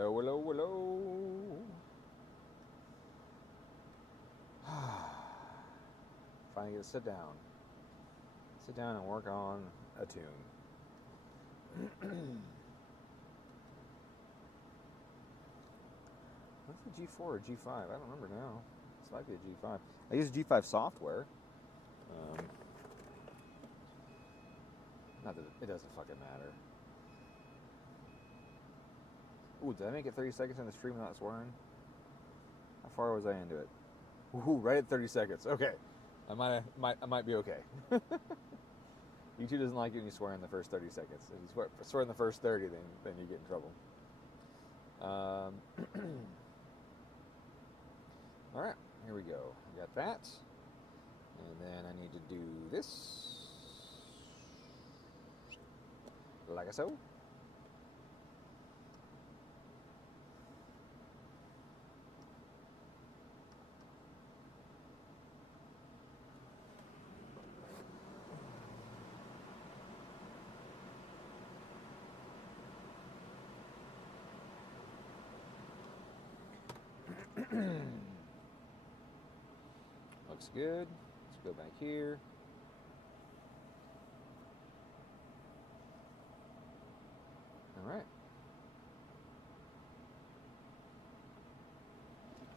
Hello, hello, hello. Finally get to sit down. Sit down and work on a tune. What's the G4 or G5? I don't remember now. It's likely a G5. I use G5 software. Not that it doesn't fucking matter. Ooh, did I make it 30 seconds in the stream without swearing? How far was I into it? Ooh, right at 30 seconds. Okay. I might be okay. YouTube doesn't like it when you swear in the first 30 seconds. If you swear in the first 30, then you get in trouble. All right, here we go. I got that. And then I need to do this. Like so. Looks good. Let's go back here. All right.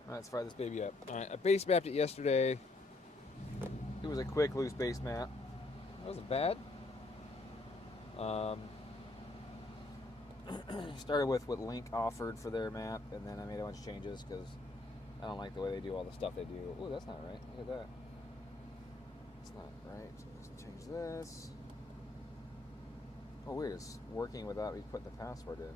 All right, let's fire this baby up. All right, I base mapped it yesterday. It was a quick, loose base map. It wasn't bad. Started with what Link offered for their map, and then I made a bunch of changes because I don't like the way they do all the stuff they do. Oh, that's not right. Look at that. It's not right. Let's change this. Oh, weird. It's working without me putting the password in.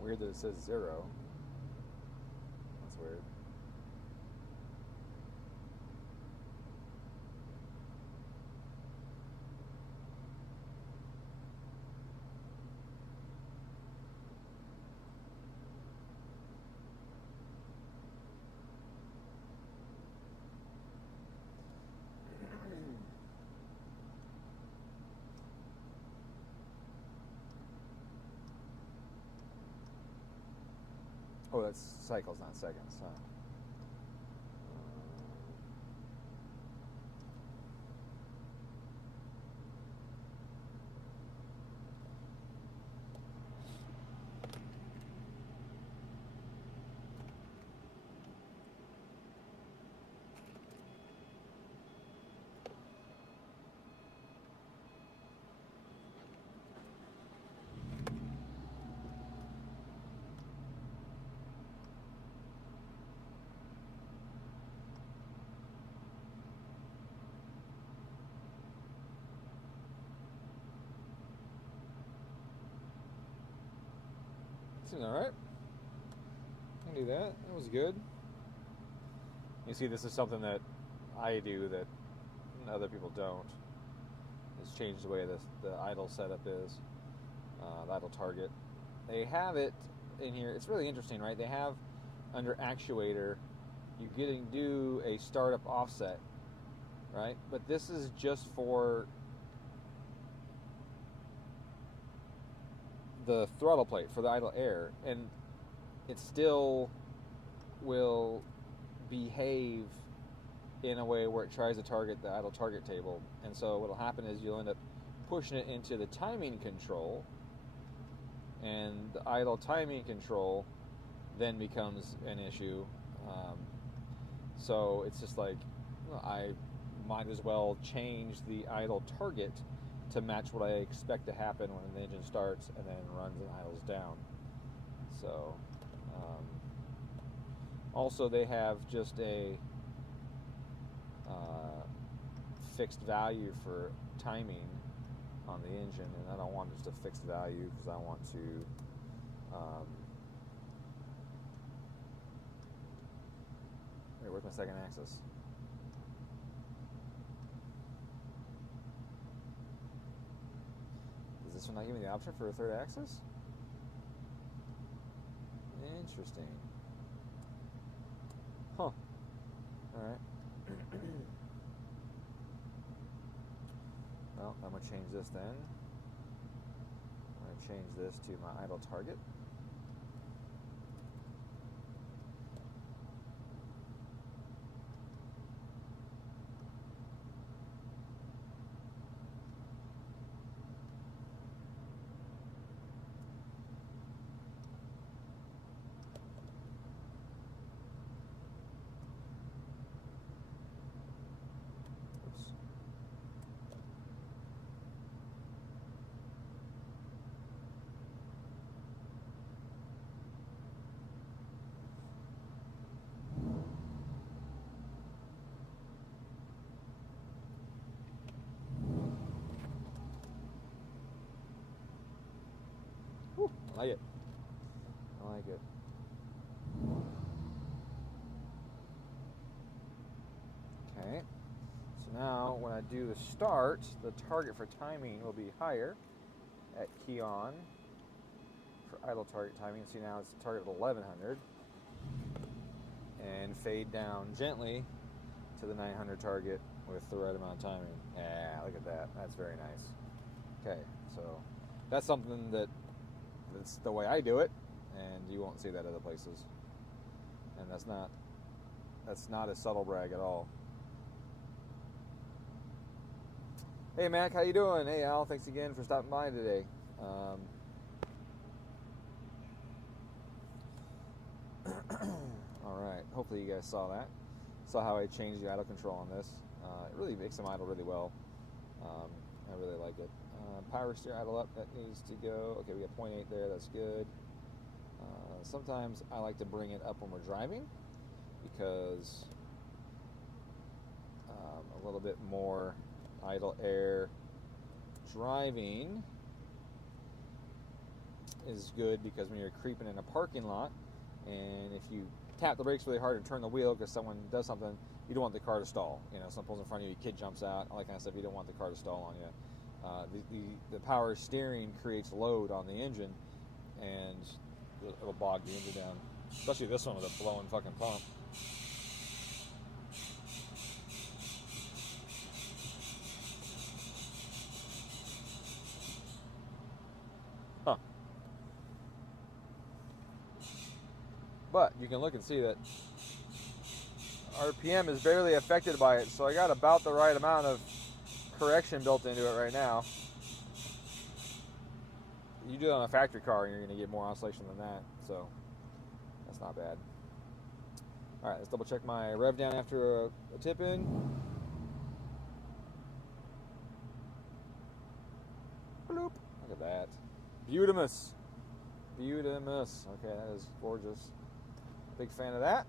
Weird that it says 0. That's weird. Oh, that's cycles, not seconds, huh? Seems alright. I can do that. That was good. You see, this is something that I do that other people don't. It's changed the way the idle setup is. The idle target. They have it in here. It's really interesting, right? They have under actuator, you can do a startup offset, right? But this is just for the throttle plate for the idle air, and it still will behave in a way where it tries to target the idle target table. And so what'll happen is you'll end up pushing it into the timing control, and the idle timing control then becomes an issue. So it's just like, I might as well change the idle target to match what I expect to happen when the engine starts and then runs and idles down. So, also they have just a fixed value for timing on the engine, and I don't want just a fixed value because I want to wait, where's my second axis? Does this one not give me the option for a third axis? Interesting. Huh. Alright. Well, I'm going to change this then. I'm going to change this to my idle target. I like it. I like it. Okay. So now when I do the start, the target for timing will be higher at key on for idle target timing. See, now it's target of 1100. And fade down gently to the 900 target with the right amount of timing. Yeah, look at that. That's very nice. Okay, so that's something that's the way I do it, and you won't see that other places. And that's not a subtle brag at all. Hey Mac, how you doing? Hey Al, thanks again for stopping by today. All right, hopefully you guys saw that. Saw how I changed the idle control on this. It really makes them idle really well. I really like it. Power steer idle up, that needs to go. Okay, we got 0.8 there, that's good. Sometimes I like to bring it up when we're driving because a little bit more idle air driving is good, because when you're creeping in a parking lot and if you tap the brakes really hard and turn the wheel because someone does something, you don't want the car to stall. You know, someone pulls in front of you, a kid jumps out, all that kind of stuff. You don't want the car to stall on you. The power steering creates load on the engine, and it'll bog the engine down. Especially this one with a blowing fucking pump. Huh. But you can look and see that RPM is barely affected by it, so I got about the right amount of correction built into it right now. You do it on a factory car and you're going to get more oscillation than that, so that's not bad. Alright, let's double check my rev down after a tip in. Bloop. Look at that. Beautimus. Beautimus. Okay, that is gorgeous. Big fan of that.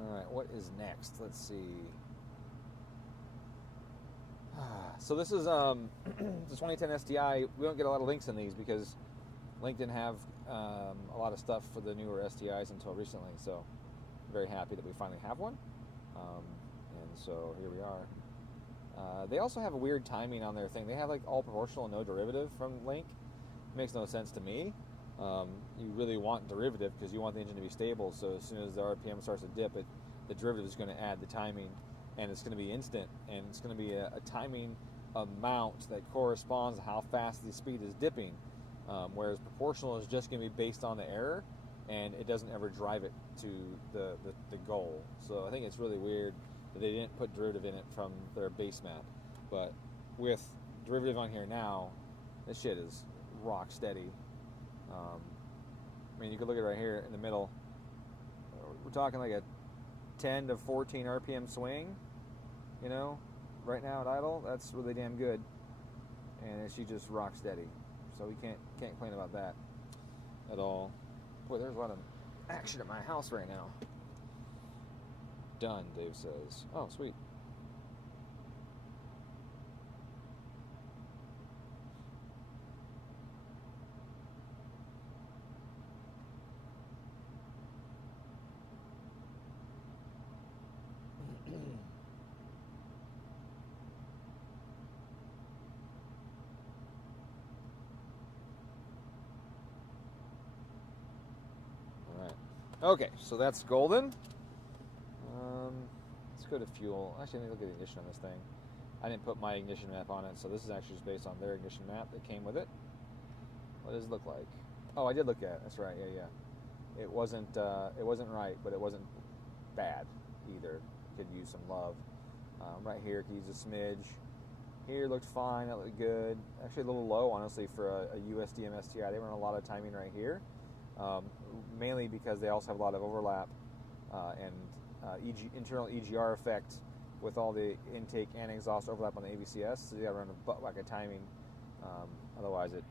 Alright, what is next? Let's see. So this is the 2010 STI. We don't get a lot of links in these because Link didn't have a lot of stuff for the newer STIs until recently. So I'm very happy that we finally have one. And so here we are. They also have a weird timing on their thing. They have like all proportional and no derivative from Link. It makes no sense to me. You really want derivative because you want the engine to be stable, so as soon as the RPM starts to dip, the derivative is going to add the timing, and it's going to be instant, and it's going to be a timing amount that corresponds to how fast the speed is dipping, whereas proportional is just going to be based on the error, and it doesn't ever drive it to the goal. So I think it's really weird that they didn't put derivative in it from their base map, but with derivative on here now, this shit is rock steady. I mean, you can look at it right here in the middle. We're talking like a 10 to 14 RPM swing, you know, right now at idle, that's really damn good. And she just rock steady. So we can't complain about that at all. Boy, there's a lot of action at my house right now. Done, Dave says. Oh, sweet. Okay, so that's golden. Let's go to fuel. Actually, let me look at the ignition on this thing. I didn't put my ignition map on it, so this is actually just based on their ignition map that came with it. What does it look like? Oh, I did look at it. That's right. Yeah. It wasn't right, but it wasn't bad either. Could use some love. Right here, could use a smidge. Here looked fine. That looked good. Actually, a little low, honestly, for a USDM STi. They run a lot of timing right here. Mainly because they also have a lot of overlap and internal EGR effect with all the intake and exhaust overlap on the AVCS, so you got to run a butt whack of timing. Otherwise, it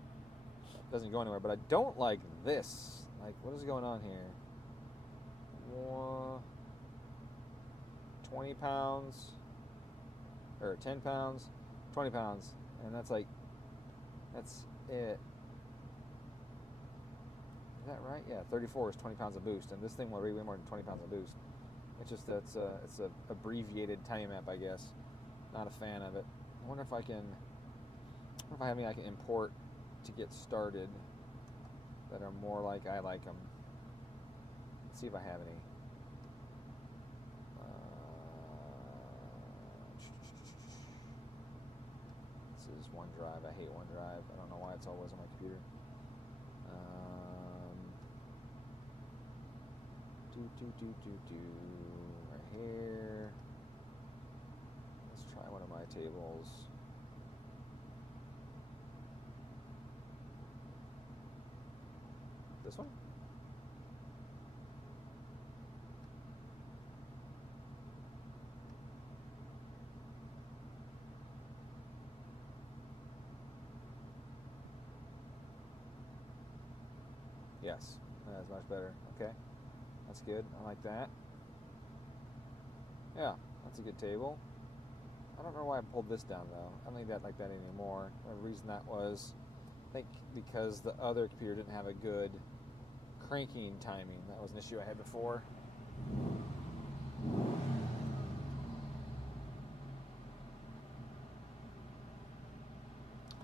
doesn't go anywhere. But I don't like this. Like, what is going on here? 20 pounds or 10 pounds, 20 pounds, and that's it. Is that right? Yeah, 34 is 20 pounds of boost, and this thing will read way more than 20 pounds of boost. It's just that it's a abbreviated timing map, I guess. Not a fan of it. I wonder if I can have any I can import to get started that are more like I like them. Let's see if I have any. This is OneDrive. I hate OneDrive. I don't know why it's always on my computer. Right here. Let's try one of my tables. This one? Yes, that's much better. Okay. That's good. I like that. Yeah, that's a good table. I don't know why I pulled this down though. I don't need that like that anymore. The reason that was, I think, because the other computer didn't have a good cranking timing. That was an issue I had before.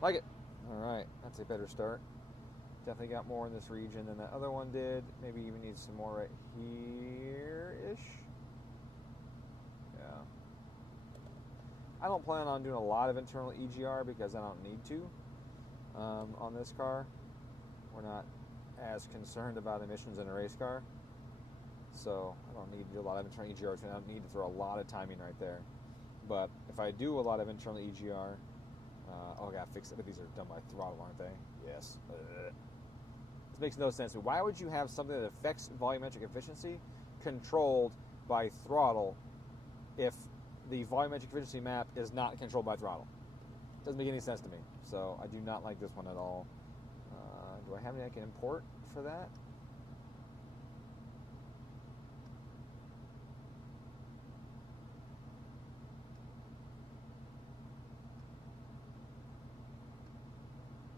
Like it. All right, that's a better start. Definitely got more in this region than that other one did. Maybe even needs some more right here-ish. Yeah. I don't plan on doing a lot of internal EGR because I don't need to on this car. We're not as concerned about emissions in a race car. So I don't need to do a lot of internal EGR. So I don't need to throw a lot of timing right there. But if I do a lot of internal EGR, oh, I gotta fix it. But these are done by throttle, aren't they? Yes. This makes no sense. Why would you have something that affects volumetric efficiency controlled by throttle if the volumetric efficiency map is not controlled by throttle? Doesn't make any sense to me. So I do not like this one at all. Do I have any I can import for that?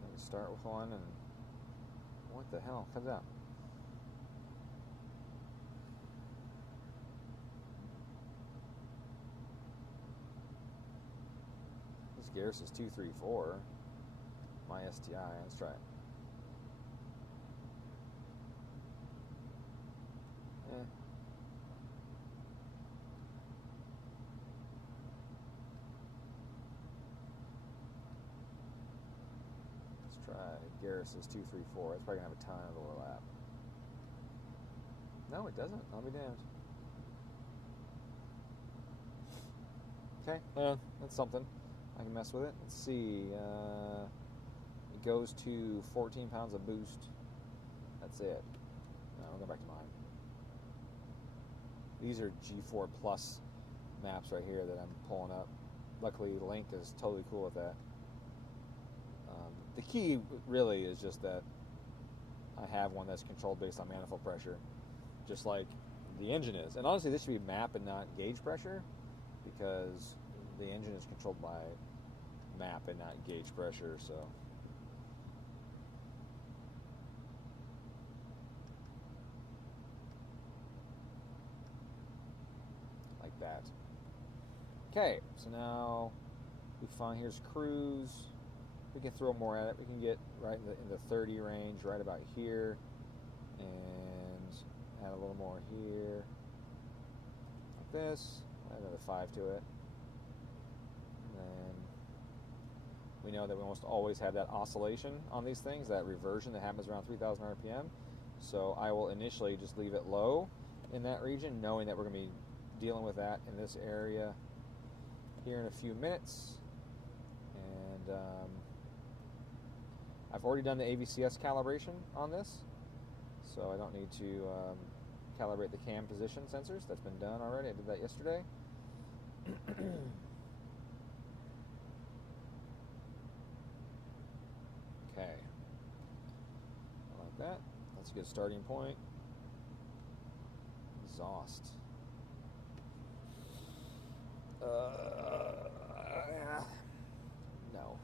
Let me start with one and what the hell comes out? This Garris is 234. My STi. Let's try it. Let's try Garris is 234. It's probably gonna have a ton of overlap. No, it doesn't. I'll be damned. Okay, that's something. I can mess with it. Let's see. It goes to 14 pounds of boost. That's it. No, I'll go back to mine. These are G4 Plus maps right here that I'm pulling up. Luckily, Link is totally cool with that. The key really is just that I have one that's controlled based on manifold pressure, just like the engine is. And honestly, this should be map and not gauge pressure, because the engine is controlled by map and not gauge pressure. So like that. Okay, so now we find here's cruise. We can throw more at it. We can get right in the 30 range, right about here, and add a little more here, like this. Add another 5 to it. And then we know that we almost always have that oscillation on these things, that reversion that happens around 3,000 RPM. So I will initially just leave it low in that region, knowing that we're going to be dealing with that in this area here in a few minutes. And I've already done the AVCS calibration on this, so I don't need to calibrate the cam position sensors. That's been done already. I did that yesterday. Okay. I like that. That's a good starting point. Exhaust. No.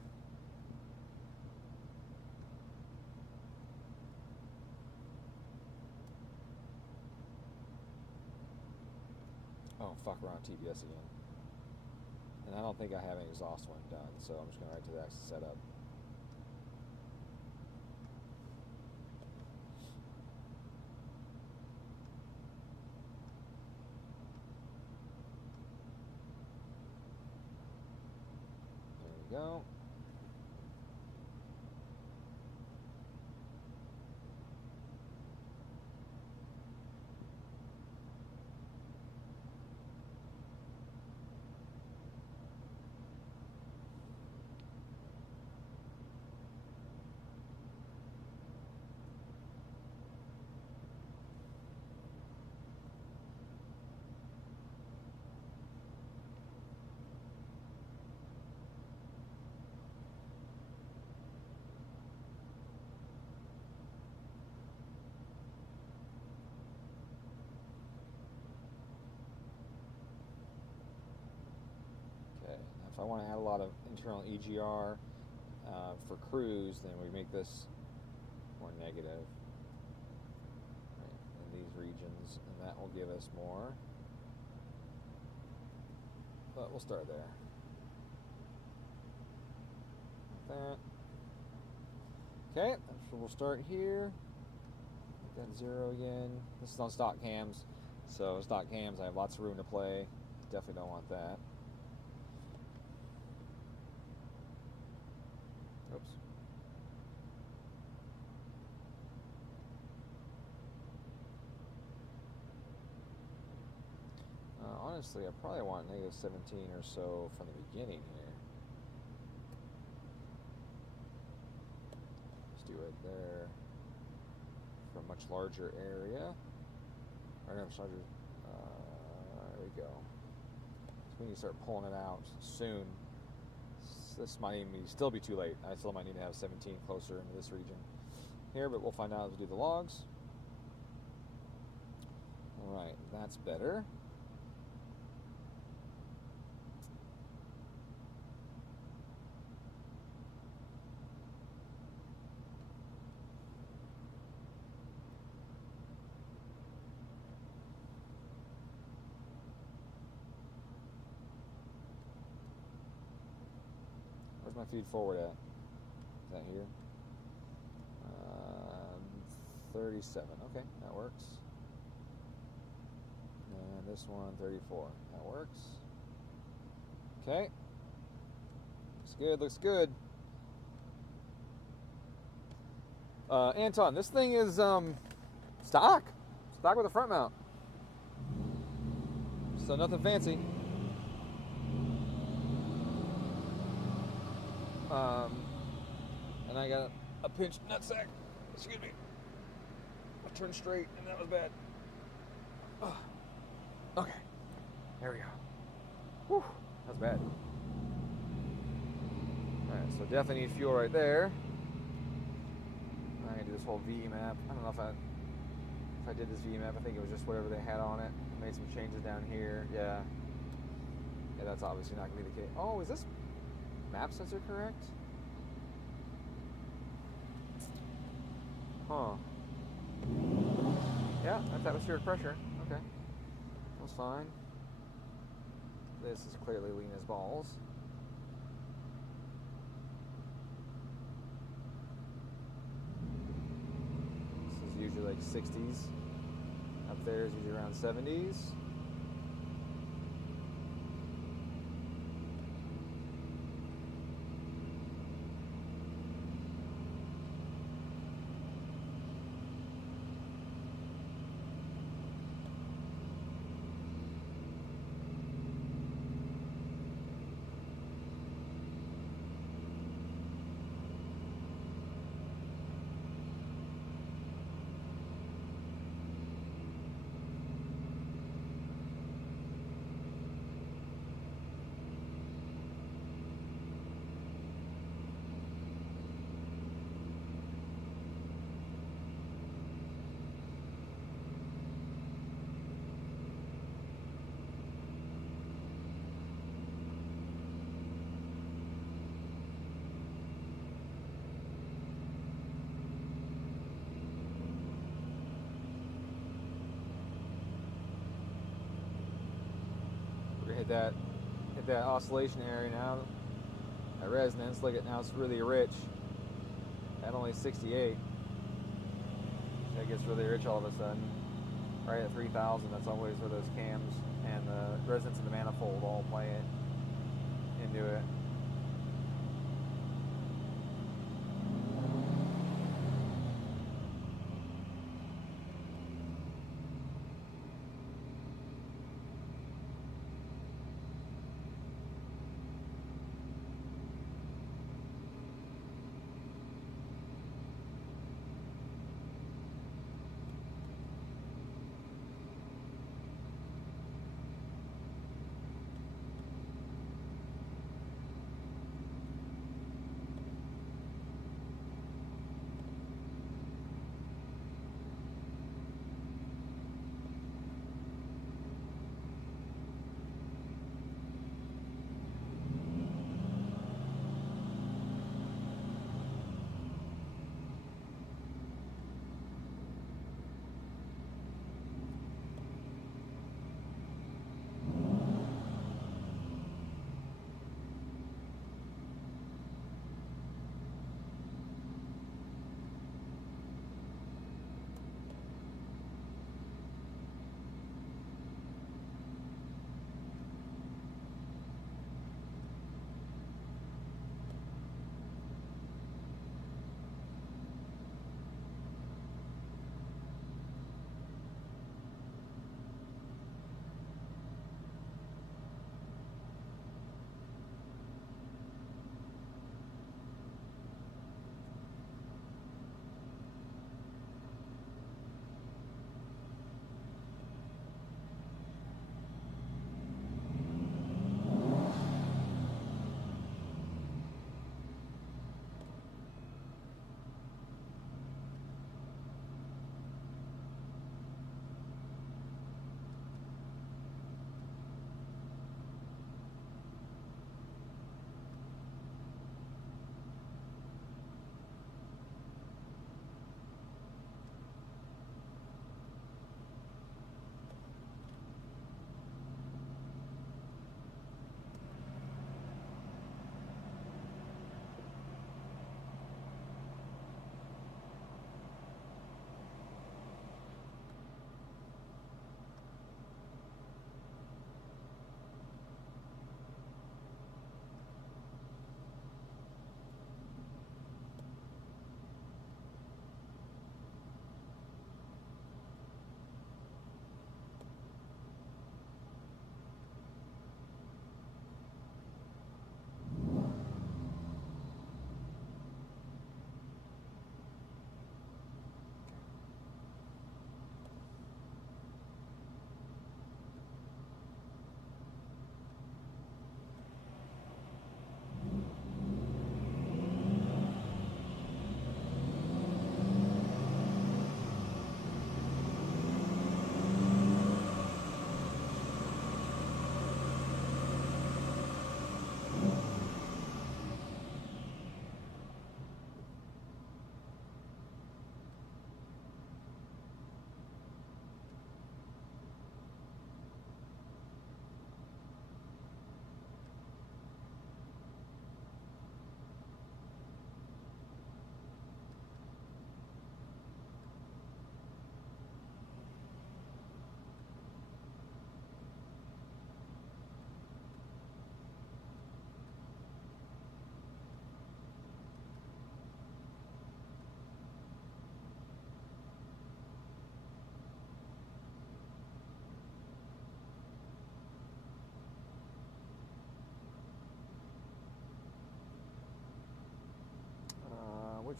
Oh, fuck around TBS again. And I don't think I have an exhaust one done, so I'm just going to write to that setup. There we go. If I want to add a lot of internal EGR for cruise, then we make this more negative in these regions, and that will give us more. But we'll start there. Like that. Okay, so we'll start here. Make that 0 again. This is on stock cams, so stock cams I have lots of room to play. Definitely don't want that. Oops. Honestly, I probably want negative 17 or so from the beginning here. Let's do it there for a much larger area. Or no, much larger. There we go. So we need to start pulling it out soon. This might even still be too late. I still might need to have 17 closer into this region here, but we'll find out as we do the logs. Alright, that's better. Where's my feed forward at? Is that here? 37. Okay, that works. And this one, 34. That works. Okay. Looks good, looks good. Anton, this thing is stock. Stock with a front mount. So nothing fancy. And I got a pinched nutsack. Excuse me. I turned straight, and that was bad. Okay, there we go. Whew, that's bad. Alright, so definitely need fuel right there. I'm gonna do this whole V map. I don't know if I did this V map. I think it was just whatever they had on it. I made some changes down here. Yeah. Yeah, that's obviously not gonna be the case. Oh, is this map sensor correct? Huh. Yeah, that's atmospheric pressure. Okay. That's fine. This is clearly lean as balls. This is usually like 60s. Up there is usually around 70s. We're gonna hit that oscillation area now. That resonance, look at now, it's really rich. At only 68. It gets really rich all of a sudden. Right at 3,000, that's always where those cams and the resonance in the manifold all play it into it.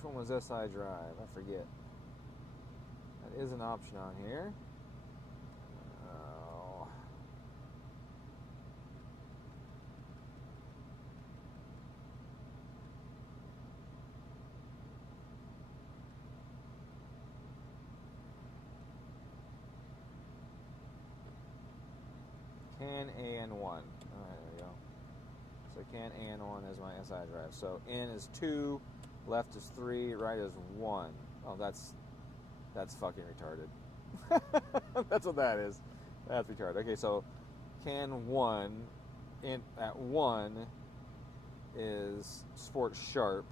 Which one was SI drive? I forget. That is an option on here. Oh. CAN AN1. Alright, there we go. So CAN AN1 is my SI drive. So in is 2, left is 3, right is 1. Oh, that's fucking retarded. That's what that is. That's retarded. Okay, so CAN 1 at 1 is sport sharp,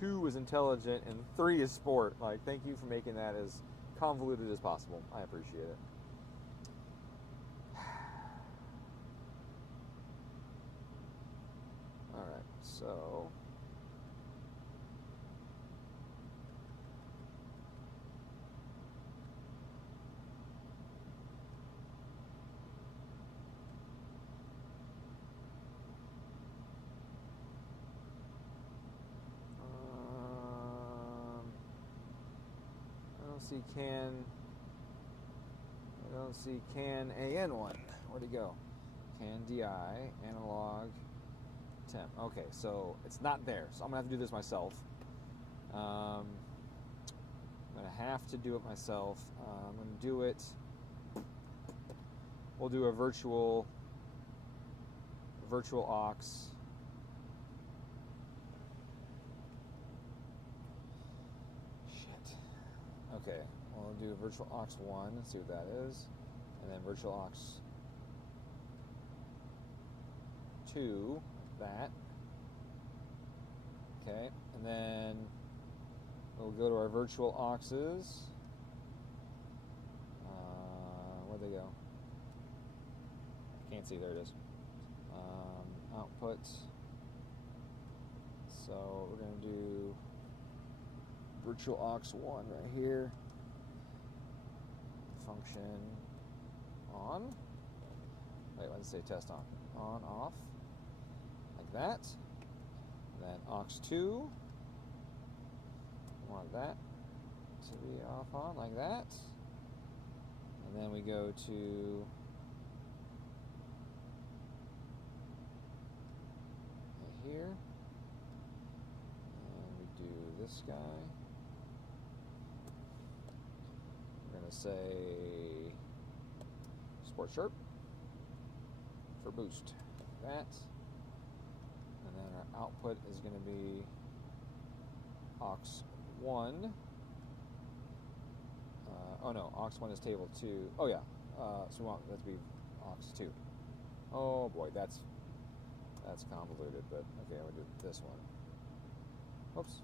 2 is intelligent, and 3 is sport. Like, thank you for making that as convoluted as possible. I appreciate it. Alright, so I don't see CAN AN1. Where'd it go? CAN DI, analog, temp. Okay, so it's not there. So I'm gonna have to do this myself. I'm gonna have to do it myself. I'm gonna do it. We'll do a virtual aux. Shit. Okay, we'll do virtual aux 1 and see what that is, and then virtual aux 2, that. Okay, and then we'll go to our virtual auxes. Where'd they go? I can't see, there it is. Output. So we're going to do virtual aux 1 right here. Function on. Wait, let's say test on. On, off. Like that. And then aux 2. Want that to be off on, like that. And then we go to here. And we do this guy. We're going to say Sport Sharp for boost. Like that. And then our output is going to be aux 1. Oh no, aux 1 is table 2. Oh yeah, so we want that to be aux 2. Oh boy, that's convoluted, but okay, we'll do this one. Oops.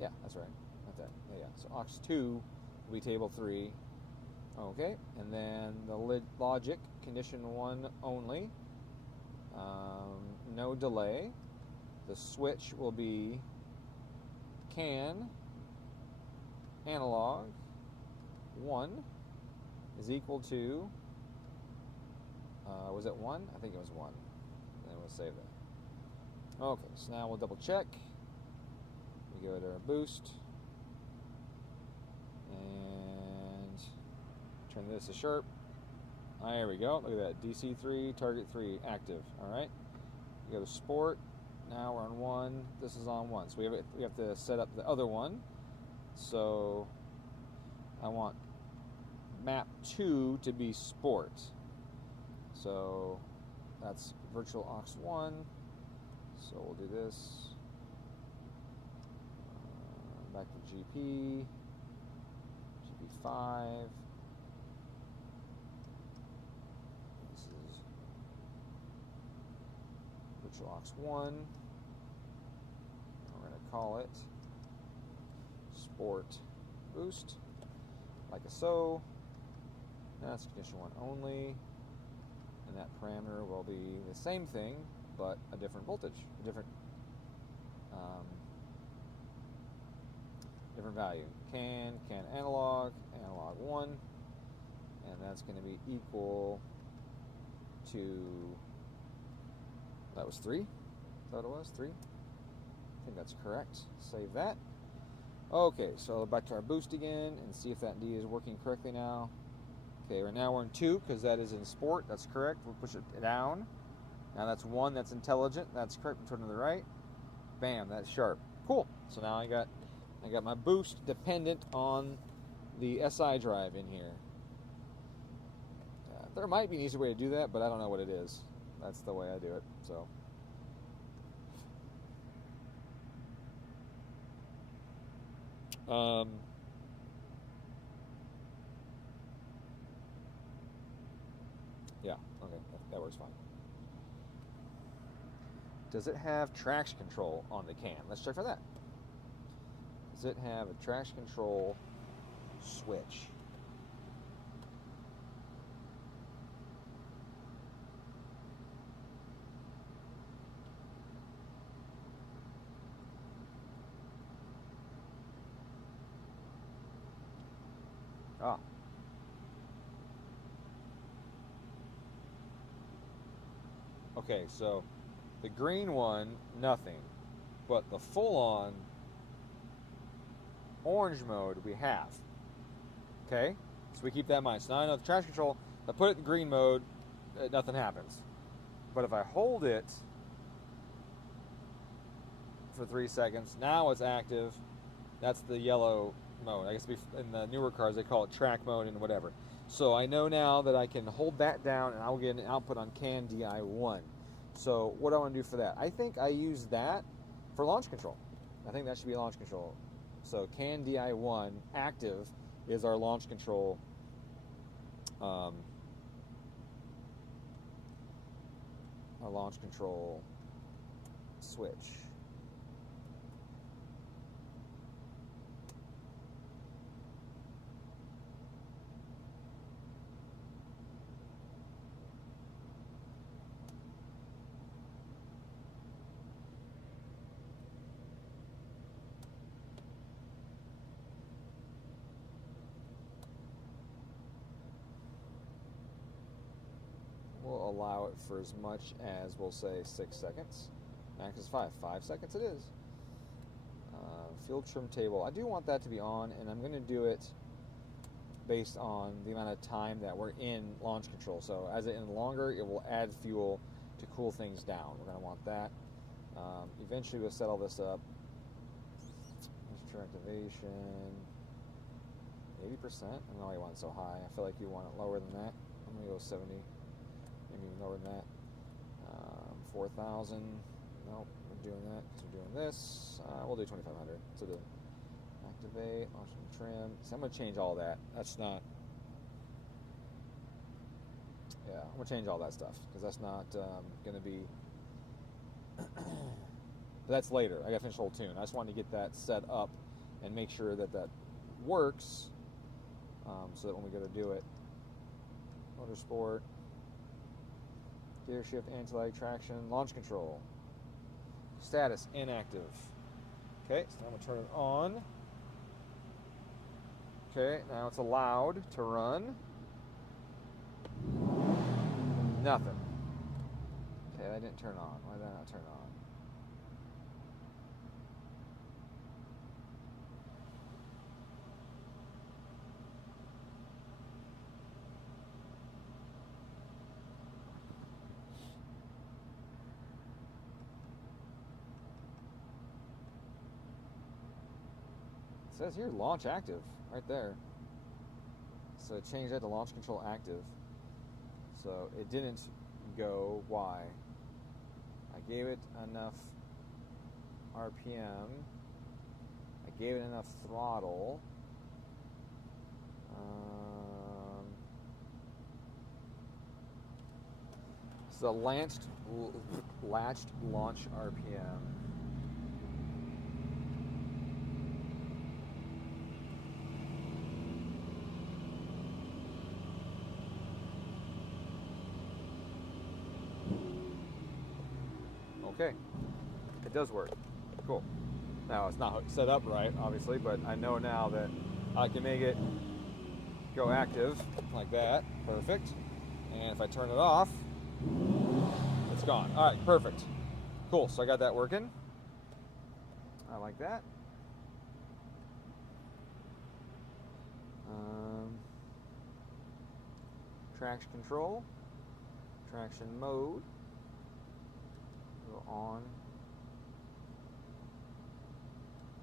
Yeah, that's right. Not that. Yeah. So aux 2 will be table 3. Okay, and then the logic, condition 1 only. No delay. The switch will be CAN analog 1 is equal to, was it 1? I think it was 1. Then we'll save that. Okay, so now we'll double check. We go to our boost and turn this to sharp. There we go. Look at that. DC3, target 3, active. All right. We go to sport. Now we're on 1. This is on 1. So we have to set up the other one. So I want map 2 to be sport. So that's virtual aux 1. So we'll do this. Back to GP. GP5. This is virtual aux 1. We're going to call it Sport Boost, like so. That's condition 1 only, and that parameter will be the same thing, but a different voltage, a different value. CAN analog 1, and that's going to be equal to, that was 3? Is that what it was? 3? think that's correct. Save that. Okay, so back to our boost again and see if that D is working correctly now. Okay, right now we're in 2 because that is in sport. That's correct. We'll push it down. Now that's 1. That's intelligent. That's correct. We'll turn to the right. Bam. That's sharp. Cool. So now I got my boost dependent on the SI drive in here. There might be an easier way to do that, but I don't know what it is. That's the way I do it. So. Yeah, okay, that works fine. Does it have traction control on the can? Let's check for that. Does it have a traction control switch? Ah. Okay, so the green one, nothing. But the full-on orange mode we have. Okay? So we keep that in mind. So now I know the traction control, if I put it in green mode, nothing happens. But if I hold it for 3 seconds, now it's active. That's the yellow mode. I guess in the newer cars they call it track mode and whatever. So I know now that I can hold that down and I'll get an output on CAN DI1. So what do I want to do for that? I think I use that for launch control. I think that should be launch control. So CAN DI1 active is our launch control switch. We'll allow it for as much as, we'll say, 6 seconds. Max is 5. 5 seconds it is. Field trim table. I do want that to be on, and I'm going to do it based on the amount of time that we're in launch control. So as it ends longer, it will add fuel to cool things down. We're going to want that. Eventually we'll set all this up. Mixture activation. 80%? I don't know why you want it so high. I feel like you want it lower than that. I'm going to go 70. Maybe even lower than that. 4,000. Nope, we're doing that because we're doing this. We'll do 2,500. So the activate, launch and trim. So I'm going to change all that. That's not. Yeah, I'm going to change all that stuff because that's not going to be. That's later. I got to finish the whole tune. I just wanted to get that set up and make sure that that works so that when we go to do it, motorsport. Gear shift, anti-lag traction, launch control. Status inactive. Okay, so now I'm going to turn it on. Okay, now it's allowed to run. Nothing. Okay, that didn't turn on. Why did that not turn on? It says here launch active right there. So change that to launch control active. So it didn't go. Why? I gave it enough RPM. I gave it enough throttle. So latched launch RPM. Okay, it does work. Cool. Now it's not set up right, obviously, but I know now that I can make it go active like that. Perfect. And if I turn it off, it's gone. All right, perfect. Cool. So I got that working. I like that. Traction control, traction mode, go on.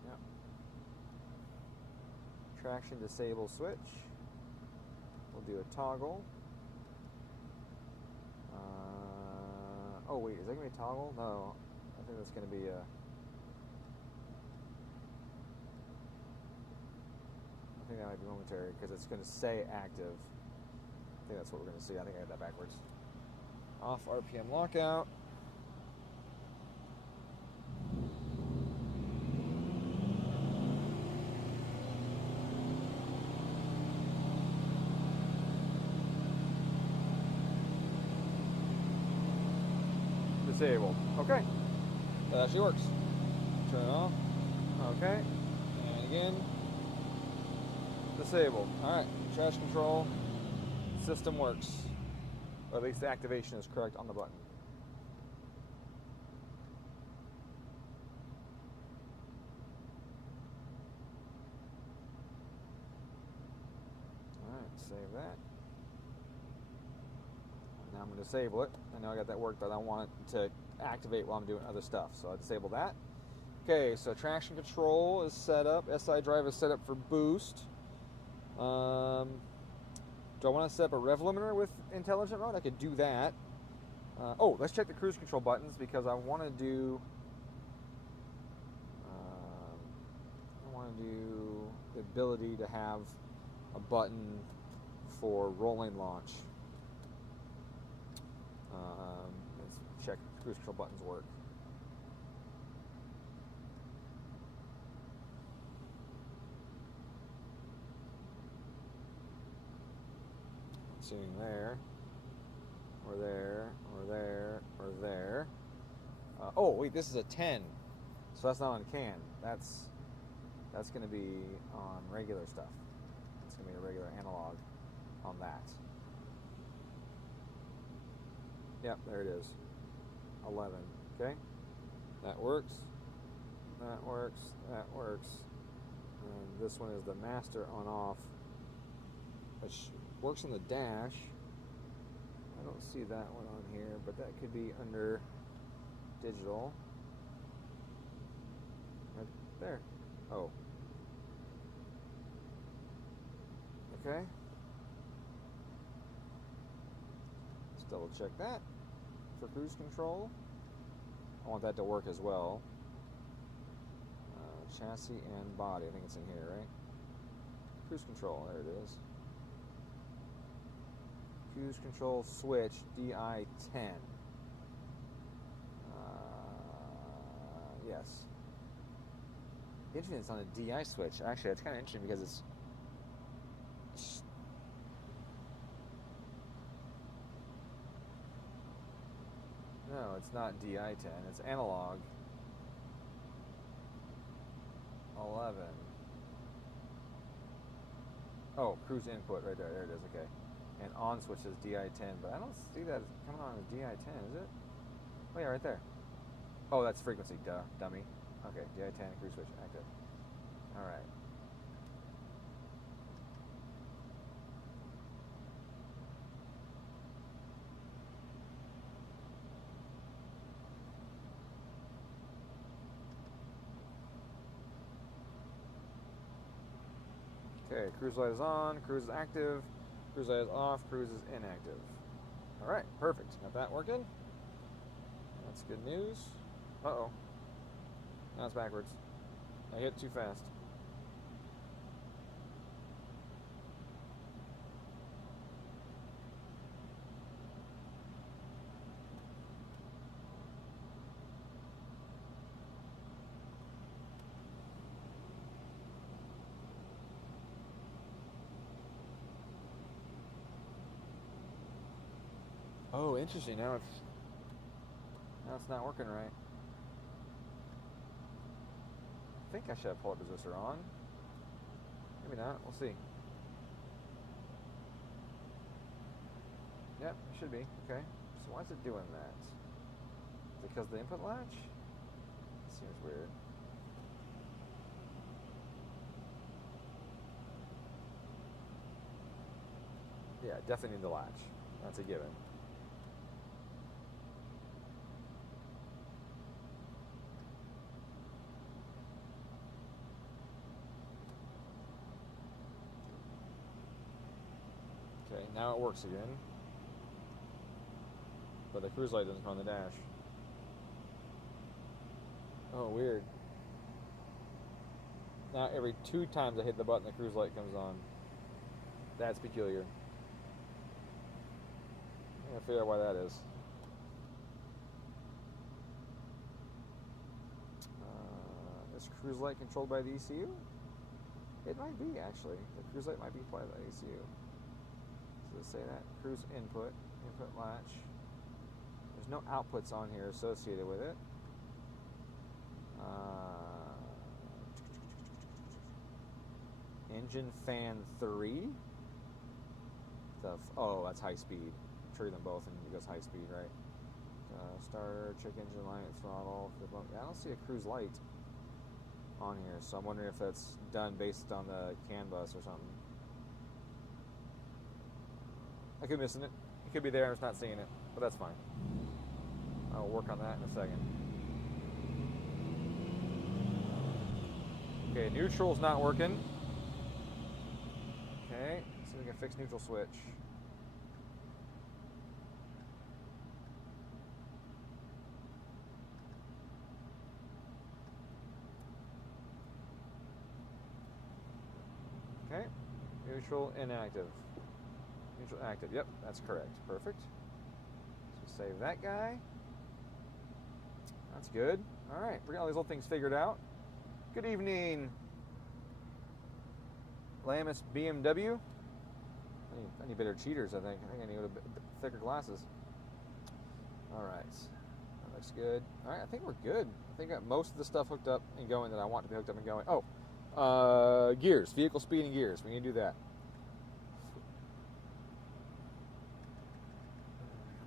Yep. Traction disable switch. We'll do a toggle. Oh wait, is that gonna be a toggle? No, I think that's gonna be a. I think that might be momentary because it's gonna say active. I think that's what we're going to see. I think I got that backwards. Off RPM lockout. Disable. Okay. That actually works. Turn it off. Okay. And again. Disable. Alright. Traction control. System works. Or at least the activation is correct on the button. Alright, save that. Now I'm going to disable it. I know I got that worked, but I don't want it to activate while I'm doing other stuff, so I disable that. Okay, so traction control is set up. STi drive is set up for boost. Do I want to set up a rev limiter with intelligent mode? I could do that. Oh, let's check the cruise control buttons because I want to do. The ability to have a button for rolling launch. Let's check if cruise control buttons work. Seeing there, or there, or there, or there. Oh wait, this is a 10, so that's not on CAN. That's going to be on regular stuff. It's going to be a regular analog on that. Yep, there it is. 11. Okay, that works. That works. That works. And this one is the master on/off, which works on the dash. I don't see that one on here, but that could be under digital. Right there. Oh. Okay. Let's double check that for cruise control. I want that to work as well. Chassis and body. I think it's in here, right? Cruise control. There it is. Cruise control switch DI10. Yes. Interesting, it's on a DI switch. Actually, it's kind of interesting because it's. No, it's not DI10. It's analog. 11. Oh, cruise input right there. There it is. Okay. And on switch is DI10, but I don't see that coming on a DI10, is it? Oh yeah, right there. Oh, that's frequency, duh, dummy. Okay, DI10, cruise switch, active. Alright. Okay, cruise light is on, cruise is active, cruise light is off, cruise is inactive. Alright, perfect. Got that working. That's good news. Uh-oh. Now it's backwards. I hit too fast. Oh, interesting. Now it's not working right. I think I should have pull-up resistor on. Maybe not. We'll see. Yep, it should be. Okay. So why is it doing that? Is it because of the input latch? Seems weird. Yeah, definitely need the latch. That's a given. Okay, now it works again. But the cruise light doesn't come on the dash. Oh, weird. Now every 2 times I hit the button, the cruise light comes on. That's peculiar. I'm gonna figure out why that is. Is cruise light controlled by the ECU? It might be, actually. The cruise light might be controlled by the ECU. Does it say that? Cruise input latch. There's no outputs on here associated with it. Engine fan 3. Oh, that's high speed. Trigger them both and it goes high speed, right? Starter, check engine light, throttle. I don't see a cruise light on here, so I'm wondering if that's done based on the CAN bus or something. I could be missing it. It could be there, I'm just not seeing it, but that's fine. I'll work on that in a second. Okay, neutral's not working. Okay, so we can fix neutral switch. Okay, neutral inactive. Neutral active, yep, that's correct. Perfect. So save that guy. That's good. All right, we're getting all these little things figured out. Good evening, Lamus BMW. I need better cheaters, I think. I need thicker glasses. All right, that looks good. All right, I think we're good. I think I got most of the stuff hooked up and going that I want to be hooked up and going. Oh, gears, vehicle speed and gears. We need to do that.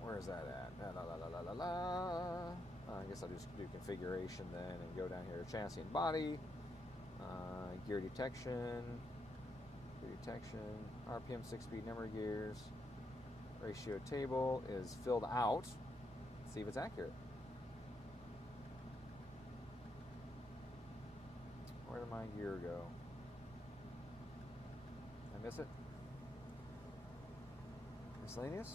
Where is that at? I guess I'll just do configuration then and go down here to chassis and body, gear detection, RPM, 6-speed number of gears, ratio table is filled out. Let's see if it's accurate. Where did my gear go? Did I miss it? Miscellaneous?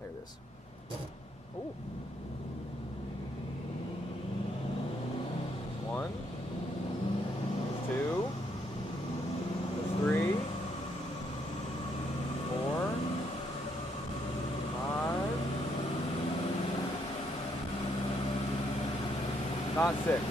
There it is. Oh. 1, 2, 3, 4, 5. Not 6.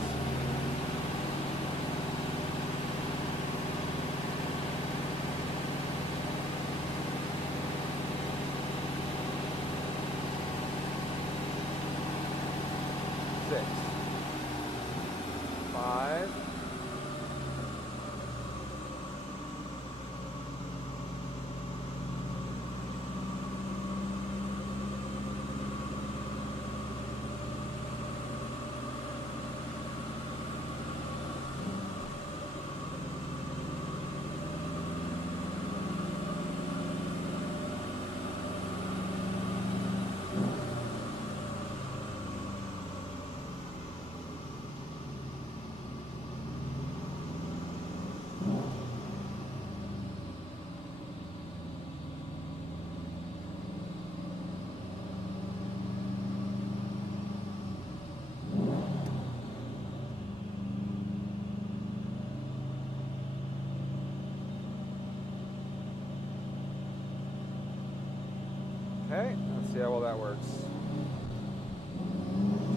Okay, let's see how well that works.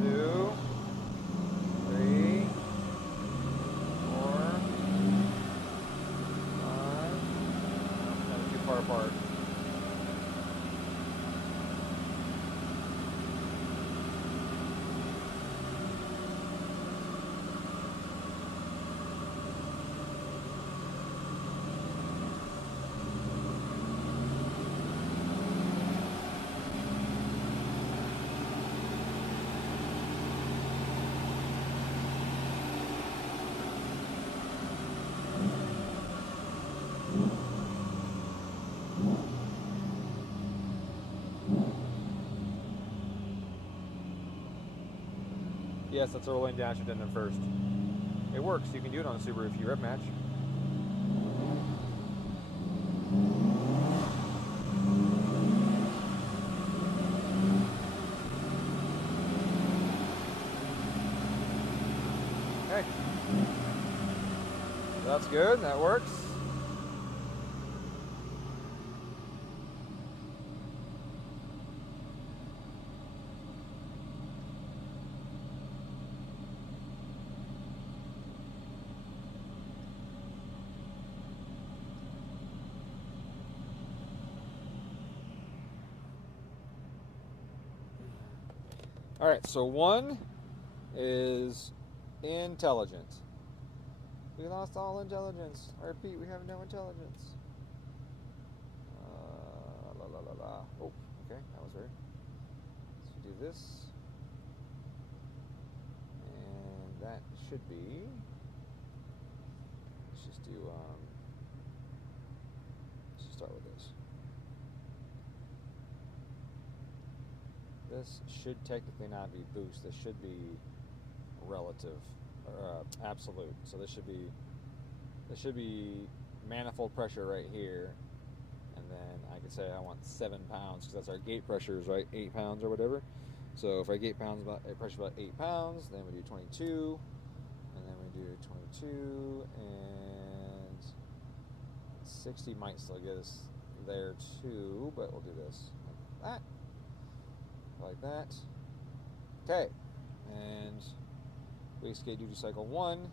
2, 3, 4, 5. Kind of too far apart. Yes, that's a rolling dash addendum first. It works. You can do it on a Subaru if you rev match. Okay. That's good. That works. All right, so one is intelligent. We lost all intelligence. I repeat, we have no intelligence. La la la la. Oh, okay, that was weird. So do this, and that should be. Let's just do. Let's just start with this. This should technically not be boost. This should be relative or absolute. So this should be manifold pressure right here, and then I could say I want 7 pounds because that's our gate pressure is right 8 pounds or whatever. So if our gate pounds about pressure about 8 pounds, then we do 22, and then we do 22 and 60 might still get us there too, but we'll do this like that. Like that. Okay, and wastegate duty cycle 1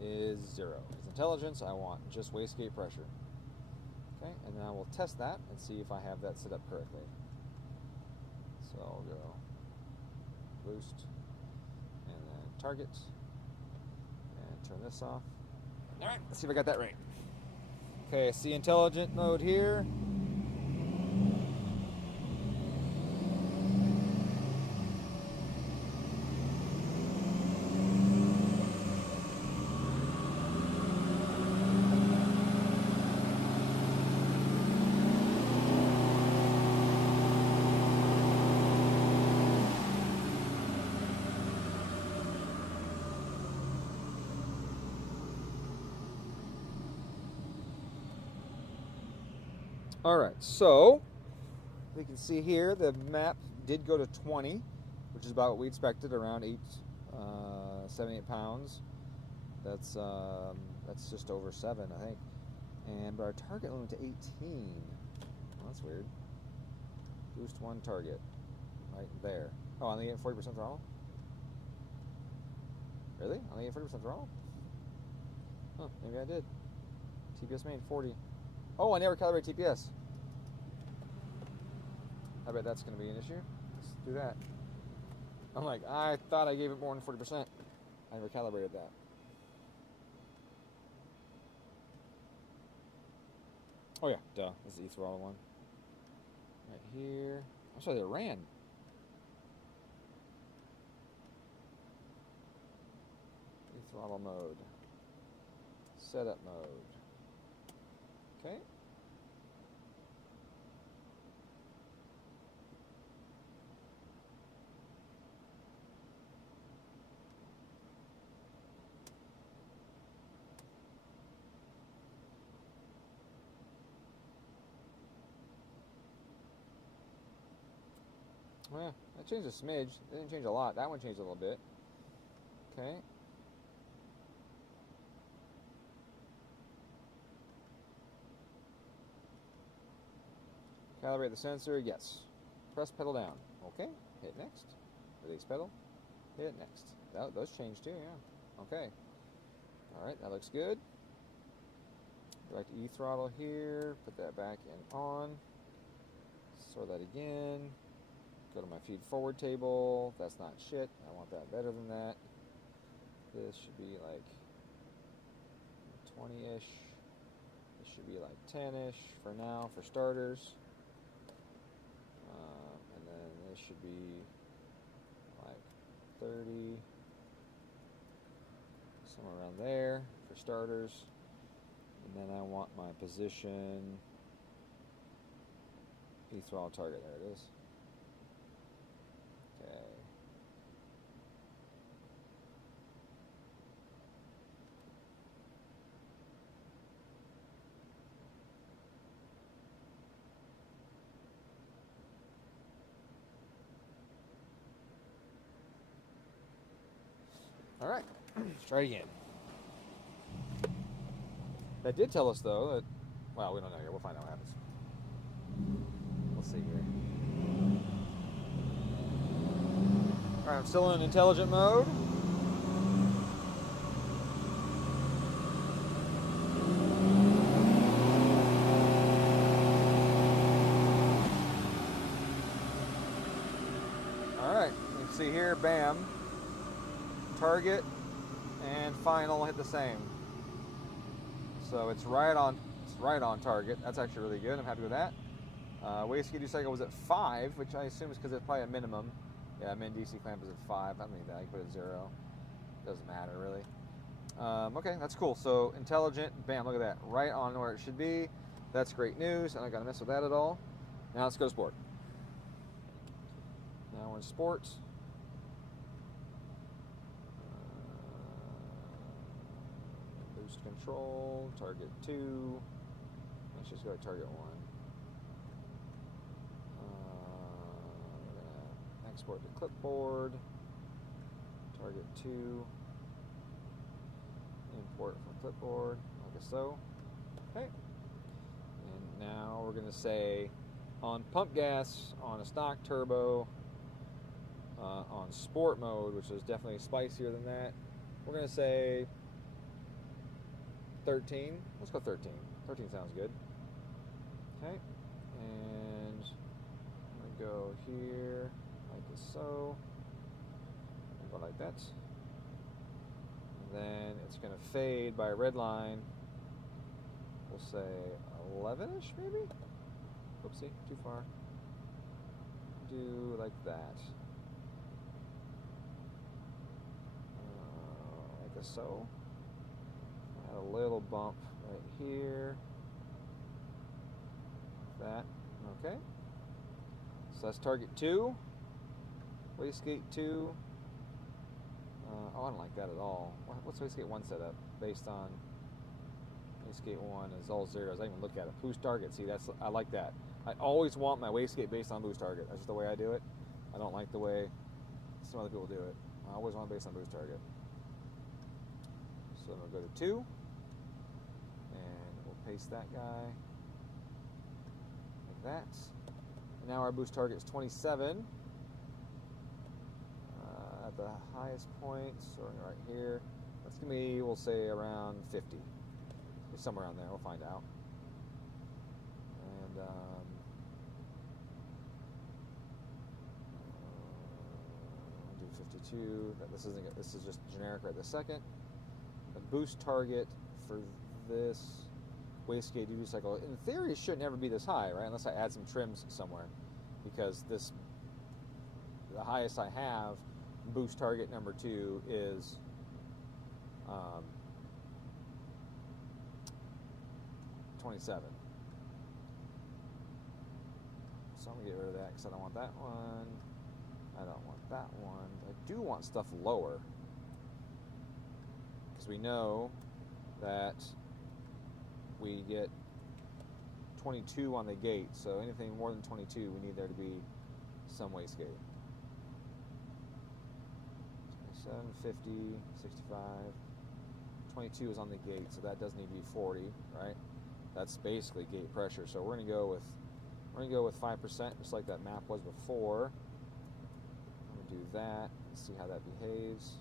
is 0. As intelligence, I want just wastegate pressure. Okay, and then I will test that and see if I have that set up correctly. So I'll go boost and then target and turn this off. All right, let's see if I got that right. Okay, I see intelligent mode here. All right, so we can see here the map did go to 20, which is about what we expected, around 7, 8 pounds. That's just over 7, I think. But our target limit to 18. Well, that's weird. Boost 1 target, right there. Oh, on the 40% throttle? Really? On the 40% throttle? Huh, maybe I did. TPS main 40. Oh, I never calibrate TPS. I bet that's going to be an issue. Let's do that. I'm like, I thought I gave it more than 40%. I never calibrated that. Oh yeah, duh. This is the E-throttle one. Right here. I'm sorry, they ran. E-throttle mode. Setup mode. Okay. Well, that changed a smidge. It didn't change a lot. That one changed a little bit. Okay. Calibrate the sensor, yes. Press pedal down. Okay, hit next. Release pedal, hit next. Those changed too, yeah. Okay. Alright, that looks good. Go back to E-throttle here, put that back in on. Sort that again. Go to my feed forward table. That's not shit. I want that better than that. This should be like 20-ish. This should be like 10-ish for now, for starters. And then this should be like 30, somewhere around there for starters. And then I want my position E-throttle target. There it is. Okay. All right, let's try it again. That did tell us, though, that, well, we don't know yet. We'll find out what happens. Let's see here. All right, I'm still in intelligent mode. All right, you can see here, bam. Target and final hit the same. So it's right on target. That's actually really good. I'm happy with that. Wastegate duty cycle was at 5, which I assume is because it's probably a minimum. Yeah, min DC clamp is at 5. I don't need that. I can put it at 0. Doesn't matter really. Okay, that's cool. So intelligent, bam, look at that. Right on where it should be. That's great news. I don't gotta mess with that at all. Now let's go to sport. Now we're in sport. Boost control, target 2. Let's just go to target 1. We're gonna export to clipboard. Target 2. Import from clipboard, like so. Okay. And now we're gonna say on pump gas, on a stock turbo, on sport mode, which is definitely spicier than that, we're going to say 13. Let's go 13. 13 sounds good. Okay. And I'm going to go here, like so. Go like that. And then it's going to fade by a red line. We'll say 11-ish, maybe? Oopsie, too far. Do like that. Like so. Add a little bump right here. Like that. Okay. So that's target 2. Wastegate 2. Oh, I don't like that at all. What's Wastegate 1 setup? Based on Wastegate 1 is all zeros. I didn't even look at it. Boost target. See, I like that. I always want my wastegate based on boost target. That's just the way I do it. I don't like the way some other people do it. I always want it based on boost target. So we'll go to 2. And we'll paste that guy. Like that. And now our boost target is 27. At the highest point, so right here. That's going to be, we'll say, around 50. Somewhere around there. We'll find out. And do 52. This isn't. This is just generic right this second. The boost target for this wastegate duty cycle, in theory, should never be this high, right? Unless I add some trims somewhere, because the highest I have, boost target number 2 is 27. So I'm going to get rid of that because I don't want that one. I don't want that one. I do want stuff lower, because we know that we get 22 on the gate, so anything more than 22 we need there to be some wastegate. 27, 50, 65, 22 is on the gate, so that does need to be 40, right? That's basically gate pressure. So we're going to go with 5%, just like that map was before. I'm going to do that and see how that behaves,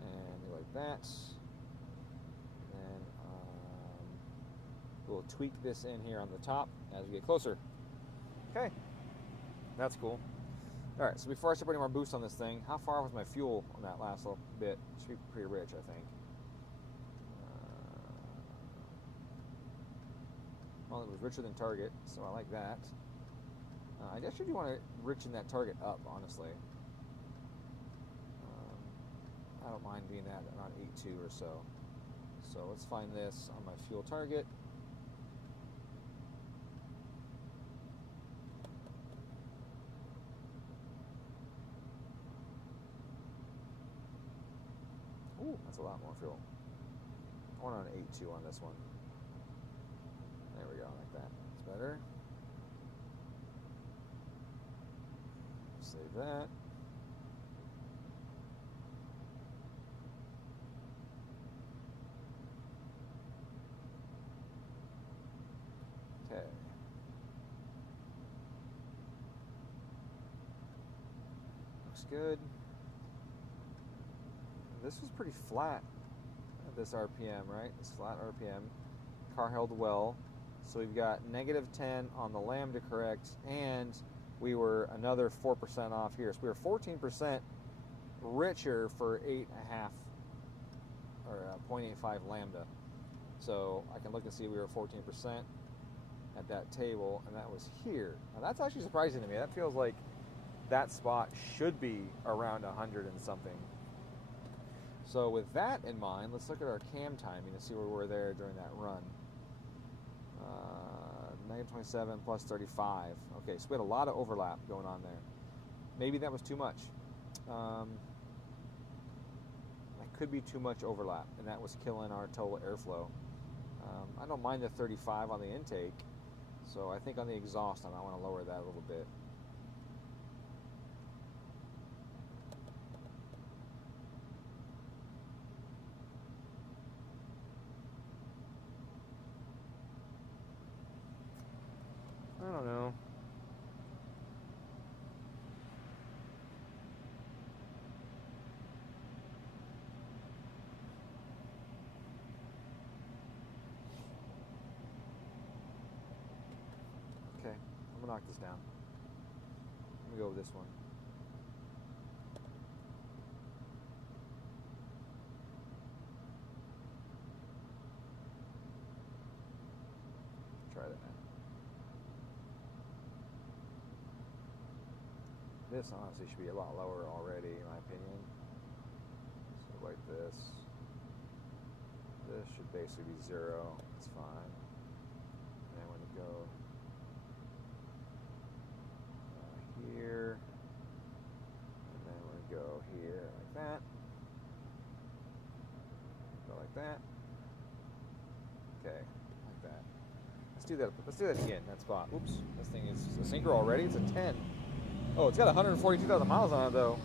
and go like that. And we'll tweak this in here on the top as we get closer. Okay, that's cool. All right, so before I start putting more boost on this thing, how far was my fuel on that last little bit? Should be pretty rich, I think. Well, it was richer than target, so I like that. I guess you do want to richen that target up, honestly. I don't mind being at around 8.2 or so. So let's find this on my fuel target. Ooh, that's a lot more fuel. I want on 8.2 on this one. There we go, like that. That's better. Save that. looks good. This was pretty flat, this RPM, right? This flat RPM. Car held well. So we've got -10 on the lambda correct, and we were another 4% off here. So we were 14% richer for 8.5 or 0.85 lambda. So I can look and see we were 14% at that table, and that was here. Now that's actually surprising to me. That feels like that spot should be around 100 and something. So with that in mind, let's look at our cam timing and see where we were there during that run. -27 plus 35. Okay, so we had a lot of overlap going on there. Maybe that was too much. That could be too much overlap, and that was killing our total airflow. I don't mind the 35 on the intake, so I think on the exhaust I might want to lower that a little bit. I don't know. Okay, I'm gonna knock this down. Let me go with this one. Try that now. This honestly should be a lot lower already, in my opinion. So like this. This should basically be 0. It's fine. And then when you go here, and then we're going to go here like that. Go like that. Okay, like that. Let's do that. Let's do that again. That spot. Oops, this thing is a synchro already. It's a 10. Oh, it's got 142,000 miles on it though,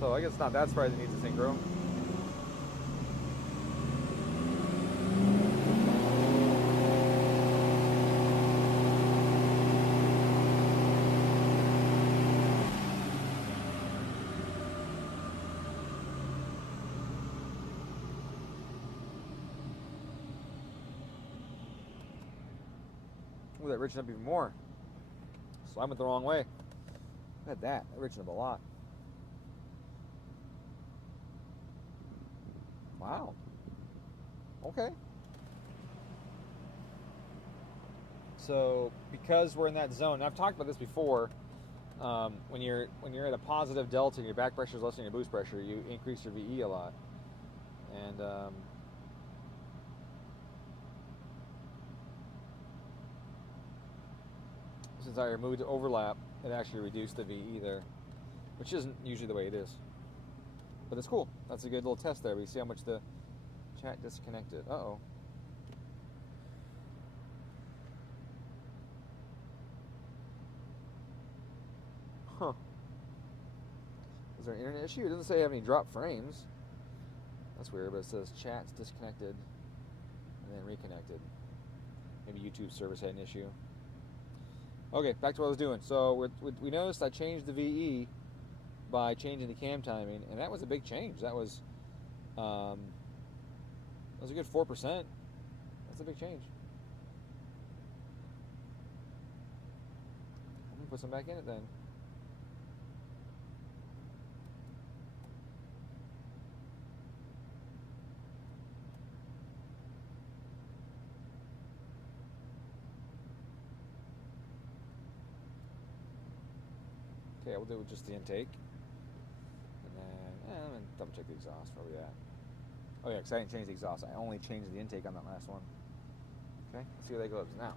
so I guess it's not that surprising it needs a synchro. Ooh, that richened up even more. So I went the wrong way. Look at that. That richened up a lot. Wow. Okay. So because we're in that zone, and I've talked about this before, when you're at a positive delta and your back pressure is less than your boost pressure, you increase your VE a lot. And since I removed the overlap, it actually reduced the VE there, which isn't usually the way it is. But it's cool. That's a good little test there. We see how much the chat disconnected. Uh-oh. Huh. Is there an internet issue? It doesn't say I have any dropped frames. That's weird, but it says chat's disconnected and then reconnected. Maybe YouTube service had an issue. Okay, back to what I was doing. So we noticed I changed the VE by changing the cam timing, and that was a big change. That was a good 4%. That's a big change. Let me put some back in it then. Okay, we'll do just the intake. And then, I'm going to double check the exhaust. Where are we at? Oh yeah, because I didn't change the exhaust. I only changed the intake on that last one. Okay, let's see where that goes now.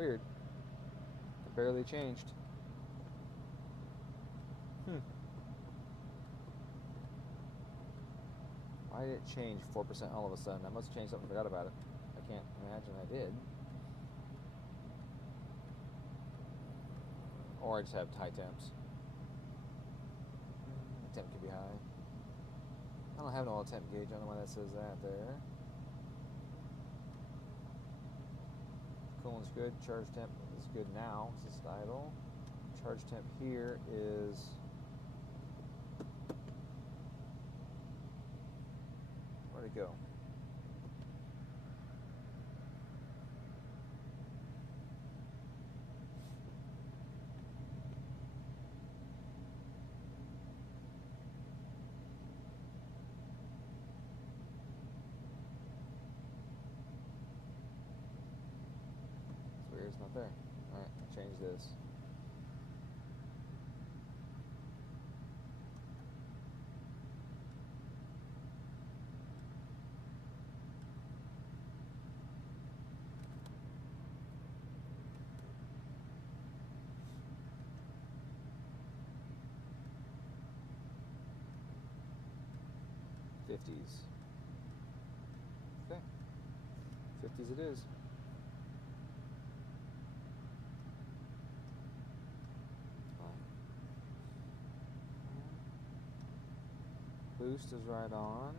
Weird. It barely changed. Why did it change 4% all of a sudden? I must have changed something and forgot about it. I can't imagine I did. Or I just have high temps. The temp could be high. I don't have no temp gauge on the one that says that there. Cooling's good. Charge temp is good now. It's just idle. Charge temp here is... Where'd it go? It's weird, it's not there. Alright, I'll change this. Okay. 50s it is. Boost is right on.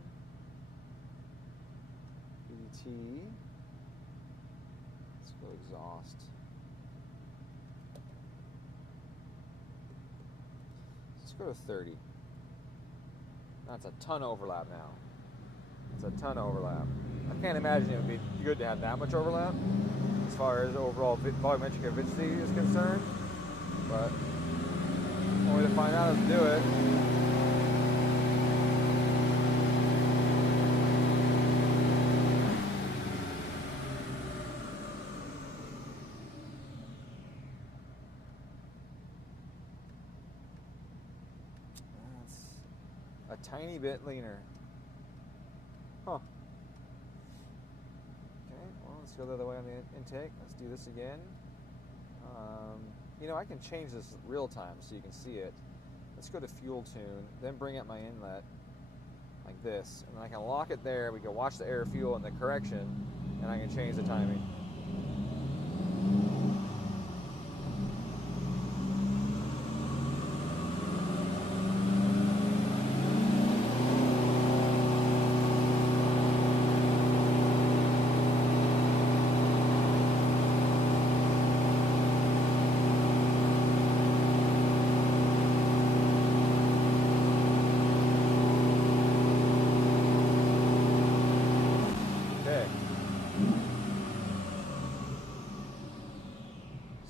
BDT. Let's go exhaust. Let's go to 30. That's a ton of overlap now. It's a ton of overlap. I can't imagine it would be good to have that much overlap as far as overall volumetric efficiency is concerned. But only to find out is to do it. That's a tiny bit leaner. Huh. Okay, well, let's go the other way on the intake. Let's do this again. You know, I can change this real time so you can see it. Let's go to fuel tune, then bring up my inlet like this, and then I can lock it there. We can watch the air fuel and the correction, and I can change the timing.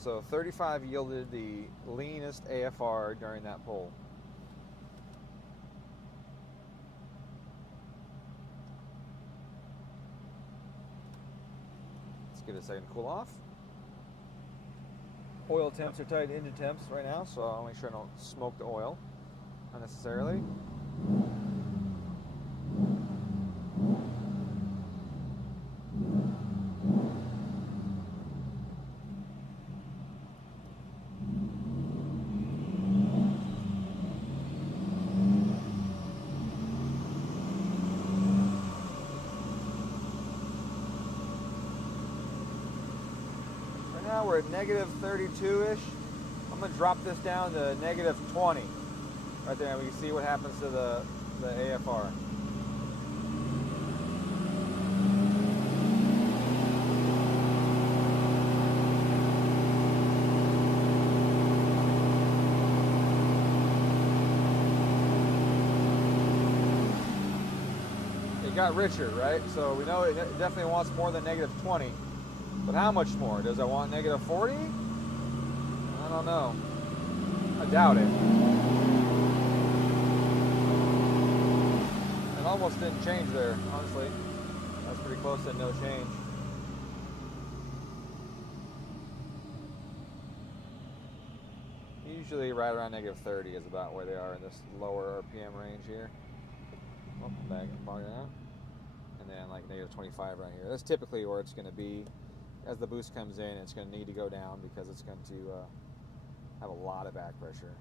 So 35 yielded the leanest AFR during that pull. Let's give it a second to cool off. Oil temps are tied to engine temps right now, so I'll make sure I don't smoke the oil unnecessarily. Now we're at negative 32-ish. I'm going to drop this down to negative 20 right there, and we can see what happens to the AFR. It got richer, right? So we know it definitely wants more than negative 20. But how much more? Does it want negative 40? I don't know. I doubt it. It almost didn't change there, honestly. That's pretty close to no change. Usually right around negative 30 is about where they are in this lower RPM range here. Oh, back and bog it out. And then like negative 25 right here. That's typically where it's going to be. as the boost comes in, it's going to need to go down because it's going to have a lot of back pressure.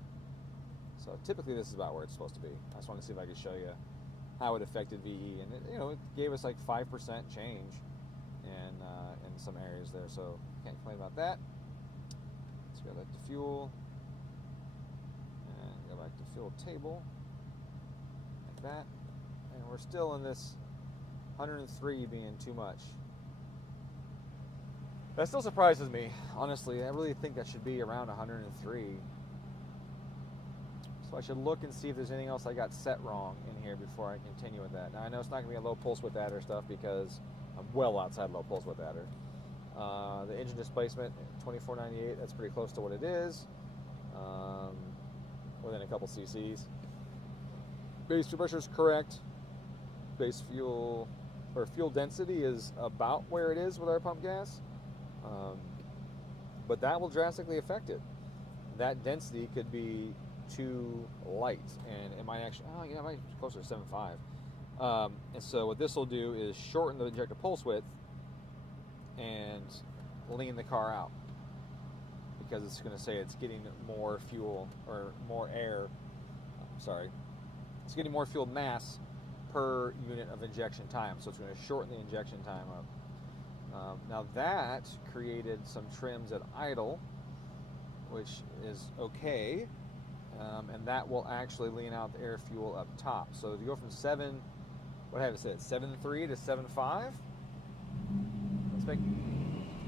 So typically this is about where it's supposed to be. I just want to see if I could show you how it affected VE, and it, it gave us like 5% change in some areas there, so can't complain about that. Let's go back to fuel and go back to fuel table like that, and we're still in this 103 being too much. That still surprises me, honestly. I really think that should be around 103. So I should look and see if there's anything else I got set wrong in here before I continue with that. Now I know it's not going to be a low pulse width adder stuff because I'm well outside low pulse width adder. The engine displacement, 2498, that's pretty close to what it is, within a couple cc's. Base fuel pressure is correct. Base fuel, or fuel density is about where it is with our pump gas. But that will drastically affect it. That density could be too light, and it might actually, it might be closer to 7.5. And so what this will do is shorten the injector pulse width and lean the car out, because it's going to say it's getting more fuel, or more air, it's getting more fuel mass per unit of injection time, so it's going to shorten the injection time up. Now that created some trims at idle, which is okay, and that will actually lean out the air fuel up top. So if you go from 7.3 to 7.5, let's make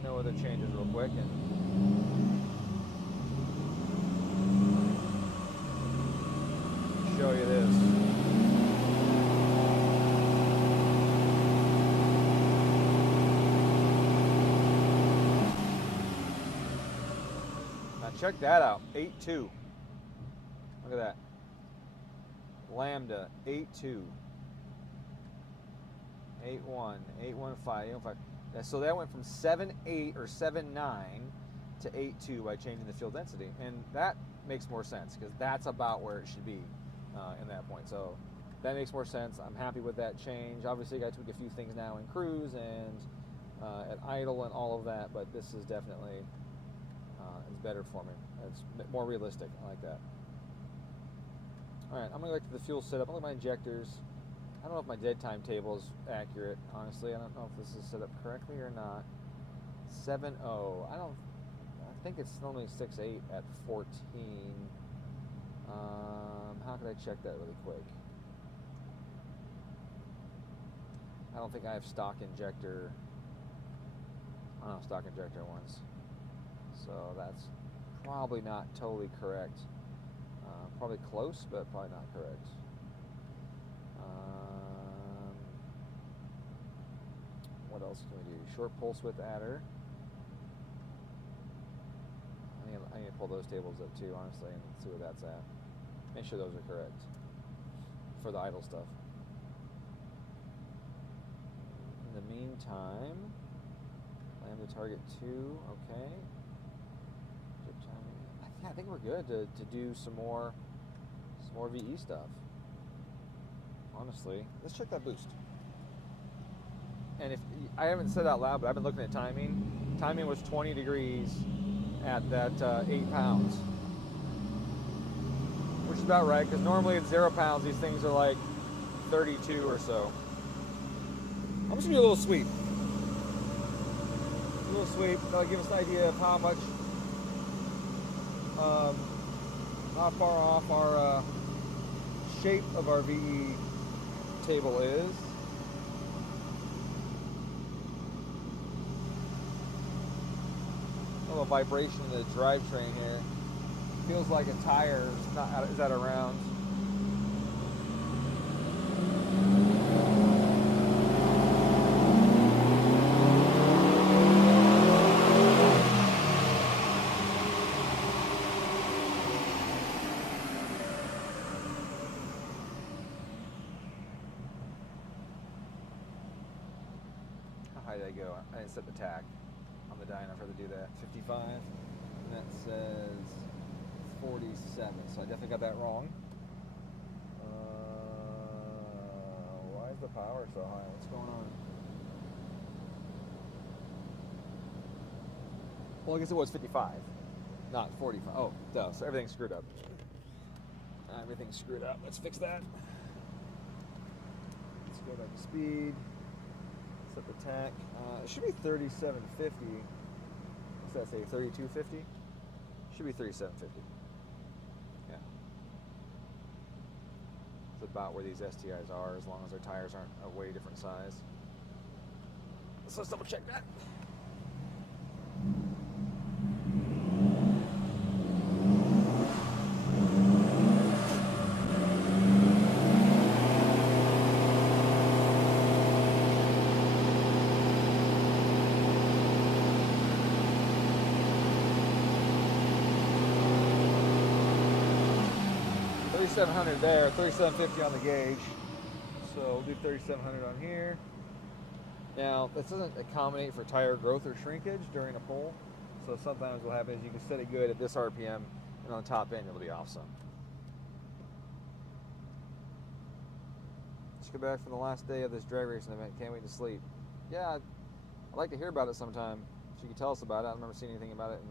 no other changes real quick and show you this. Check that out, 8.2. Look at that. Lambda, 8.2. 8.1, 8.15, 8.15. So that went from 7.8 or 7.9 to 8.2 by changing the fuel density. And that makes more sense, because that's about where it should be in that point. So that makes more sense. I'm happy with that change. Obviously, I got to tweak a few things now in cruise and at idle and all of that, but this is definitely is better for me. It's more realistic. I like that. All right, I'm going to go back to the fuel setup. I'm going to look at my injectors. I don't know if my dead time table is accurate, honestly. I don't know if this is set up correctly or not. 7.0. I think it's normally 6.8 at 14. How could I check that really quick? I don't think I have stock injector. I don't have stock injector ones. So that's probably not totally correct. Probably close, but probably not correct. What else can we do? Short pulse width adder. I need to pull those tables up too, honestly, and see where that's at. Make sure those are correct for the idle stuff. In the meantime, lambda target 2, okay. I think we're good to do some more VE stuff. Honestly, let's check that boost. And if I haven't said out loud, but I've been looking at timing. Timing was 20 degrees at that 8 pounds, which is about right, because normally at 0 pounds these things are like 32 or so. I'm just gonna do a little sweep. That'll give us an idea of how much. How far off our shape of our VE table is. A little vibration in the drivetrain here. Feels like a tire is at around. How did I go? I didn't set the tach on the dyno for to do that. 55, and that says 47, so I definitely got that wrong. Why is the power so high? What's going on? Well, I guess it was 55, not 45. Oh, duh. So everything's screwed up. Everything's screwed up. Let's fix that. Let's go back to speed. Set the tack. It should be 3750. What's that say? 3250? Should be 3750. Yeah. It's about where these STIs are, as long as their tires aren't a way different size. So let's double check that. $3,700 there, $3,750 on the gauge. So we'll do $3,700 on here. Now, this doesn't accommodate for tire growth or shrinkage during a pull. So sometimes what happens is you can set it good at this RPM, and on the top end it'll be off some. Just got back from the last day of this drag racing event. Can't wait to sleep. Yeah, I'd like to hear about it sometime. So you can tell us about it. I've never seen anything about it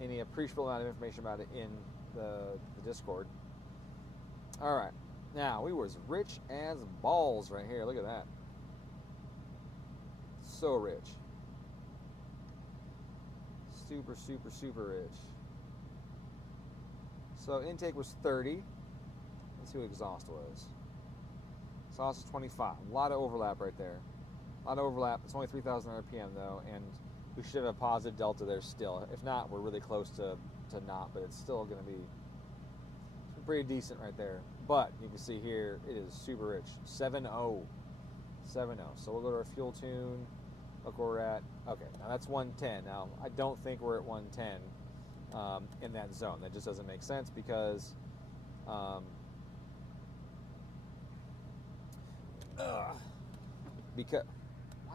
in any appreciable amount of information about it in the Discord. All right, now we was rich as balls right here. Look at that. So rich. Super, super, super rich. So intake was 30. Let's see what exhaust was. Exhaust was 25. A lot of overlap right there. A lot of overlap. It's only 3,000 RPM though, and we should have a positive delta there still. If not, we're really close to not, but it's still going to be pretty decent right there. But you can see here, it is super rich. 7.0. 7.0. So we'll go to our fuel tune. Look where we're at. Okay, now that's 110. Now, I don't think we're at 110 in that zone. That just doesn't make sense because why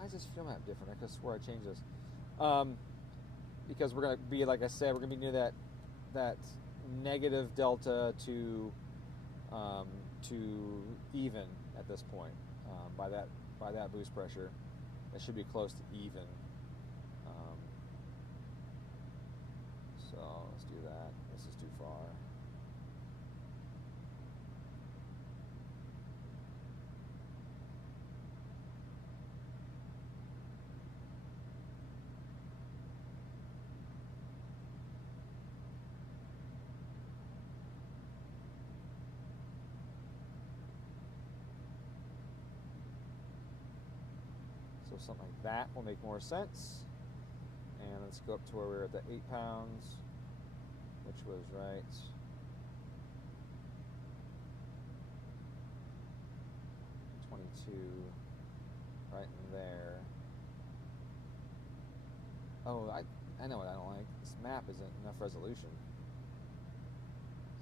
is this fuel map different? I could swear I changed this. Because we're going to be, like I said, we're going to be near that negative delta to even at this point by that boost pressure. It should be close to even. So let's do that. This is too far. So something like that will make more sense. And let's go up to where we were at the 8 pounds, which was right 22, right in there. Oh, I know what I don't like. This map isn't enough resolution.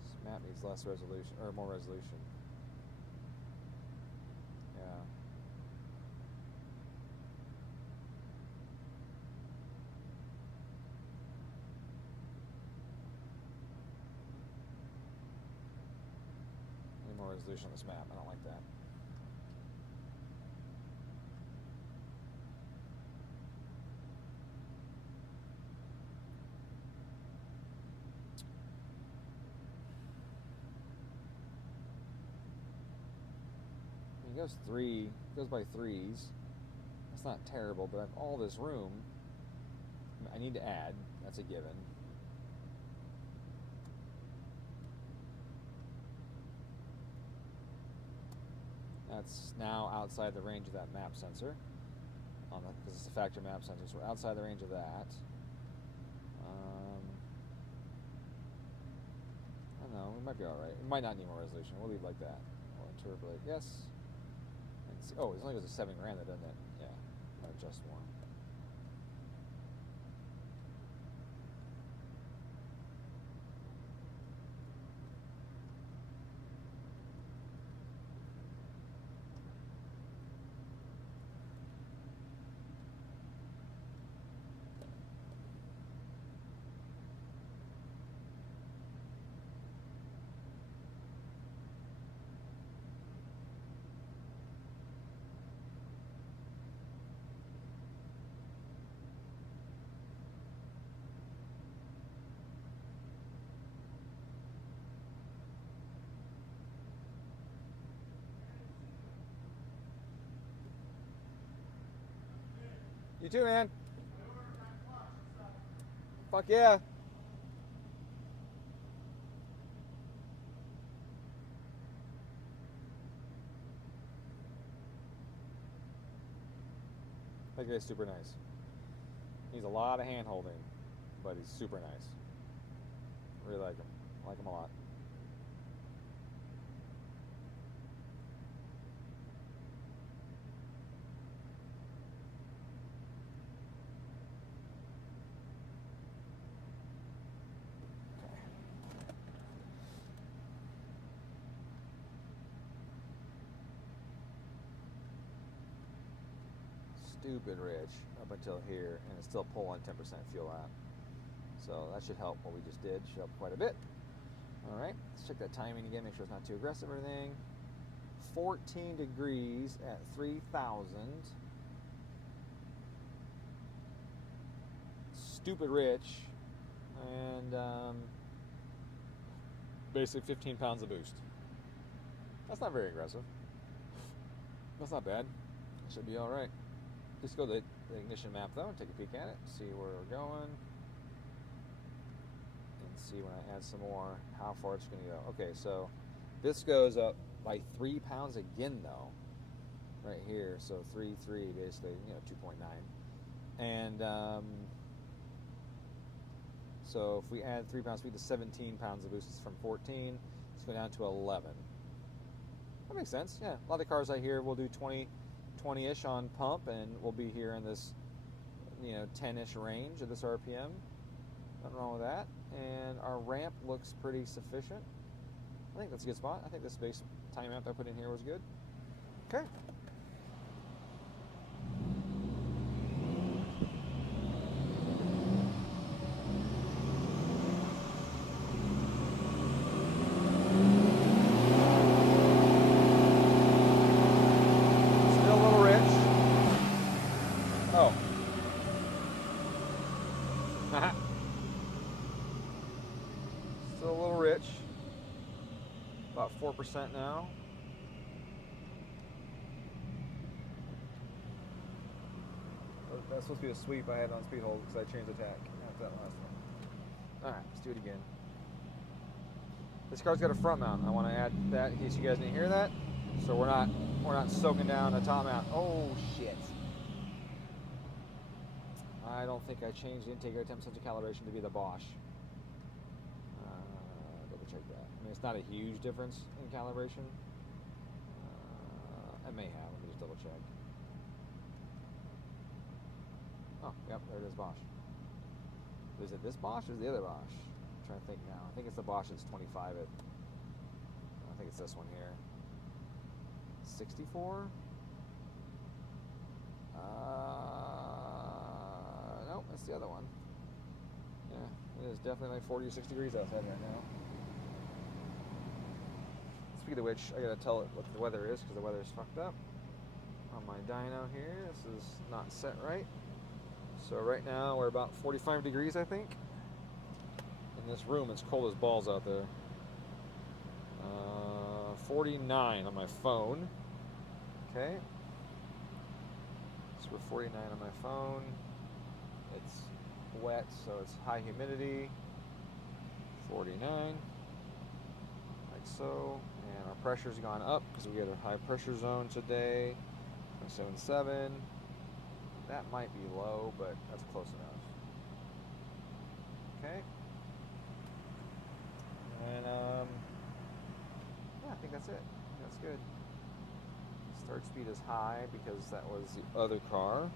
This map needs less resolution, or more resolution. Yeah. More resolution on this map. I don't like that. It goes by threes. That's not terrible, but I have all this room. I need to add. That's a given. That's now outside the range of that map sensor, because it's a factor map sensor, so we're outside the range of that. I don't know, we might be alright. We might not need more resolution. We'll leave it like that. We'll interpolate. Yes. And see, oh, as long as it's $7 grand, that doesn't it? Yeah, I'll adjust more. You too, man. Fuck yeah. That guy's super nice. Needs a lot of hand holding, but he's super nice. Really like him. I like him a lot. Stupid rich up until here, and it's still pulling 10% fuel out. So that should help what we just did. Should help quite a bit. All right, let's check that timing again, make sure it's not too aggressive or anything. 14 degrees at 3,000. Stupid rich, and basically 15 pounds of boost. That's not very aggressive. That's not bad. It should be all right. Just go to the ignition map though and take a peek at it, see where we're going, and see when I add some more how far it's going to go. Okay, so this goes up by 3 pounds again though, right here. So 3.3 basically, 2.9, and so if we add 3 pounds, we get to 17 pounds of boost. It's from 14. Let's go down to 11. That makes sense. Yeah, a lot of cars I hear will do 20-ish on pump, and we'll be here in this 10-ish range of this RPM. Nothing wrong with that. And our ramp looks pretty sufficient. I think that's a good spot. I think this base timeout that I put in here was good. Okay. Still a little rich. About 4% now. That's supposed to be a sweep I had on speed hold because I changed the tack after that last one. Alright, let's do it again. This car's got a front mount. I want to add that in case you guys didn't hear that. So we're not soaking down a top mount. Oh shit. I don't think I changed the intake air temp sensor calibration to be the Bosch. Double check that. I mean, it's not a huge difference in calibration. I may have. Let me just double check. Oh, yep, there it is, Bosch. Is it this Bosch or is it the other Bosch? I'm trying to think now. I think it's the Bosch that's 25 it. I think it's this one here. 64? Nope, that's the other one. Yeah, it is definitely like 40 or 60 degrees outside right now. Speaking of which, I gotta tell it what the weather is because the weather is fucked up. On my dyno here, this is not set right. So right now we're about 45 degrees, I think. In this room, it's cold as balls out there. 49 on my phone. Okay. So we're 49 on my phone. It's wet, so it's high humidity. 49, like so. And our pressure's gone up because we had a high pressure zone today. 77. That might be low, but that's close enough. Okay. And yeah, I think that's it. That's good. Start speed is high because that was the other car.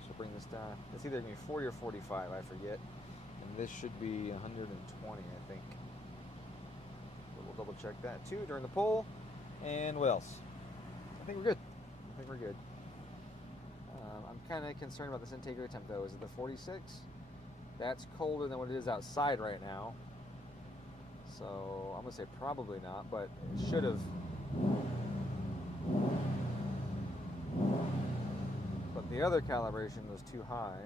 So bring this down. It's either going to be 40 or 45, I forget. And this should be 120, I think. But we'll double check that too during the poll. And what else? I think we're good. I think we're good. I'm kind of concerned about this intake air temp though. Is it the 46? That's colder than what it is outside right now. So I'm going to say probably not, but it should have. But the other calibration was too high.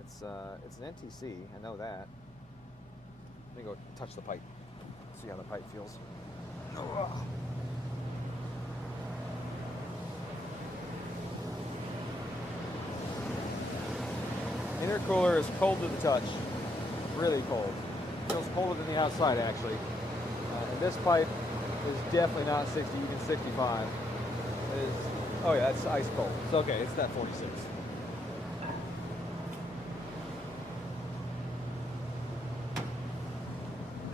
It's an NTC, I know that. Let me go touch the pipe, see how the pipe feels. Oh. intercooler is cold to the touch. Really cold. Feels colder than the outside, actually. And this pipe is definitely not 60, even 65. It is, oh yeah, it's ice cold. It's okay, it's that 46.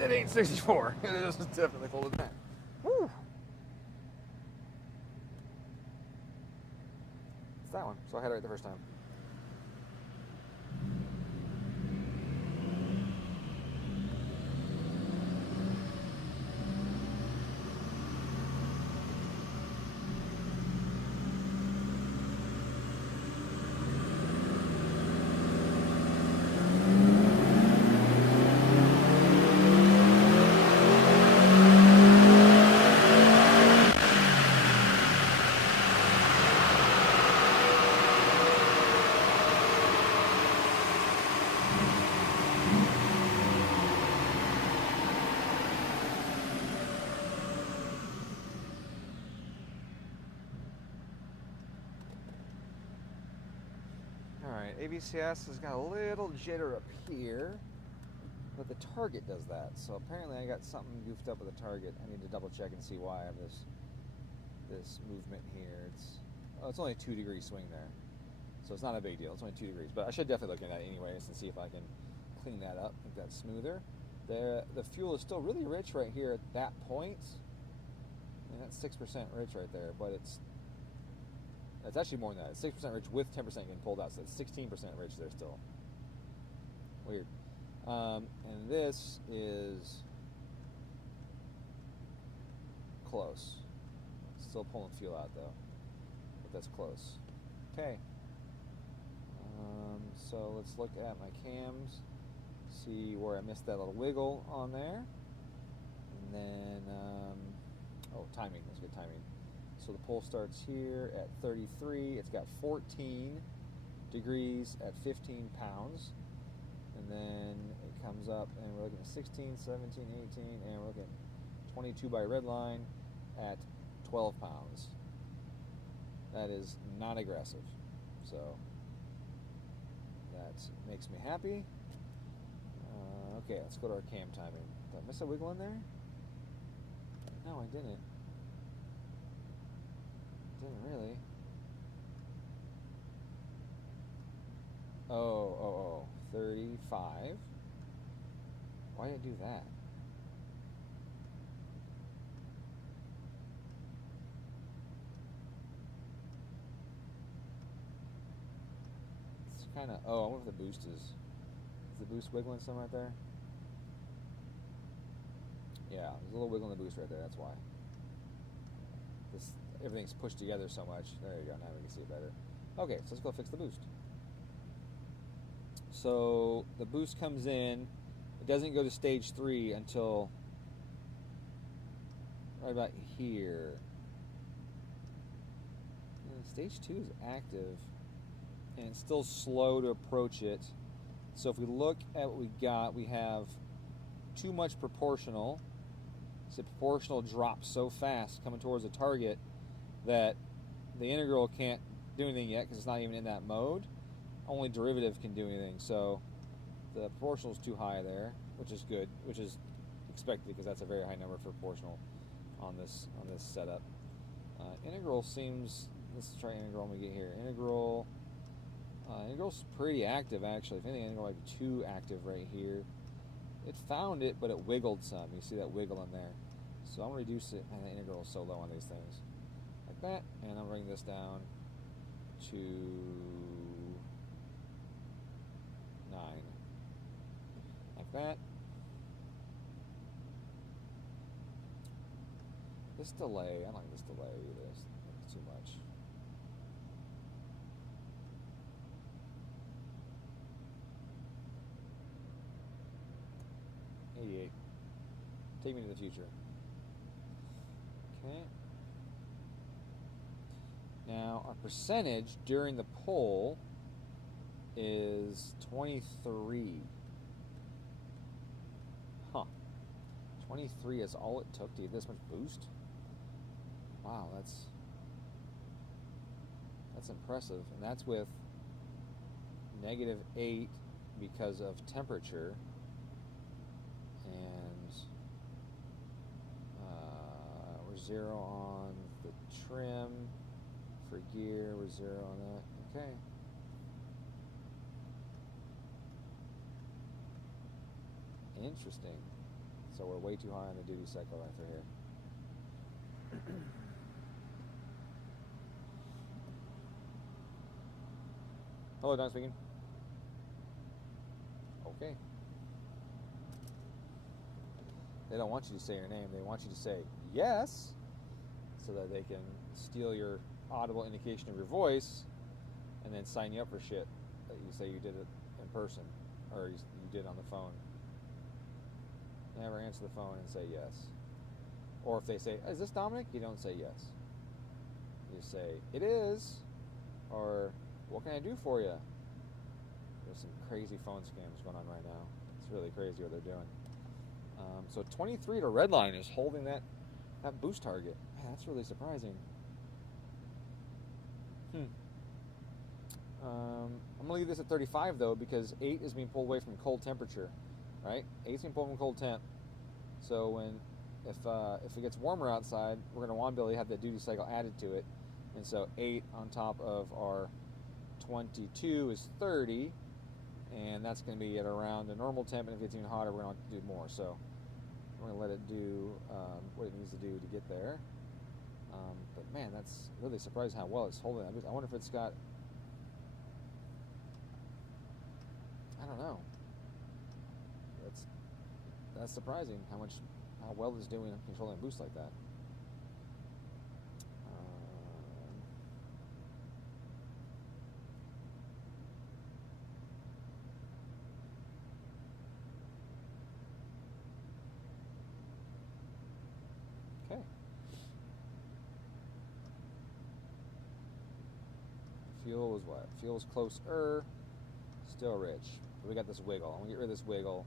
It ain't 64. It is definitely colder than that. Woo! It's that one, so I had it right the first time. Alright, AVCS has got a little jitter up here, but the target does that. So apparently I got something goofed up with the target. I need to double check and see why I have this movement here. It's only a 2-degree swing there. So it's not a big deal. It's only 2 degrees. But I should definitely look at that anyways and see if I can clean that up, make that smoother. The fuel is still really rich right here at that point. I mean, that's 6% rich right there, but it's actually more than that. It's 6% rich with 10% getting pulled out, so it's 16% rich there still. Weird. And this is close. Still pulling fuel out though, but that's close. Okay. So let's look at my cams, see where I missed that little wiggle on there, and then oh, timing. That's good timing. So the pull starts here at 33. It's got 14 degrees at 15 pounds. And then it comes up and we're looking at 16, 17, 18, and we're looking at 22 by red line at 12 pounds. That is not aggressive. So that makes me happy. Okay, let's go to our cam timing. Did I miss a wiggle in there? No, I didn't. Didn't really. Oh, 35. Why did it do that? It's kind of, oh, I wonder if the boost is the boost wiggling some right there? Yeah, there's a little wiggle in the boost right there, that's why. Everything's pushed together so much. There you go, now we can see it better. Okay, so let's go fix the boost. So the boost comes in, it doesn't go to stage 3 until right about here. And stage 2 is active, and it's still slow to approach it. So if we look at what we got, we have too much proportional. So proportional drops so fast coming towards the target that the integral can't do anything yet because it's not even in that mode. Only derivative can do anything. So the proportional is too high there, which is good, which is expected because that's a very high number for proportional on this setup. Integral seems, let's try integral when we get here. Integral's pretty active actually. If anything, integral might be too active right here. It found it, but it wiggled some. You see that wiggle in there. So I'm going to reduce it, and the integral is so low on these things. Like that, and I'm bringing this down to 9. Like that. This delay, I don't like this delay either. It's too much. Take me to the future. Okay. Now, our percentage during the pull is 23. Huh. 23 is all it took to get this much boost? Wow, that's impressive. And that's with -8 because of temperature, and we're 0 on the trim. For gear, we're 0 on that. Okay. Interesting. So we're way too high on the duty cycle right for here. Hello, Don speaking. Okay. They don't want you to say your name. They want you to say yes, so that they can steal your audible indication of your voice and then sign you up for shit that you say you did it in person or you did on the phone. Never answer the phone and say yes. Or if they say, "Is this Dominic?" you don't say yes. You say, "It is," or "What can I do for you?" There's some crazy phone scams going on right now. It's really crazy what they're doing. So 23 to Redline is holding that boost target. Man, that's really surprising. I'm going to leave this at 35 though, because 8 is being pulled away from cold temperature, right? 8 is being pulled from cold temp. So if it gets warmer outside, we're going to want to be able to have that duty cycle added to it. And so 8 on top of our 22 is 30, and that's going to be at around the normal temp, and if it's even hotter, we're going to have to do more. So we're going to let it do what it needs to do to get there. But man, that's really surprising how well it's holding. I wonder if it's got, I don't know. That's surprising how well it's doing controlling a boost like that. Okay. Fuel was what? Fuel was closer, still rich. But we got this wiggle. I'm going to get rid of this wiggle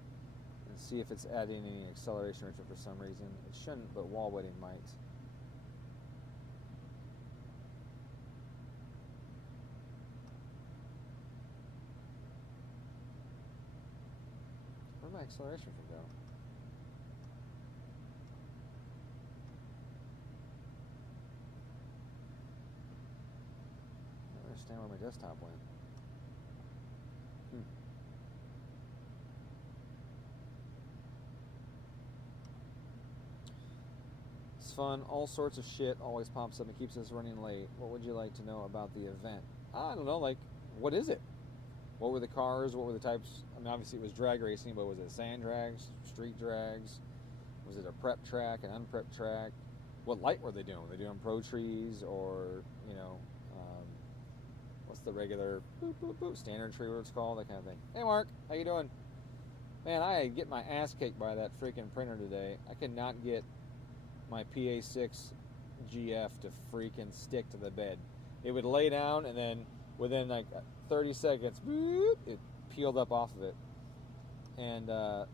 and see if it's adding any acceleration for some reason. It shouldn't, but wall wetting might. Where'd my acceleration from go? I don't understand where my desktop went. It's fun. All sorts of shit always pops up and keeps us running late. What would you like to know about the event? I don't know, like, what is it? What were the cars? What were the types? I mean, obviously it was drag racing, but was it sand drags, street drags? Was it a prep track, an unprepped track? What light were they doing? Were they doing pro trees, or, you know, what's the regular boop, boop, boop, standard tree, what it's called, that kind of thing. Hey Mark, how you doing? Man, I get my ass kicked by that freaking printer today. I could not get my PA6 GF to freaking stick to the bed. It would lay down, and then within like 30 seconds, boop, it peeled up off of it. And the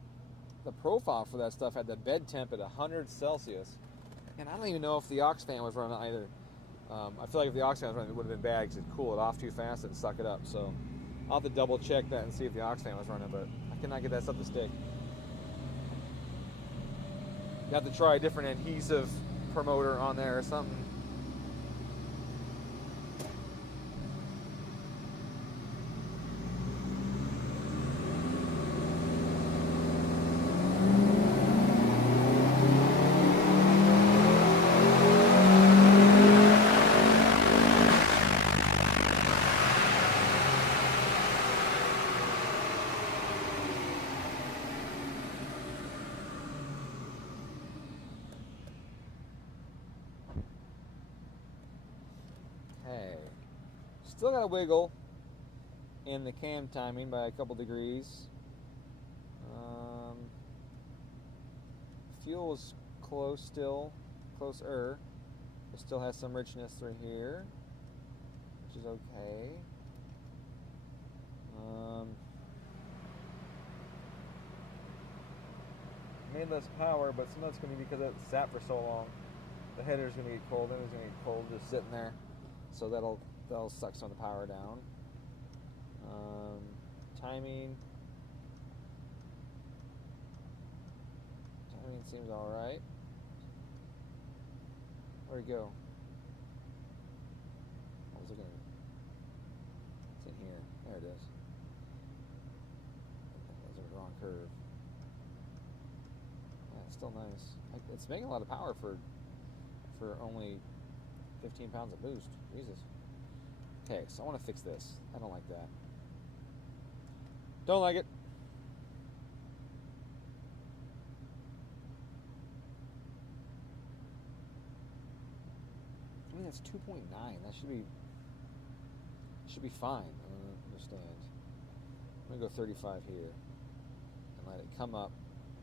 profile for that stuff had the bed temp at 100 Celsius. And I don't even know if the aux fan was running either. I feel like if the aux fan was running, it would have been bad because it'd cool it off too fast and suck it up. So I'll have to double check that and see if the aux fan was running, but I cannot get that stuff to stick. You have to try a different adhesive promoter on there or something. Still got a wiggle in the cam timing by a couple degrees. Fuel is close still, closer. It still has some richness through here, which is okay. Made less power, but some of that's going to be because it sat for so long. The header's going to get cold, and it's going to get cold just sitting there. So that'll suck some of the power down. Timing seems alright. Where'd it go? I was looking at it. It's in here. There it is. That's the wrong curve. Yeah, it's still nice. It's making a lot of power for only 15 pounds of boost. Jesus. Okay, so I want to fix this. I don't like that. Don't like it. I mean, that's 2.9. That should be fine. I don't understand. I'm gonna go 35 here and let it come up,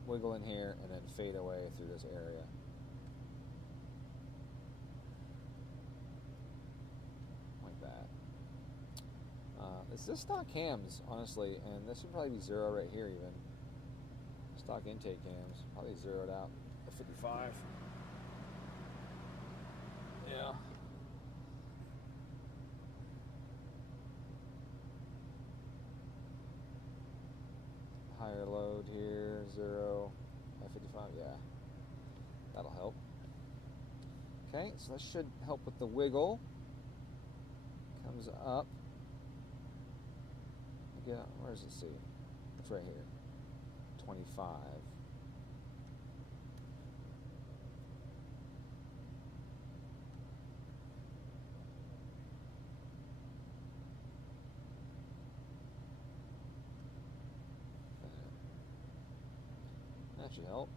wiggle in here, and then fade away through this area. Like that. It's just stock cams, honestly, and this should probably be 0 right here even. Stock intake cams, probably zeroed out at 55. Yeah. Higher load here, 0 at 55, yeah. That'll help. Okay, so that should help with the wiggle. Comes up. Again, where does it see? It's right here. 25. That should help.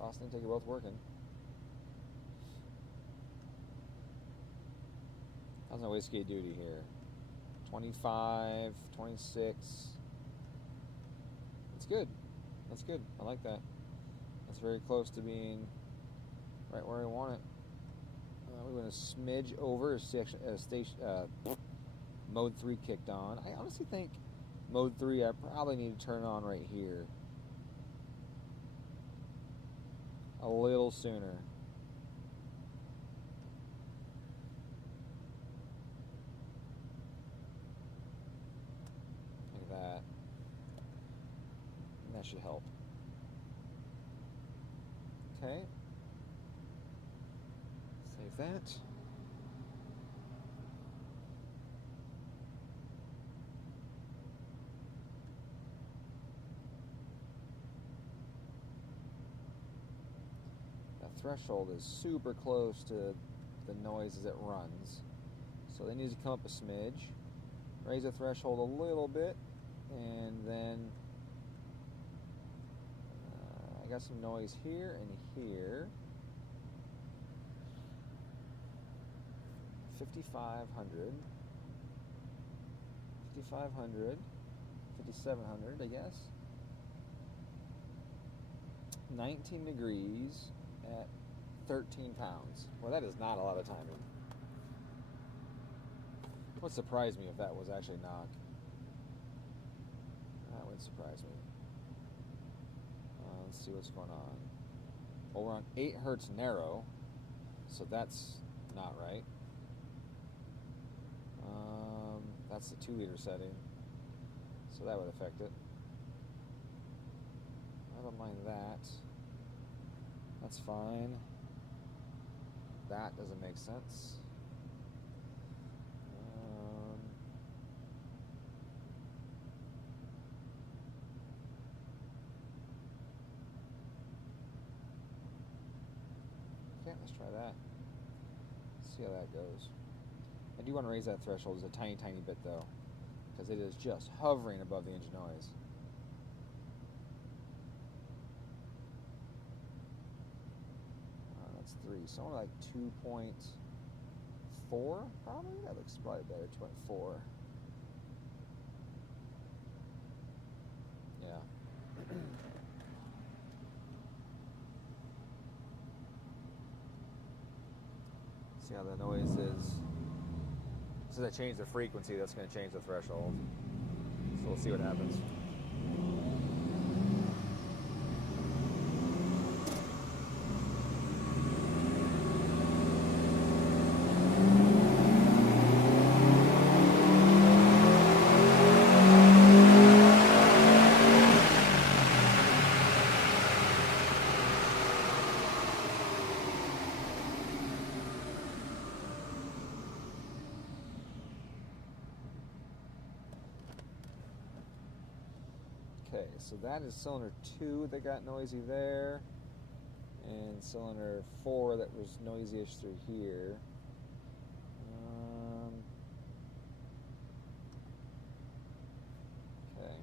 Austin, take you both working. How's my wastegate duty here? 25, 26. That's good. That's good. I like that. That's very close to being right where I want it. We went a smidge over. Mode 3 kicked on. I honestly think Mode 3 I probably need to turn on right here. A little sooner. Like that. And that should help. Okay. Save that. Threshold is super close to the noise as it runs, so they need to come up a smidge, raise the threshold a little bit, and then I got some noise here and here. 5,500, 5,500, 5,700, I guess. 19 degrees at 13 pounds. Well, that is not a lot of timing. Would surprise me if that was actually knock. That would surprise me. Let's see what's going on. Well, we're on 8 hertz narrow, so that's not right. That's the 2-liter setting, so that would affect it. I don't mind that. That's fine. That doesn't make sense. Okay, let's try that. See how that goes. I do want to raise that threshold just a tiny, tiny bit though, because it is just hovering above the engine noise. That's 3, so like 2.4 probably. That looks probably better. 2.4. Yeah. See how the noise is. So I change the frequency, that's going to change the threshold. So we'll see what happens. Okay, so that is cylinder 2 that got noisy there, and cylinder 4 that was noisy-ish through here. Okay.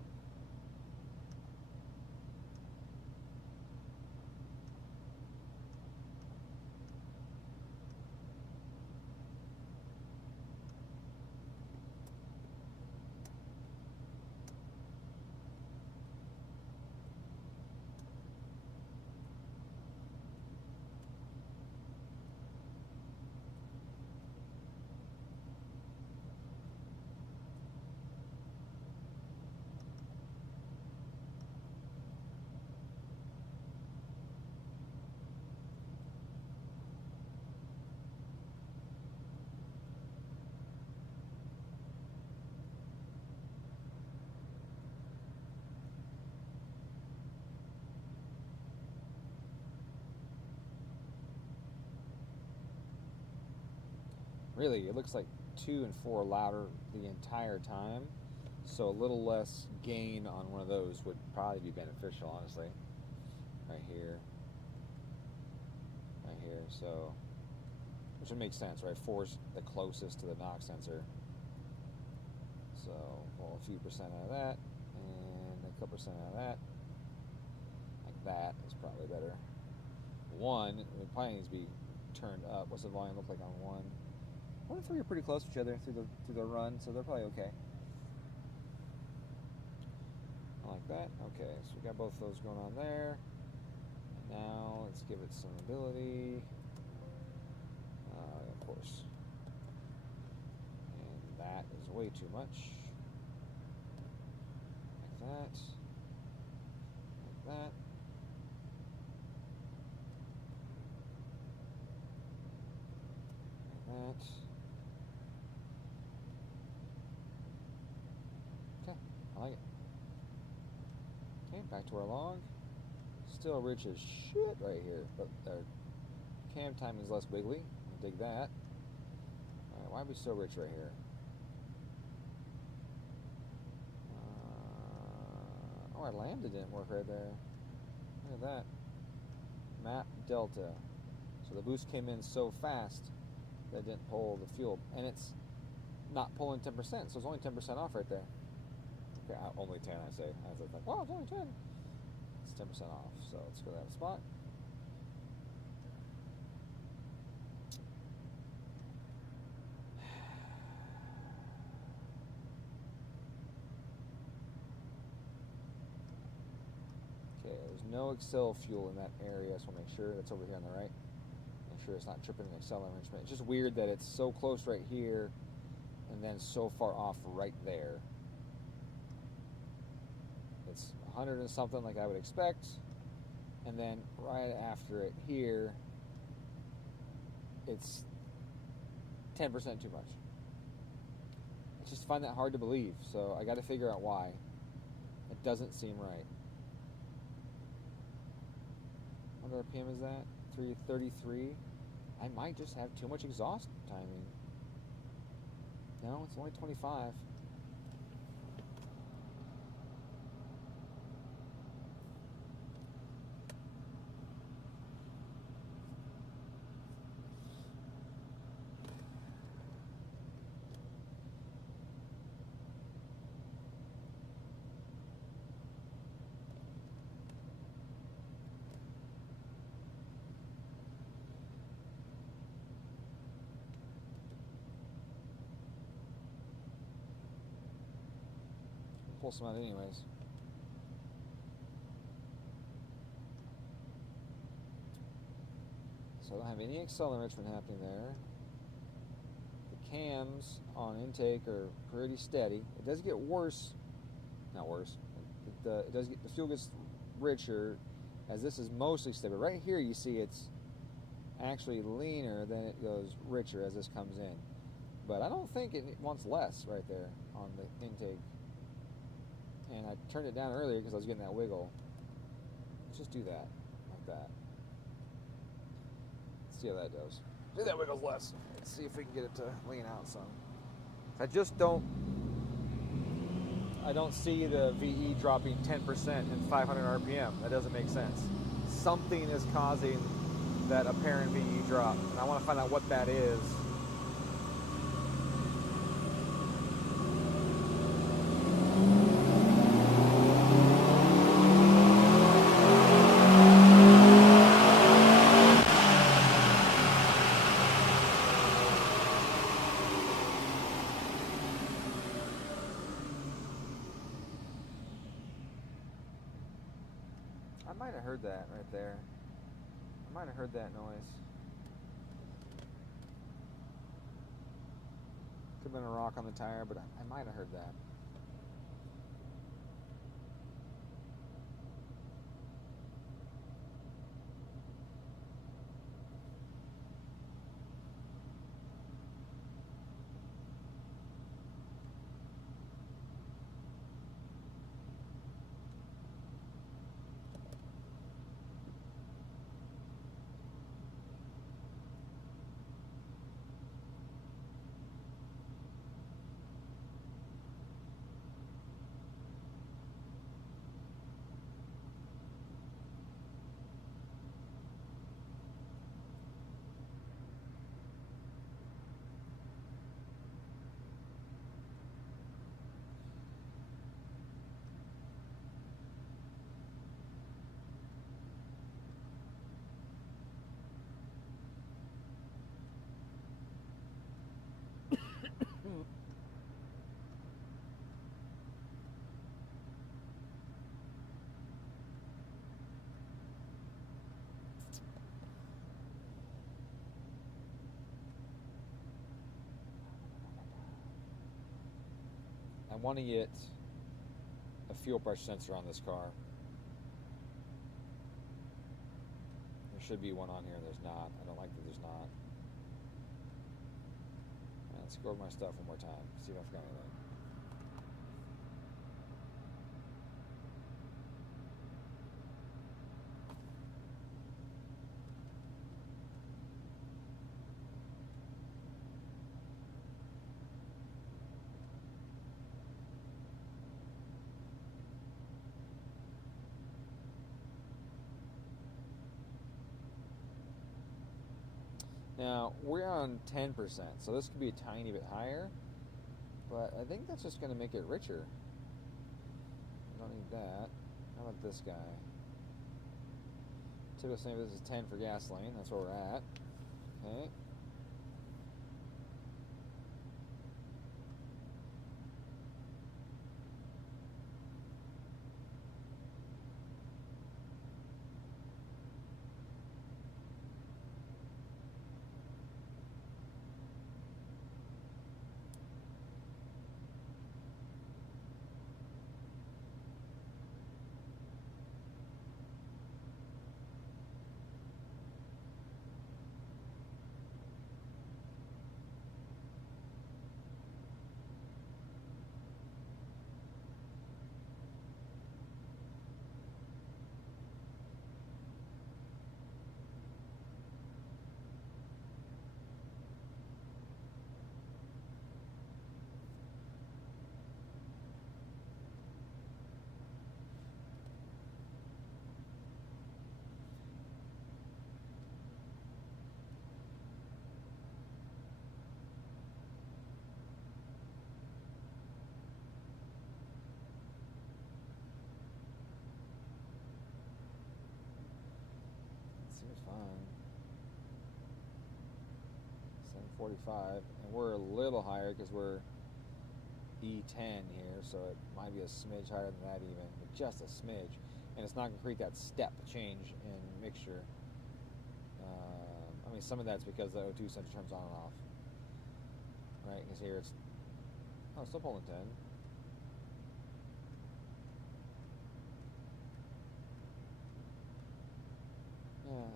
Really, it looks like 2 and 4 louder the entire time, so a little less gain on one of those would probably be beneficial, honestly. Right here, so, which would make sense, right? 4's the closest to the knock sensor, so well, a few percent out of that, and a couple percent out of that. Like that is probably better. 1, it probably needs to be turned up. What's the volume look like on 1? 1 and 3 are pretty close to each other through the run, so they're probably okay. I like that. Okay, so we got both of those going on there. And now let's give it some ability. Of course. And that is way too much. Like that. Like that. Like that. I like it. Okay, back to our log. Still rich as shit right here, but our cam timing is less wiggly. I dig that. Alright, why are we so rich right here? Oh, our lambda didn't work right there. Look at that. Map delta. So the boost came in so fast that it didn't pull the fuel. And it's not pulling 10%, so it's only 10% off right there. Okay, only 10, I say. I was like, wow, it's only 10. It's 10% off, so let's go to that spot. Okay, there's no Excel fuel in that area, so we'll make sure that's over here on the right. Make sure it's not tripping the Excel arrangement. It's just weird that it's so close right here and then so far off right there. It's 100 and something like I would expect, and then right after it here, it's 10% too much. I just find that hard to believe, so I got to figure out why. It doesn't seem right. What RPM is that? 333. I might just have too much exhaust timing. No, it's only 25. Pull some out anyways. So I don't have any Excel enrichment happening there. The cams on intake are pretty steady. It does get worse not worse. It does get, the fuel gets richer as this is mostly steady. But right here you see it's actually leaner, then it goes richer as this comes in. But I don't think it wants less right there on the intake. And I turned it down earlier because I was getting that wiggle. Let's just do that, like that. Let's see how that goes. See if that wiggles less. Let's see if we can get it to lean out some. I don't see the VE dropping 10% in 500 RPM. That doesn't make sense. Something is causing that apparent VE drop, and I want to find out what that is. I might have heard that right there. I might have heard that noise. Could have been a rock on the tire, but I might have heard that. I want to get a fuel pressure sensor on this car. There should be one on here. There's not. I don't like that there's not. Let's go over my stuff one more time. See if I forgot anything. Now, we're on 10%, so this could be a tiny bit higher, but I think that's just going to make it richer. I don't need that. How about this guy? Typical saying this is 10 for gasoline, that's where we're at. Okay. Seems fine. 745, and we're a little higher because we're E10 here, so it might be a smidge higher than that even, but just a smidge. And it's not going to create that step change in mixture. I mean, some of that's because the O2 sensor turns on and off. Right, because here it's, oh, still pulling 10.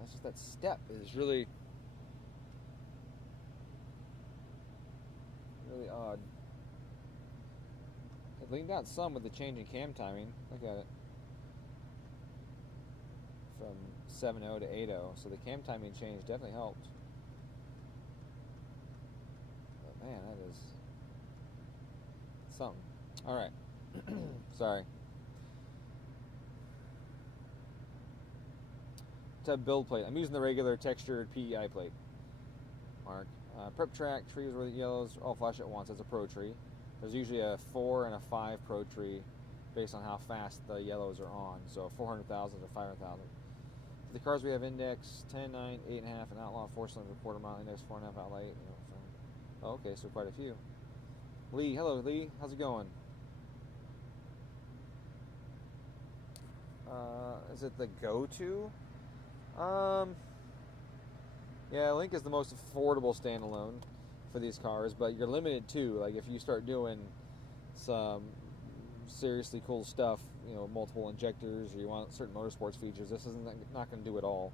It's just that step is really, really odd. It leaned out some with the change in cam timing. Look at it. From 7.0 to 8.0. So the cam timing change definitely helped. But man, that is something. Alright. Sorry. Tub build plate. I'm using the regular textured PEI plate. Mark. Prep track, trees where the yellows all flash at once. That's a pro tree. There's usually a 4 and a 5 pro tree based on how fast the yellows are on. So 400,000 to 500,000. The cars we have index 10, 9, 8.5, and outlaw 4-cylinder quarter mile, index 4.5, outlight. Oh, okay, so quite a few. Lee, hello Lee, how's it going? Is it the go-to? Yeah, Link is the most affordable standalone for these cars, but you're limited too. Like if you start doing some seriously cool stuff, you know, multiple injectors, or you want certain motorsports features, this isn't not going to do it all.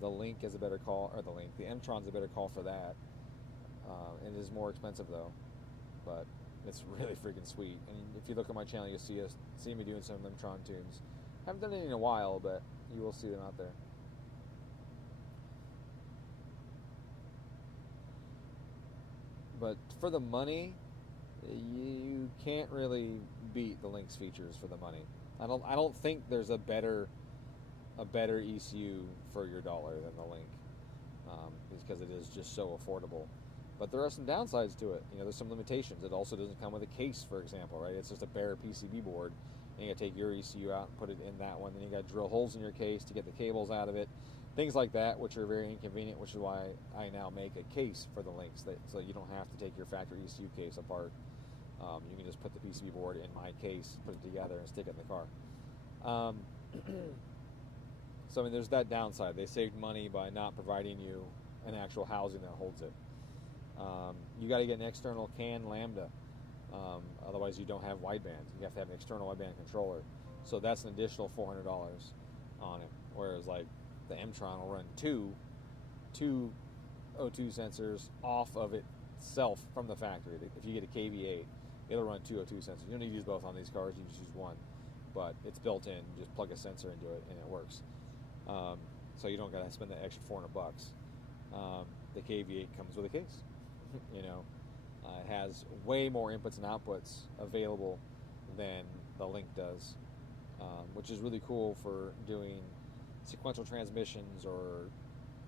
The Link is a better call, or the M-tron's a better call for that. It is more expensive though, but it's really freaking sweet. And if you look at my channel, you'll see me doing some M-tron tunes. Haven't done it in a while, but you will see them out there. But for the money, you can't really beat the Link's features for the money. I don't think there's a better ECU for your dollar than the Link, because it is just so affordable. But there are some downsides to it. You know, there's some limitations. It also doesn't come with a case, for example, right? It's just a bare PCB board. And you got to take your ECU out and put it in that one. Then you got to drill holes in your case to get the cables out of it. Things like that, which are very inconvenient, which is why I now make a case for the Links, so you don't have to take your factory ECU case apart. You can just put the PCB board in my case, put it together, and stick it in the car. So I mean, there's that downside. They saved money by not providing you an actual housing that holds it. You got to get an external CAN lambda. Otherwise, you don't have wideband. You have to have an external wideband controller. So that's an additional $400 on it. Whereas like the M-tron will run two O2 sensors off of itself from the factory. If you get a KV8, it'll run two O2 sensors. You don't need to use both on these cars. You just use one. But it's built in. You just plug a sensor into it, and it works. So you don't got to spend that extra $400. The KV8 comes with a case. You know, it has way more inputs and outputs available than the Link does, which is really cool for doing sequential transmissions, or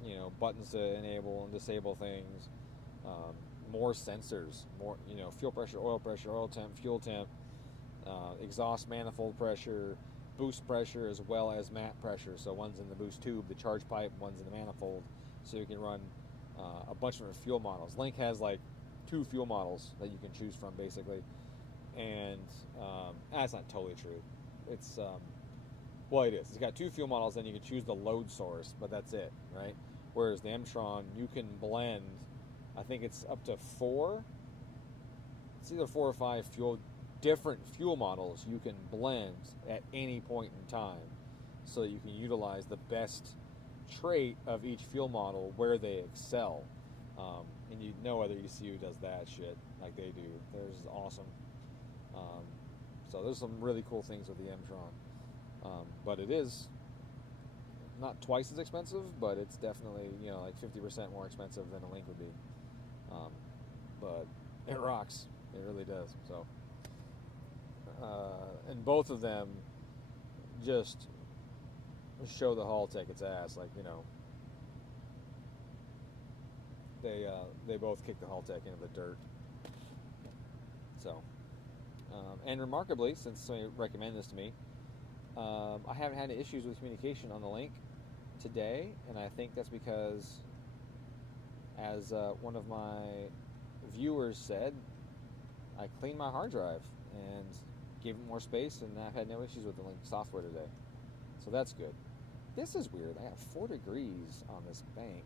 you know, buttons to enable and disable things. More sensors, more, you know, fuel pressure, oil temp, fuel temp, exhaust manifold pressure, boost pressure, as well as mat pressure. So one's in the boost tube, the charge pipe, one's in the manifold, so you can run a bunch of different fuel models. Link has like 2 fuel models that you can choose from, basically, and that's not totally true. It's well, it is. It's got 2 fuel models, and you can choose the load source, but that's it, right? Whereas the M-tron, you can blend, I think it's up to 4. It's either 4 or 5 different fuel models you can blend at any point in time, so you can utilize the best trait of each fuel model where they excel. And no other ECU does that shit like they do. Theirs is awesome. So there's some really cool things with the M-tron. But it is not twice as expensive, but it's definitely, you know, like 50% more expensive than a Link would be. But it rocks. It really does. So, and both of them just show the Haltech its ass. Like, you know, they both kick the Haltech into the dirt. So, and remarkably, since somebody recommended this to me, I haven't had any issues with communication on the Link today, and I think that's because, as one of my viewers said, I cleaned my hard drive and gave it more space, and I've had no issues with the Link software today. So that's good. This is weird. I got 4 degrees on this bank.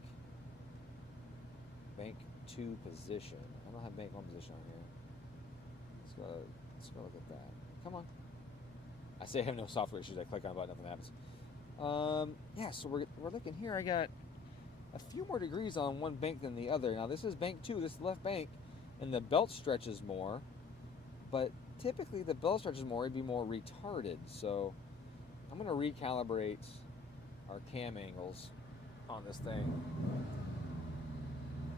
Bank 2 position. I don't have bank 1 position on here. Let's go look at that. Come on. I say I have no software issues. I click on a button, nothing happens. Yeah, so we're looking here. I got a few more degrees on one bank than the other. Now this is bank 2, this is left bank, and the belt stretches more, but typically the belt stretches more, it'd be more retarded. So I'm going to recalibrate our cam angles on this thing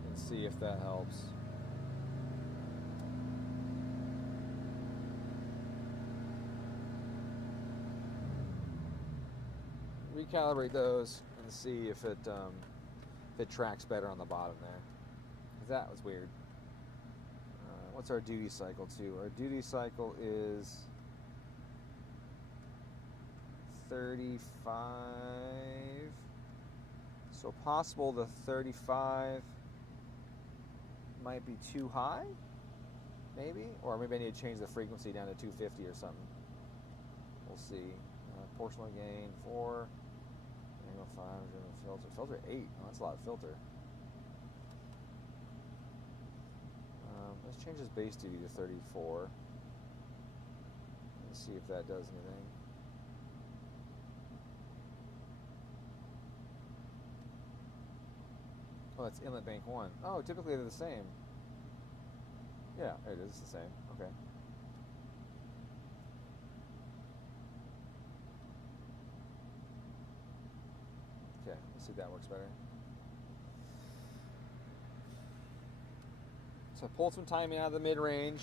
and see if that helps. Recalibrate those and see if it tracks better on the bottom there. 'Cause that was weird. What's our duty cycle to? Our duty cycle is 35. So possible the 35 might be too high, maybe? Or maybe I need to change the frequency down to 250 or something. We'll see. Proportional gain 4. Angle 5. Filter. Filter 8. Oh, that's a lot of filter. Let's change this base duty to 34. Let's see if that does anything. Oh, that's inlet bank 1. Oh, typically they're the same. Yeah, it is the same. Okay. Okay, let's see if that works better. So I pulled some timing out of the mid-range.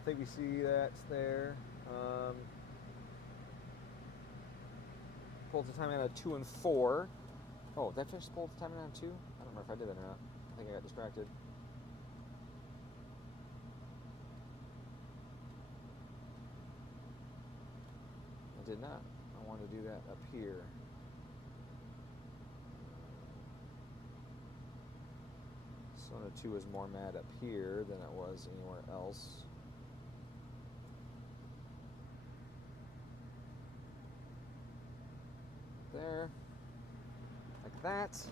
I think we see that's there. Pulled the timing out of 2 and 4. Oh, did I finish pull the timing out of 2? I don't remember if I did that or not. I think I got distracted. I did not. I wanted to do that up here. Sona 2 is more mad up here than it was anywhere else. There. Like that.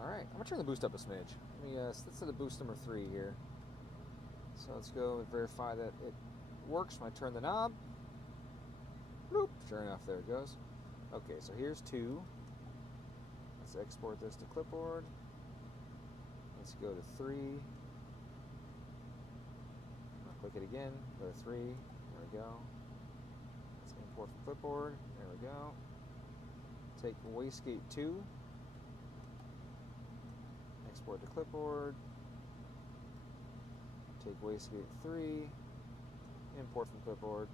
Alright, I'm going to turn the boost up a smidge. Let's set the boost number 3 here. So let's go and verify that it works when I turn the knob. Bloop. Sure enough, there it goes. Okay, so here's 2. Let's export this to clipboard. Let's go to 3. I'll click it again. Go to 3. There we go. Let's import from clipboard. There we go. Take wastegate 2. Export to clipboard. Take wastegate 3. Import from clipboard.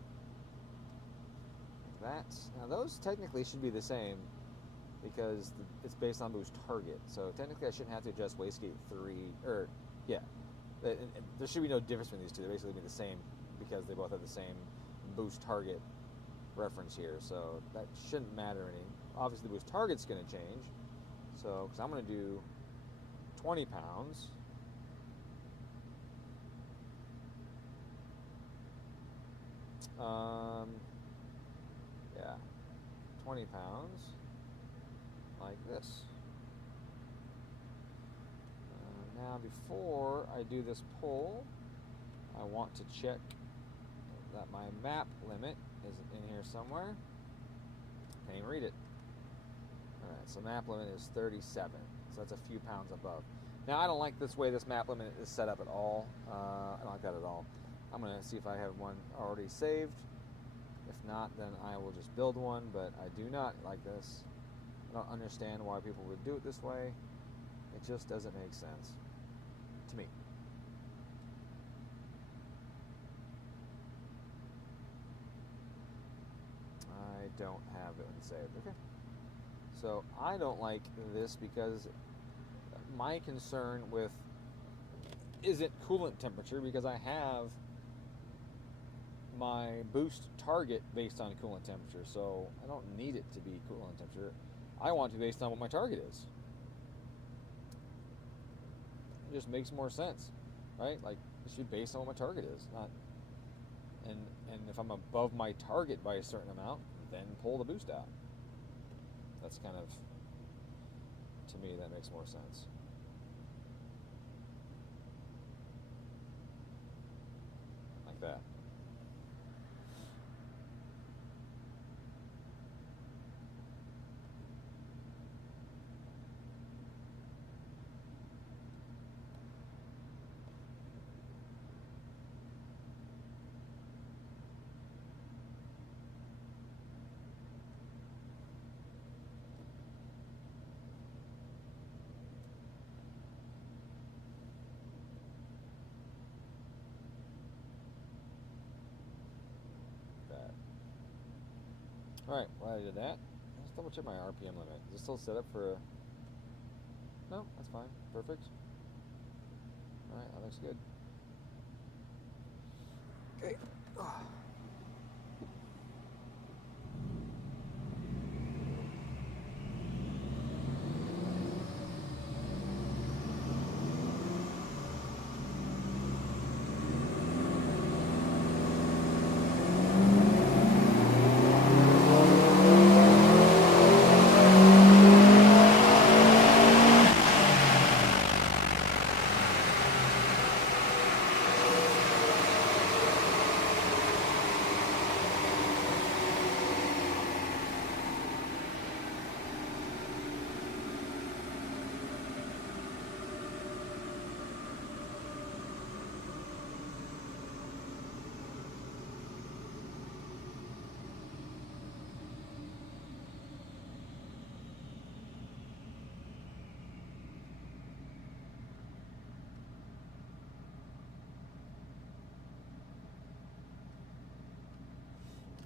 Like that. Now those technically should be the same, because it's based on boost target. So technically I shouldn't have to adjust wastegate 3, or, yeah. There should be no difference between these two. They basically be the same because they both have the same boost target reference here. So that shouldn't matter any. Obviously the boost target's going to change. So, because I'm going to do 20 pounds. Yeah, 20 pounds. Like this. Now before I do this pull, I want to check that my map limit is in here somewhere. Can't even read it. Alright, so map limit is 37. So that's a few pounds above. Now I don't like this way this map limit is set up at all. I don't like that at all. I'm going to see if I have one already saved. If not, then I will just build one, but I do not like this. I don't understand why people would do it this way. It just doesn't make sense to me. I don't have it saved. Okay. So I don't like this because my concern with isn't coolant temperature, because I have my boost target based on coolant temperature, so I don't need it to be coolant temperature. I want it to be based on what my target is. It just makes more sense, right? Like, it should be based on what my target is, not. And if I'm above my target by a certain amount, then pull the boost out. That's kind of, to me, that makes more sense. Like that. Alright, well, I did that. Let's double check my RPM limit. Is it still set up for a... No, that's fine. Perfect. Alright, that looks good. Okay.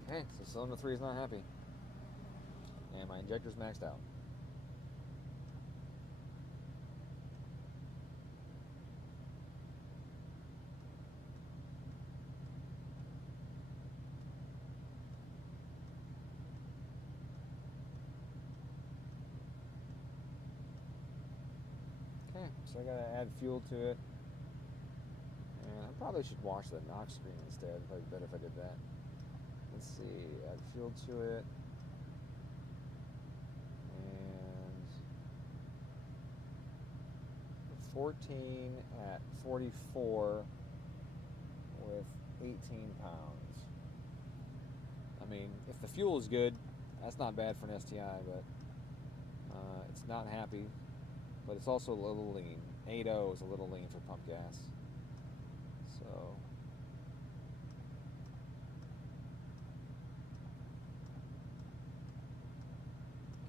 Okay, so cylinder 3 is not happy. And my injector's maxed out. Okay, so I gotta add fuel to it. And I probably should wash the NOx screen instead. Probably better if I did that. Let's see, add fuel to it. And 14 at 44 with 18 pounds. I mean, if the fuel is good, that's not bad for an STi, but it's not happy. But it's also a little lean. 8.0 is a little lean for pump gas. So...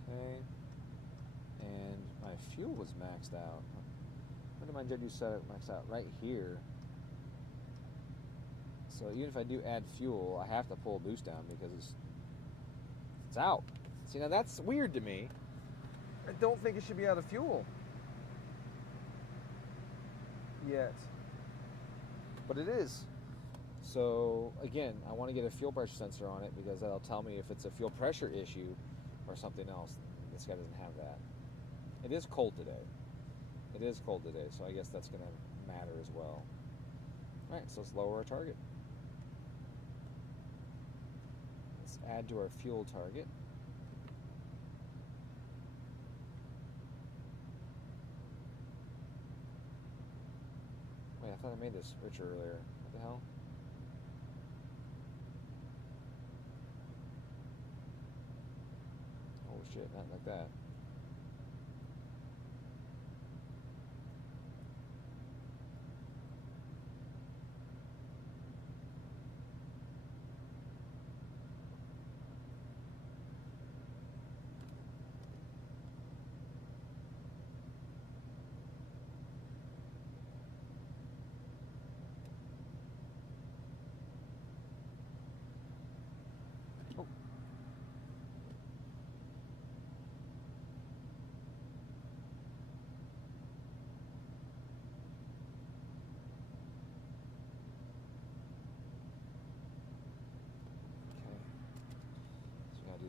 Okay, and my fuel was maxed out. Where did my injector set it maxed out? Right here. So even if I do add fuel, I have to pull boost down because it's out. See, now that's weird to me. I don't think it should be out of fuel yet, but it is. So again, I want to get a fuel pressure sensor on it because that'll tell me if it's a fuel pressure issue or something else. This guy doesn't have that. It is cold today. It is cold today, so I guess that's going to matter as well. Alright, so let's lower our target. Let's add to our fuel target. Wait, I thought I made this richer earlier. What the hell? Oh shit, not like that. Oh.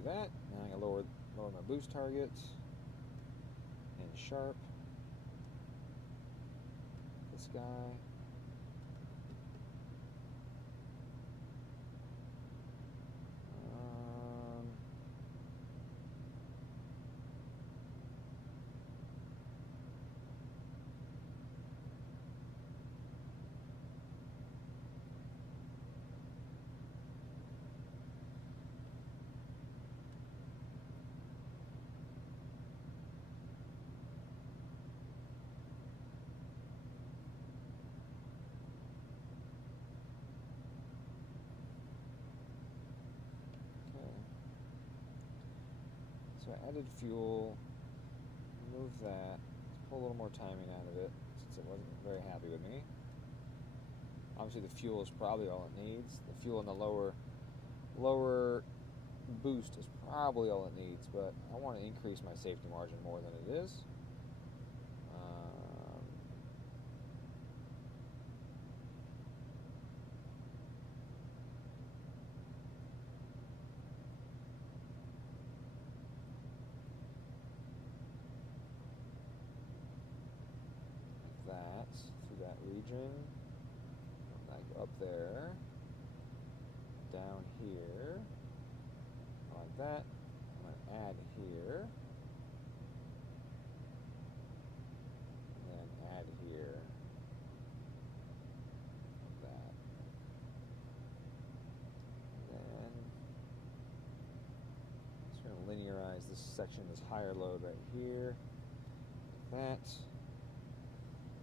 That. Now I'm gonna lower my boost target and sharp. This guy. So I added fuel, remove that, pull a little more timing out of it since it wasn't very happy with me. Obviously the fuel is probably all it needs. The fuel in the lower boost is probably all it needs, but I want to increase my safety margin more than it is. That through that region, like up there, down here, like that. I'm going to add here, and then add here, like that. And then I'm just going to linearize this section, this higher load right here, like that.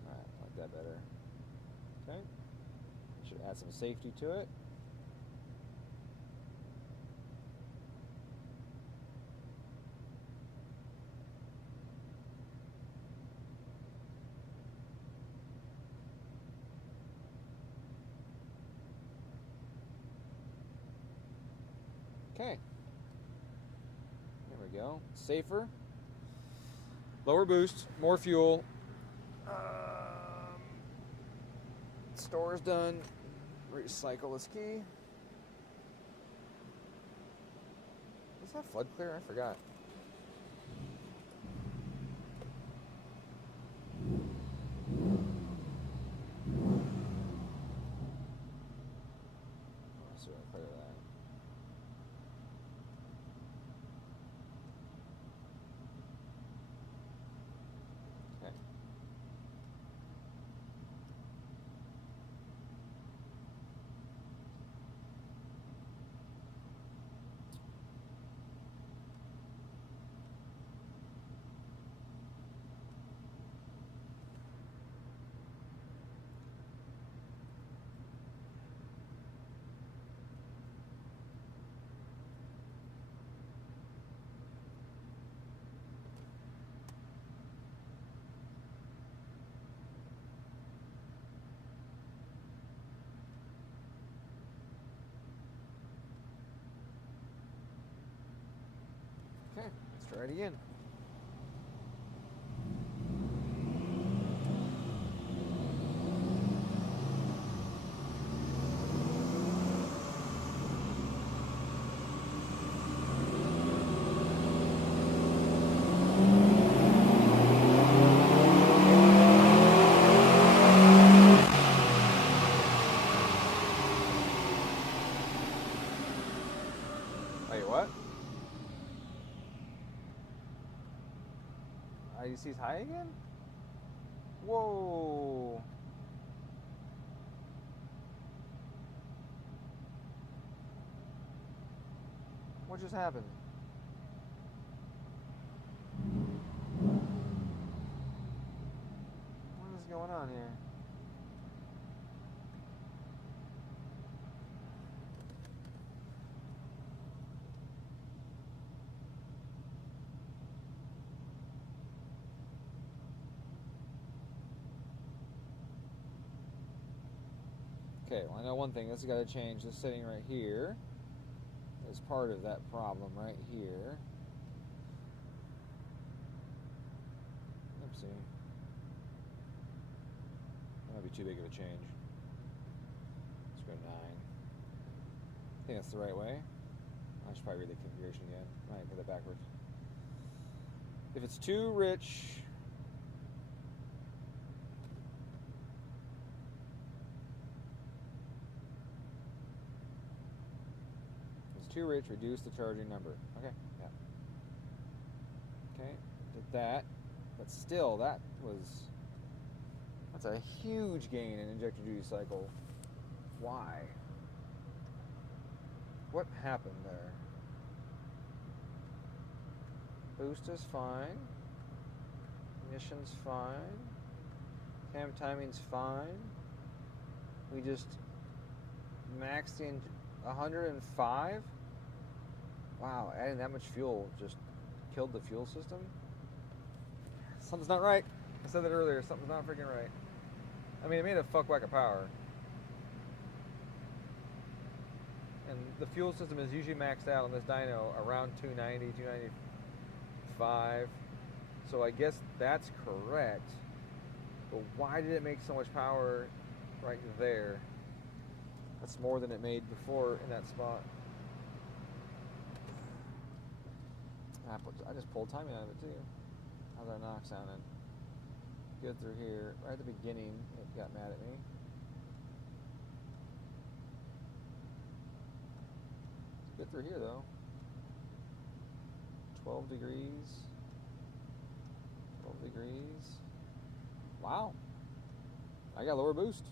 Alright, I like that better. Okay. Should add some safety to it. Okay. There we go. Safer. Lower boost. More fuel. Store is done. Recycle is key. Is that flood clear? I forgot. Let's clear that. Okay. Okay, let's try it again. Wait, what? IDC's high again? Whoa. What just happened? What is going on here? Okay, well I know one thing, this has got to change. This setting right here is part of that problem right here. Oopsie. That might be too big of a change. Let's go 9. I think that's the right way. I should probably read the configuration again. I might put that backwards. If it's too rich, too rich, reduce the charging number. Okay, yeah. Okay, did that. But still, that's a huge gain in injector duty cycle. Why? What happened there? Boost is fine. Ignition's fine. Cam timing's fine. We just maxed in 105? Wow, adding that much fuel just killed the fuel system? Something's not right. I said that earlier, something's not freaking right. I mean, it made a fuck whack of power. And the fuel system is usually maxed out on this dyno around 290, 295. So I guess that's correct. But why did it make so much power right there? That's more than it made before in that spot. I just pulled timing out of it too. How's that knock sounding? Good through here. Right at the beginning, it got mad at me. It's good through here though. 12 degrees. 12 degrees. Wow. I got lower boost.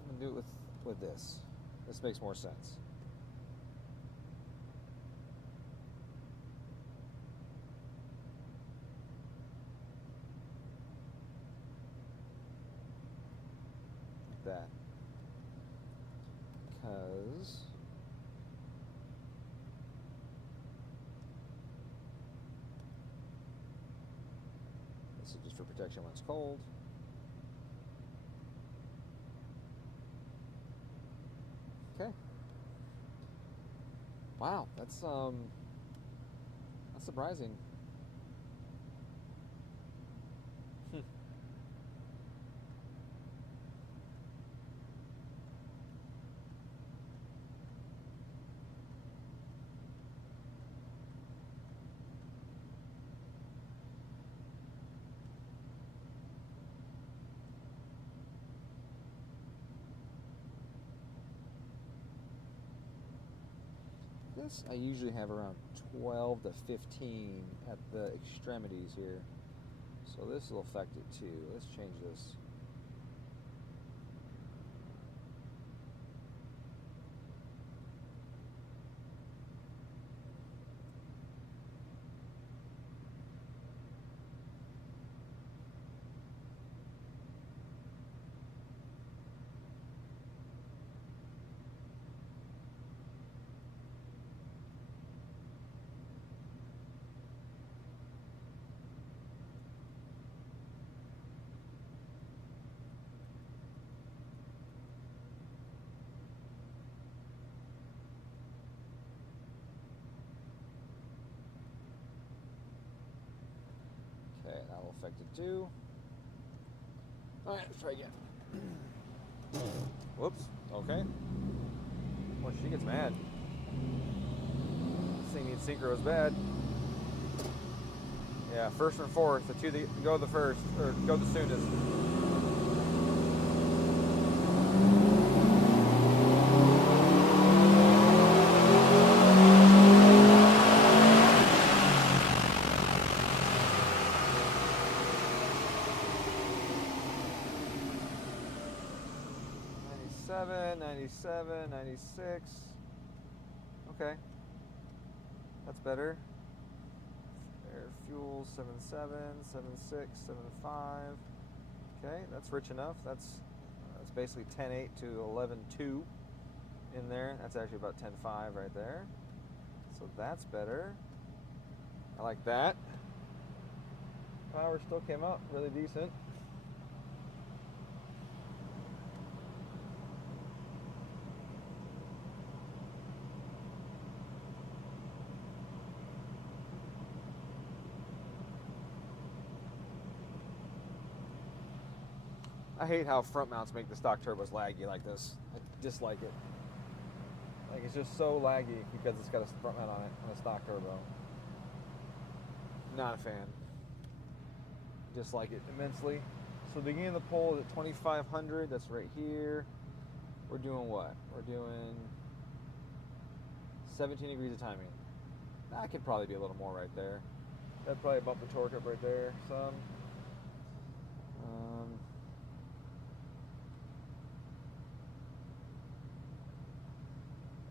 I'm gonna do it with this. This makes more sense. That because this is just for protection when it's cold. Okay. Wow, that's surprising. This I usually have around 12 to 15 at the extremities here. So this will affect it too. Let's change this. Okay, that'll affect it too. Alright, let's try again. Whoops, okay. Well, she gets mad. This thing needs synchro is bad. Yeah, first and fourth, the two that go the first, or go the soonest. '97, '97, '96. Okay. That's better. Air fuel 7.7, 7.6, 7.5. Okay, that's rich enough. That's basically 10.8 to 11.2 in there. That's actually about 10.5 right there. So that's better. I like that. Power still came up really decent. I hate how front mounts make the stock turbos laggy like this. I dislike it. Like, it's just so laggy because it's got a front mount on it and a stock turbo. Not a fan. Dislike it immensely. So the beginning of the pole is at 2,500. That's right here. We're doing what? We're doing 17 degrees of timing. That could probably be a little more right there. That'd probably bump the torque up right there some.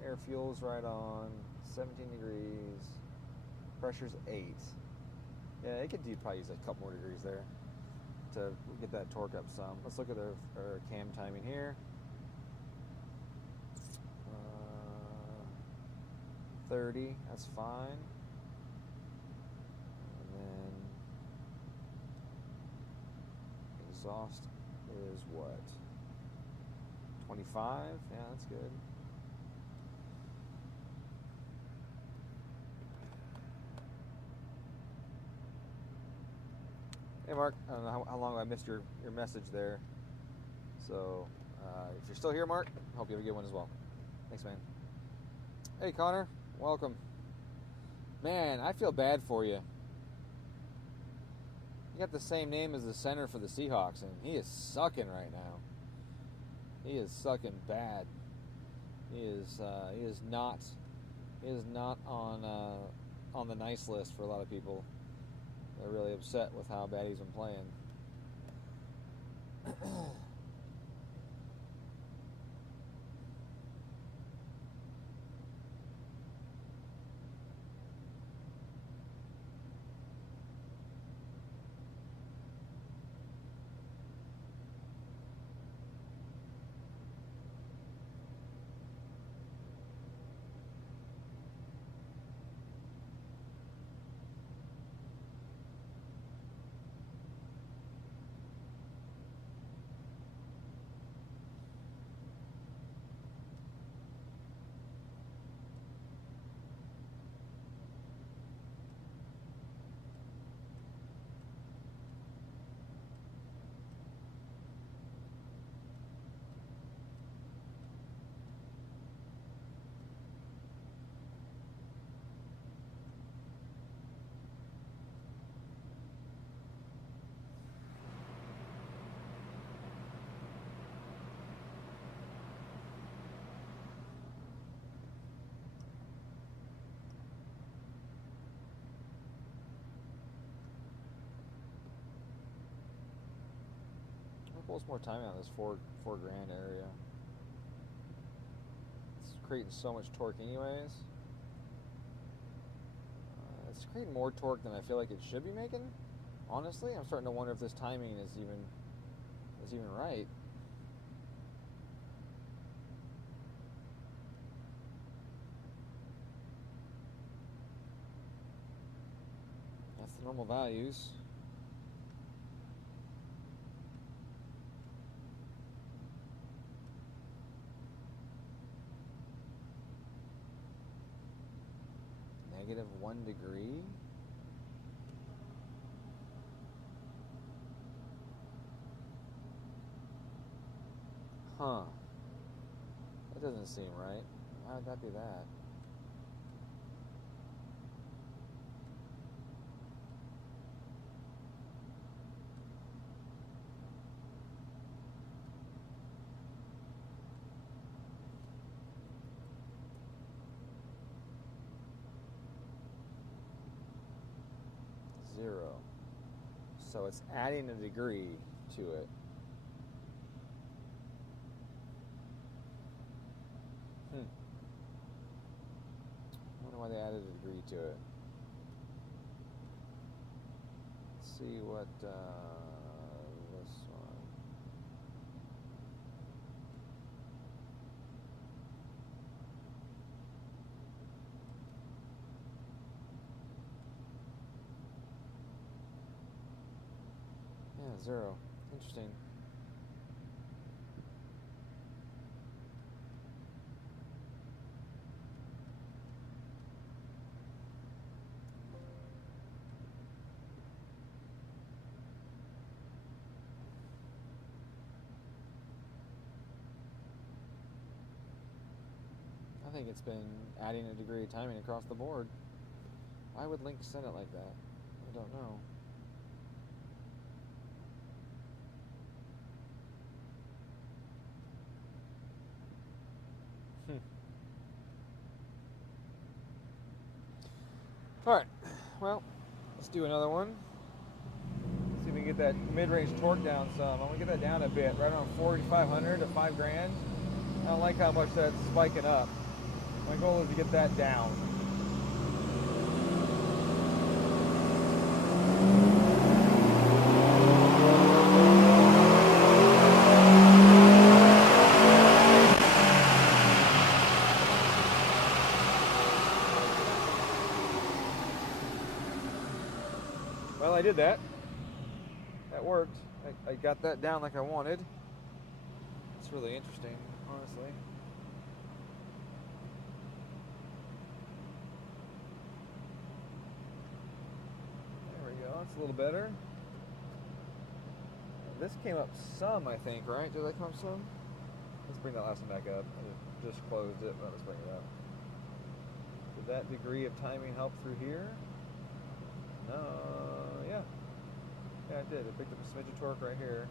Air fuel's right on, 17 degrees, pressure's 8. Yeah, it could probably use a couple more degrees there to get that torque up some. Let's look at our cam timing here. 30, that's fine. And then exhaust is what? 25. Yeah, that's good. Hey Mark, I don't know how long I missed your message there. So if you're still here, Mark, hope you have a good one as well. Thanks, man. Hey Connor, welcome. Man, I feel bad for you. You got the same name as the center for the Seahawks, and he is sucking right now. He is sucking bad. He is not on the nice list for a lot of people. They're really upset with how bad he's been playing. Pull some more timing on this four grand area. It's creating so much torque anyways. It's creating more torque than I feel like it should be making. Honestly, I'm starting to wonder if this timing is even right. That's the normal values. -1 degree. Huh. That doesn't seem right. Why would that be that? Zero. So it's adding a degree to it. I wonder why they added a degree to it. Let's see what this one. Yeah, 0. Interesting. I think it's been adding a degree of timing across the board. Why would Link send it like that? I don't know. Alright, well, let's do another one. See if we can get that mid-range torque down some. I'm going to get that down a bit, right around 4,500 to 5 grand. I don't like how much that's spiking up. My goal is to get that down. Well, I did that. That worked. I got that down like I wanted. It's really interesting. honestly. There we go, it's a little better. This came up some, I think, right? Did that come up some? Let's bring that last one back up. I just closed it, but let's bring it up. Did that degree of timing help through here? No, yeah. Yeah, it did. It picked up a smidge of torque right here.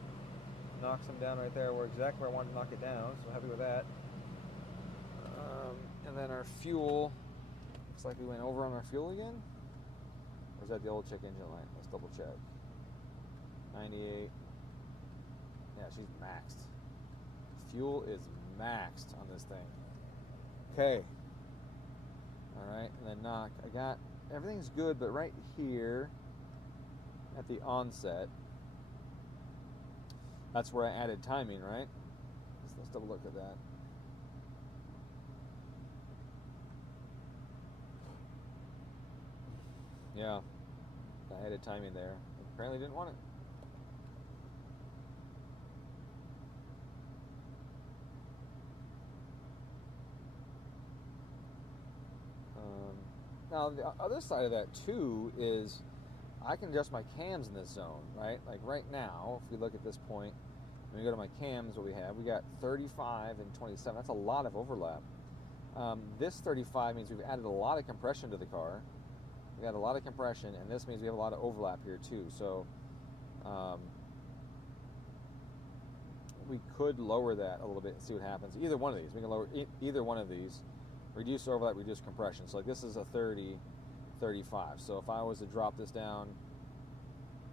Knocks them down right there. We're exactly where I wanted to knock it down, so happy with that. And then our fuel, looks like we went over on our fuel again. Or is that the old check engine light? Let's double check. 98. Yeah, she's maxed. Fuel is maxed on this thing. Okay. Alright, and then knock. I got, everything's good, but right here at the onset, that's where I added timing, right? Let's double look at that. Yeah, I added timing there. Apparently didn't want it. Now the other side of that too is I can adjust my cams in this zone, right? Like right now, if we look at this point, when we go to my cams, what we got 35 and 27. That's a lot of overlap. This 35 means we've added a lot of compression to the car. We had a lot of compression, and this means we have a lot of overlap here too. So we could lower that a little bit and see what happens. Either one of these, we can lower either one of these. Reduce overlap, reduce compression. So like this is a 30, 35. So if I was to drop this down,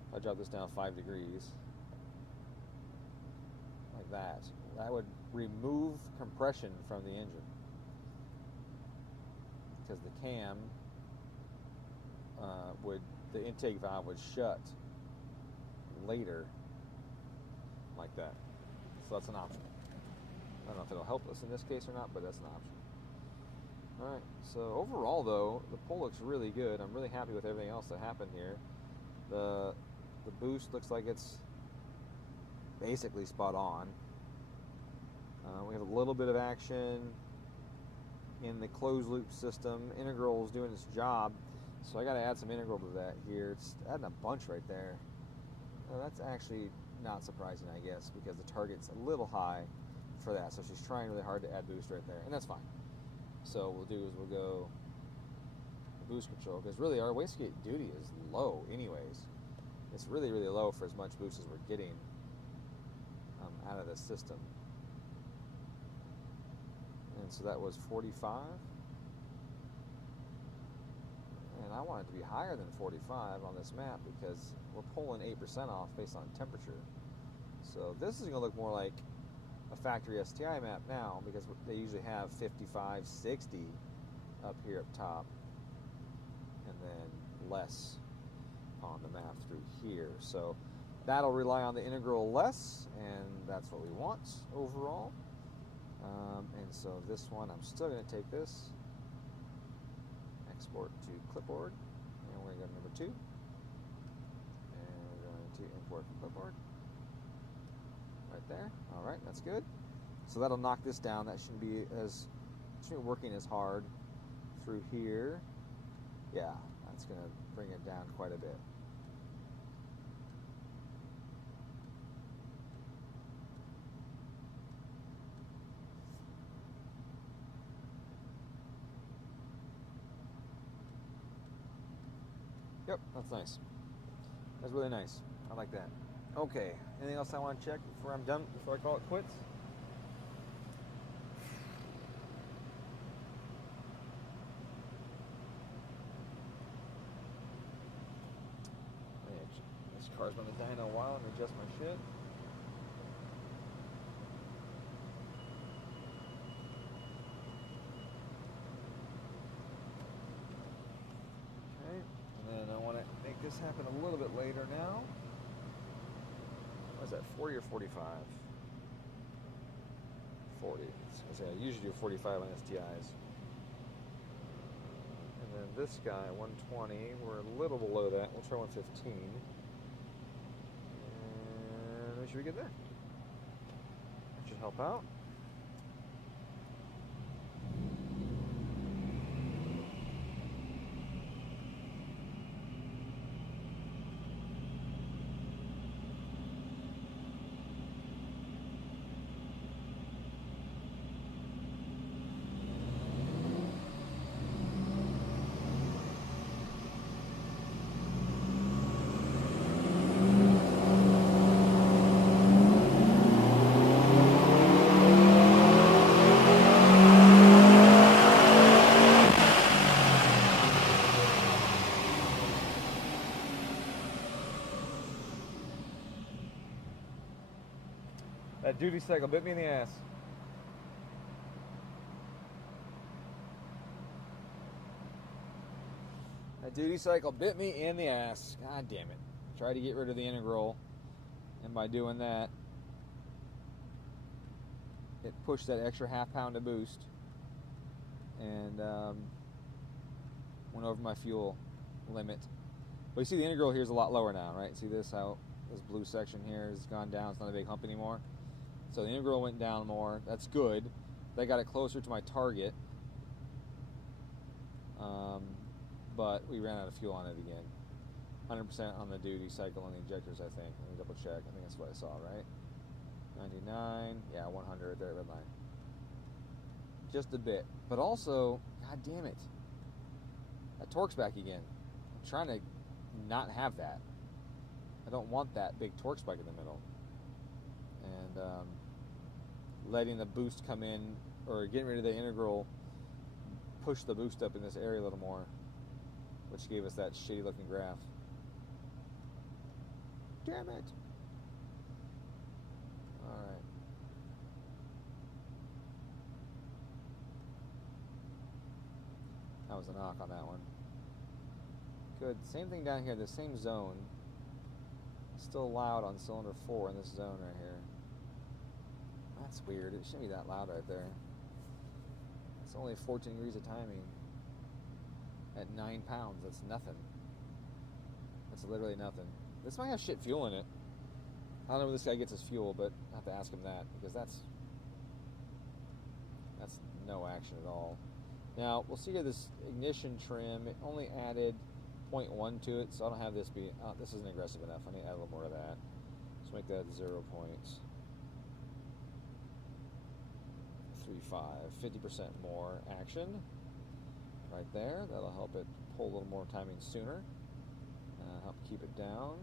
if I drop this down 5 degrees, like that would remove compression from the engine. Because the cam the intake valve would shut later, like that. So that's an option. I don't know if it'll help us in this case or not, but that's an option. Alright, so overall though, the pull looks really good. I'm really happy with everything else that happened here. The boost looks like it's basically spot on. We have a little bit of action in the closed loop system. Integral is doing its job, so I got to add some integral to that here. It's adding a bunch right there. That's actually not surprising, I guess, because the target's a little high for that, so she's trying really hard to add boost right there, and that's fine. So what we'll do is we'll go boost control, because really our wastegate duty is low anyways. It's really, really low for as much boost as we're getting out of the system. And so that was 45. And I want it to be higher than 45 on this map because we're pulling 8% off based on temperature. So this is going to look more like a factory STi map now, because they usually have 55, 60 up here up top, and then less on the map through here. So that'll rely on the integral less, and that's what we want overall. And so this one, I'm still going to take this, export to clipboard, and we're going to go to number 2, and we're going to import from clipboard. Right there. All right, that's good. So that'll knock this down. That shouldn't be working as hard through here. Yeah, that's going to bring it down quite a bit. Yep, that's nice. That's really nice. I like that. Okay, anything else I want to check before I'm done, before I call it quits? This car's been a dyno a while. Let me adjust my shit. Okay, and then I want to make this happen a little bit later now. What is that, 40 or 45? 40. I usually do 45 on STIs. And then this guy, 120, we're a little below that. We'll try 115. And we should be good there. That should help out. That duty cycle bit me in the ass. That duty cycle bit me in the ass. God damn it. Tried to get rid of the integral, and by doing that, it pushed that extra half pound of boost and went over my fuel limit. But you see the integral here is a lot lower now, right? See this, how this blue section here has gone down. It's not a big hump anymore. So the integral went down more. That's good. That got it closer to my target. But we ran out of fuel on it again. 100% on the duty cycle on the injectors, I think. Let me double check. I think that's what I saw, right? 99. Yeah, 100 there at red line. Just a bit. But also, god damn it. That torque's back again. I'm trying to not have that. I don't want that big torque spike in the middle. And letting the boost come in, or getting rid of the integral, push the boost up in this area a little more, which gave us that shitty looking graph. Damn it! Alright. That was a knock on that one. Good. Same thing down here, the same zone. Still loud on cylinder 4 in this zone right here. That's weird. It shouldn't be that loud right there. It's only 14 degrees of timing. At 9 pounds, that's nothing. That's literally nothing. This might have shit fuel in it. I don't know where this guy gets his fuel, but I have to ask him that, because that's no action at all. Now, we'll see here this ignition trim. It only added 0.1 to it, so I don't have this be, this isn't aggressive enough. I need to add a little more of that. Let's make that 0.35. 50% more action right there. That'll help it pull a little more timing sooner. Help keep it down.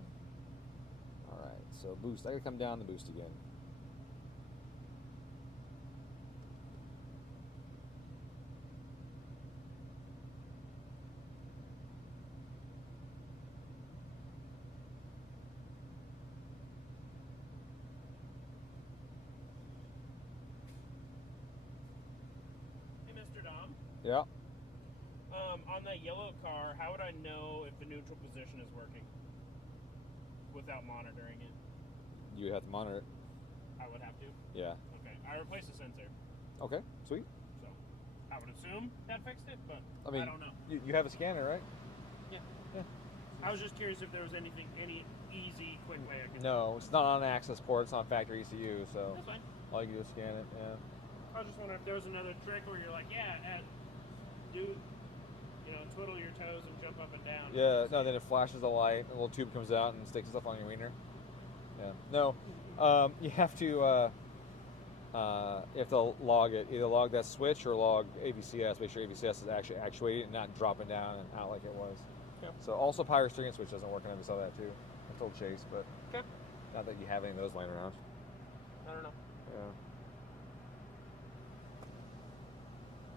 Alright, so boost. I gotta come down the boost again. Yeah. On that yellow car, how would I know if the neutral position is working without monitoring it? You have to monitor it. I would have to? Yeah. Okay. I replaced the sensor. Okay, sweet. So, I would assume that fixed it, but I mean, don't know. You have a scanner, right? Yeah. Yeah. I was just curious if there was any easy, quick way I could... No, it's not on access port. It's not factory ECU, so That's fine. all you can do is scan it, yeah. I was just wondering if there was another trick where you're like, twiddle your toes and jump up and down. Yeah, no, then it flashes a light, a little tube comes out and sticks stuff on your wiener. Yeah. No, you have to log it. Either log that switch or log AVCS. Make sure AVCS is actually actuated and not dropping down and out like it was. Yeah. So also power steering switch doesn't work, and I saw that too. I told Chase, but not that you have any of those lying around. I don't know. Yeah.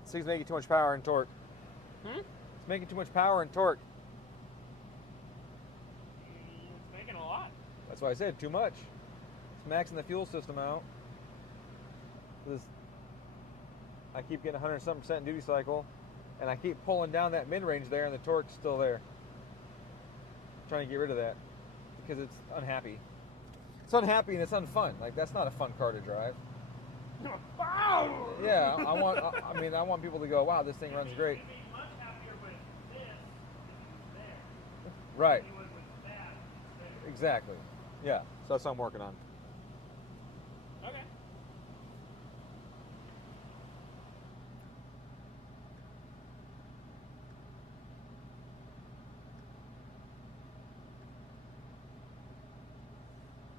This thing's making too much power and torque. It's making too much power and torque. It's making a lot. That's why I said too much. It's maxing the fuel system out. I keep getting 100-something% duty cycle, and I keep pulling down that mid-range there, and the torque's still there. I'm trying to get rid of that because it's unhappy. It's unhappy and it's unfun. Like, that's not a fun car to drive. Yeah, I want people to go, wow, this thing runs great. Right. Exactly. Yeah. So that's what I'm working on. Okay.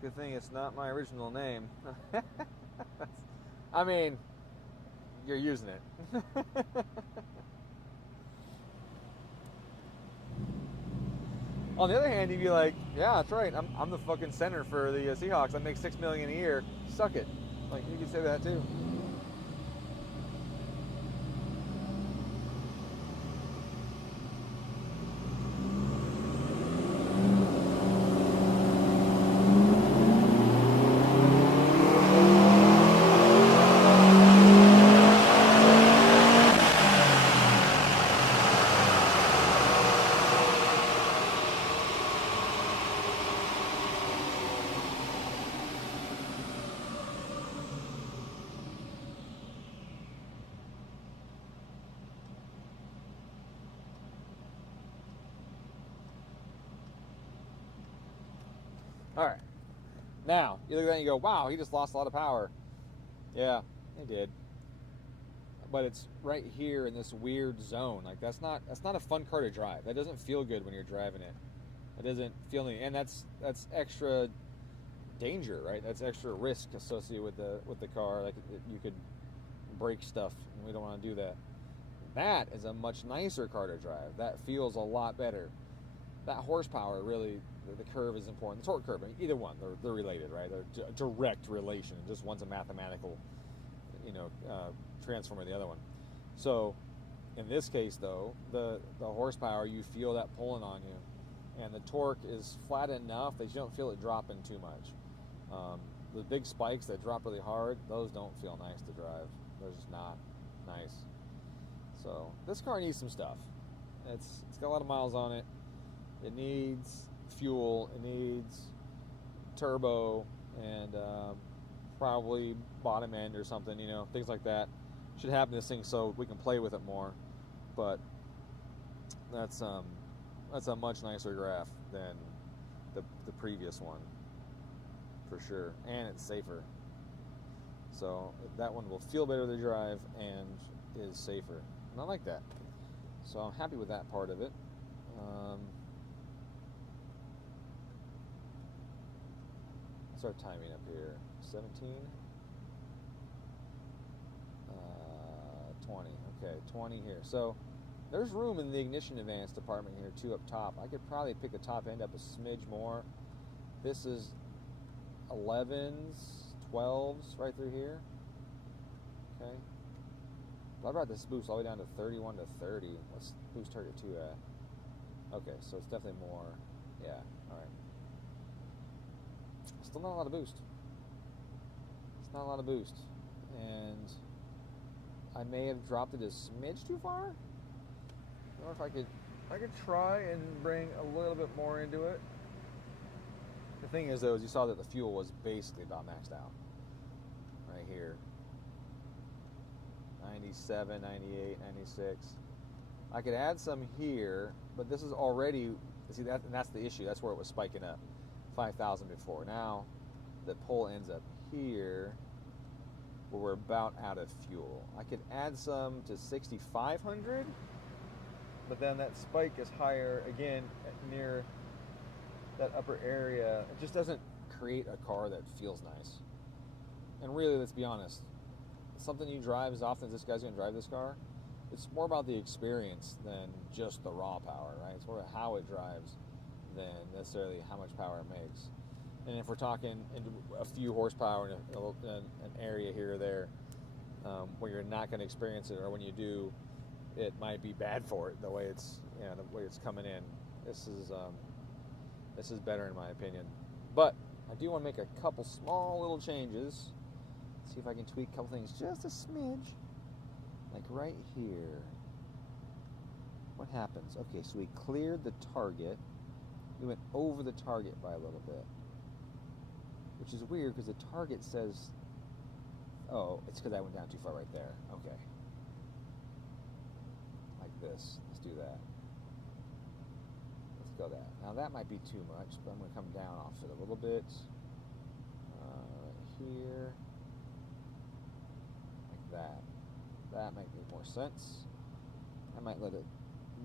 Good thing it's not my original name. I mean, you're using it. On the other hand, you'd be like, yeah, that's right. I'm the fucking center for the Seahawks. I make $6 million a year. Suck it. Like, you could say that too. All right. Now, you look at that and you go, wow, he just lost a lot of power. Yeah, he did. But it's right here in this weird zone. Like that's not a fun car to drive. That doesn't feel good when you're driving it. It doesn't feel any, and that's extra danger, right? That's extra risk associated with the car. Like you could break stuff, and we don't want to do that. That is a much nicer car to drive. That feels a lot better. That horsepower really, the curve is important. The torque curve, I mean, either one, they're related, right? They're a direct relation. Just one's a mathematical, transform of the other one. So, in this case, though, the horsepower, you feel that pulling on you, and the torque is flat enough that you don't feel it dropping too much. The big spikes that drop really hard, those don't feel nice to drive. They're just not nice. So this car needs some stuff. It's got a lot of miles on it. It needs fuel. It needs turbo and probably bottom end or something. Things like that should happen to this thing so we can play with it more. But that's a much nicer graph than the previous one for sure, and it's safer. So that one will feel better to drive and is safer. And I like that. So I'm happy with that part of it. Start timing up here. 17? 20. Okay, 20 here. So there's room in the ignition advance department here too up top. I could probably pick the top end up a smidge more. This is 11s, 12s right through here. Okay. I brought this boost all the way down to 31 to 30. What's boost target 2 at? Okay, so it's definitely more. Yeah, alright. Still not a lot of boost. It's not a lot of boost. And I may have dropped it a smidge too far. I don't know if I could try and bring a little bit more into it. The thing is, though, is you saw that the fuel was basically about maxed out. Right here. 97, 98, 96. I could add some here, but this is already, see, and that's the issue. That's where it was spiking up. 5,000 before. Now, the pull ends up here, where we're about out of fuel. I could add some to 6,500, but then that spike is higher, again, near that upper area. It just doesn't create a car that feels nice. And really, let's be honest, something you drive as often as this guy's going to drive this car, it's more about the experience than just the raw power, right? It's more about how it drives than necessarily how much power it makes. And if we're talking a few horsepower in an area here or there, where you're not going to experience it, or when you do, it might be bad for it. The way it's coming in. This is better in my opinion. But I do want to make a couple small little changes. See if I can tweak a couple things just a smidge. Like right here. What happens? Okay, so we cleared the target. We went over the target by a little bit. Which is weird because the target says, oh, it's because I went down too far right there. Okay. Like this. Let's do that. Let's go that. Now that might be too much, but I'm going to come down off it a little bit. Right here. That might make more sense. I might let it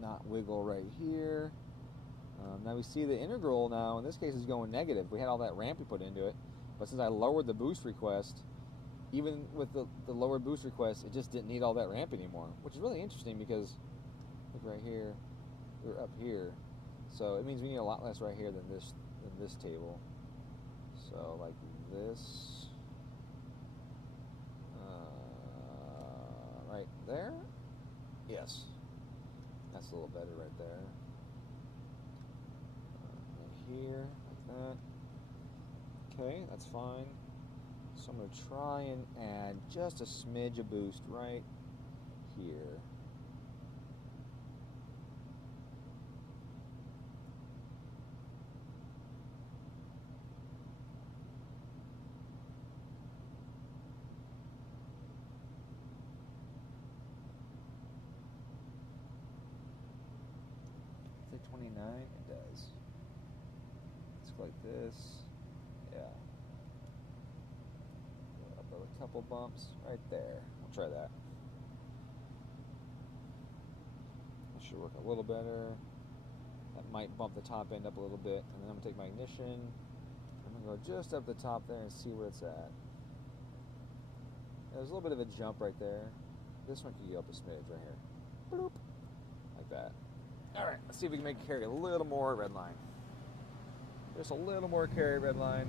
not wiggle right here. Now we see the integral now, in this case, is going negative. We had all that ramp we put into it, but since I lowered the boost request, even with the lower boost request, it just didn't need all that ramp anymore, which is really interesting because, look right here, we're up here, so it means we need a lot less right here than this table. So like this. Right there? Yes. That's a little better right there. Right here, like that. Okay, that's fine. So I'm going to try and add just a smidge of boost right here. It does. Let's go like this. couple bumps right there. We'll try that. That should work a little better. That might bump the top end up a little bit. And then I'm going to take my ignition. I'm going to go just up the top there and see where it's at. There's a little bit of a jump right there. This one could go up a smidge right here. Bloop. Like that. Alright, let's see if we can make it carry a little more red line. Just a little more carry red line.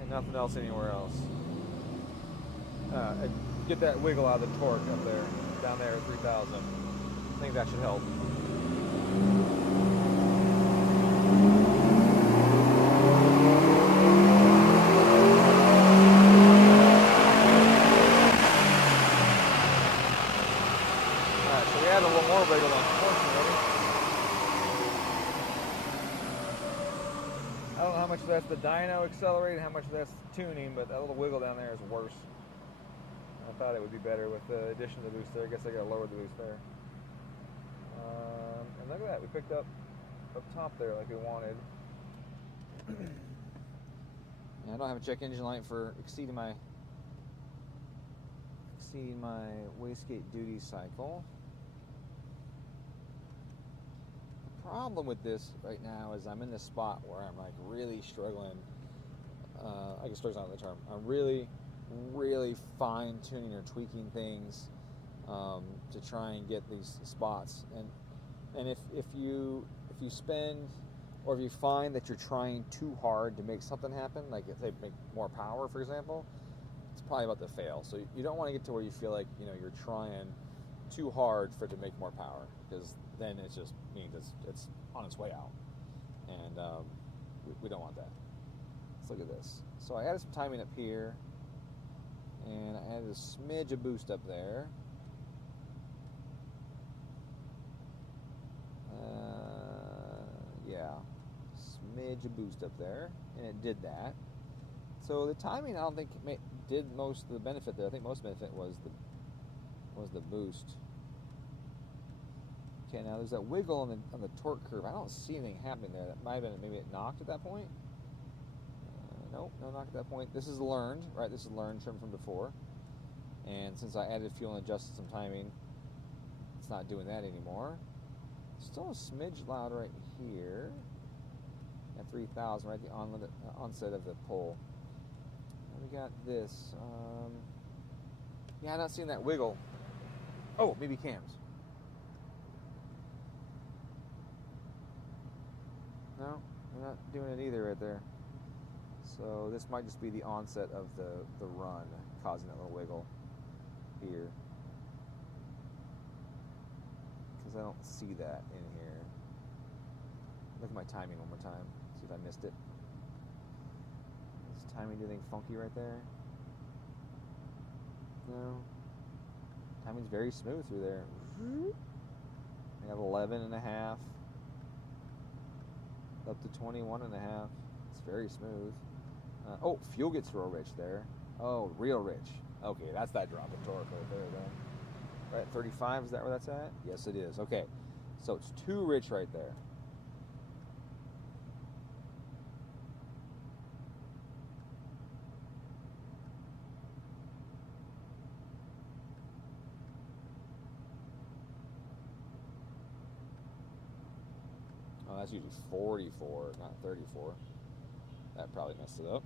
And nothing else anywhere else. And get that wiggle out of the torque up there. Down there at 3,000. I think that should help. That's the dyno accelerating, how much that's tuning, but that little wiggle down there is worse. I thought it would be better with the addition of the boost there. I guess I gotta lower the boost there. And look at that, we picked up top there like we wanted. Yeah, I don't have a check engine light for exceeding my wastegate duty cycle. Problem with this right now is I'm in this spot where I'm like really struggling. I guess struggling not the term. I'm really fine tuning or tweaking things to try and get these spots. And if you spend, or if you find that you're trying too hard to make something happen, like if they make more power, for example, it's probably about to fail. So you don't want to get to where you feel like you're trying too hard for it to make more power, because then it just means it's on its way out, and we don't want that. Let's look at this. So I added some timing up here, and I added a smidge of boost up there. Yeah, smidge of boost up there, and it did that. So the timing, I don't think did most of the benefit there. I think most benefit was the boost. Okay, now there's that wiggle on the torque curve. I don't see anything happening there. That might have been, maybe it knocked at that point. Nope, no knock at that point. This is learned, right? This is learned from before. And since I added fuel and adjusted some timing, it's not doing that anymore. Still a smidge loud right here at 3,000, right at the onset of the pull. And we got this. Yeah, I'm not seeing that wiggle. Oh, maybe cams. No, we're not doing it either right there. So this might just be the onset of the run causing that little wiggle here. Because I don't see that in here. Look at my timing one more time. See if I missed it. Is timing do anything funky right there? No. Timing's very smooth through there. I have 11 and a half. Up to 21 and a half. It's very smooth. Oh, fuel gets real rich there. Oh, real rich. Okay, that's that drop in torque right there then. Right, 35, is that where that's at? Yes, it is. Okay, so it's too rich right there. Oh, that's usually 44, not 34. That probably messed it up.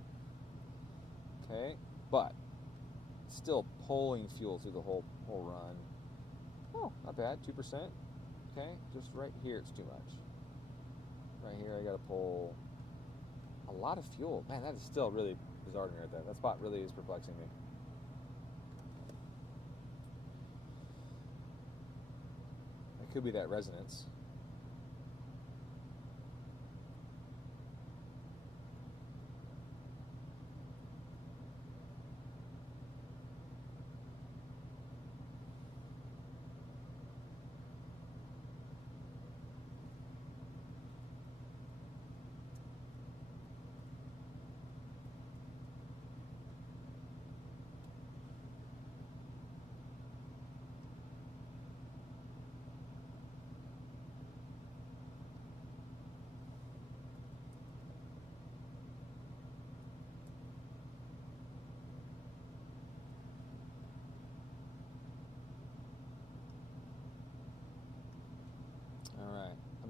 Okay, but still pulling fuel through the whole run. Oh, not bad, 2%. Okay, just right here it's too much. Right here I gotta pull a lot of fuel. Man, that is still really bizarre to me right there. That spot really is perplexing me. It could be that resonance.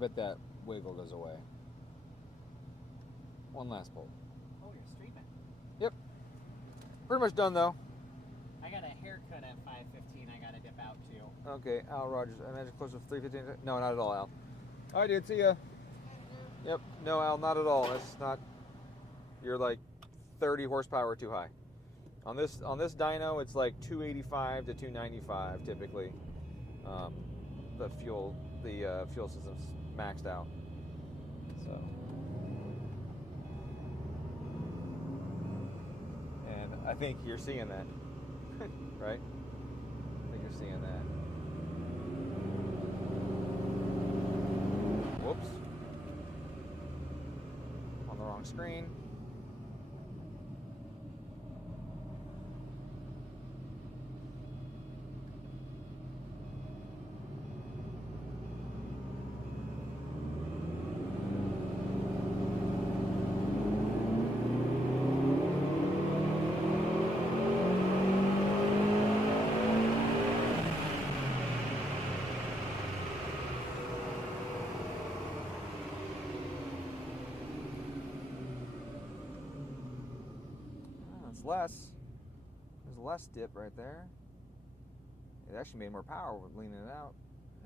bet that wiggle goes away. One last pull. Oh, you're streaming. Yep. Pretty much done though. I got a haircut at 5:15. I gotta dip out to. Okay, Al Rogers. I imagine close to 3:15. No, not at all, Al. All right, dude. See ya. Yep. No, Al, not at all. That's not. You're like 30 horsepower too high. On this dyno, it's like 285 to 295 typically. The fuel system's maxed out. So. And I think you're seeing that, right? I think you're seeing that. Whoops. On the wrong screen. Less. There's less dip right there. It actually made more power with leaning it out.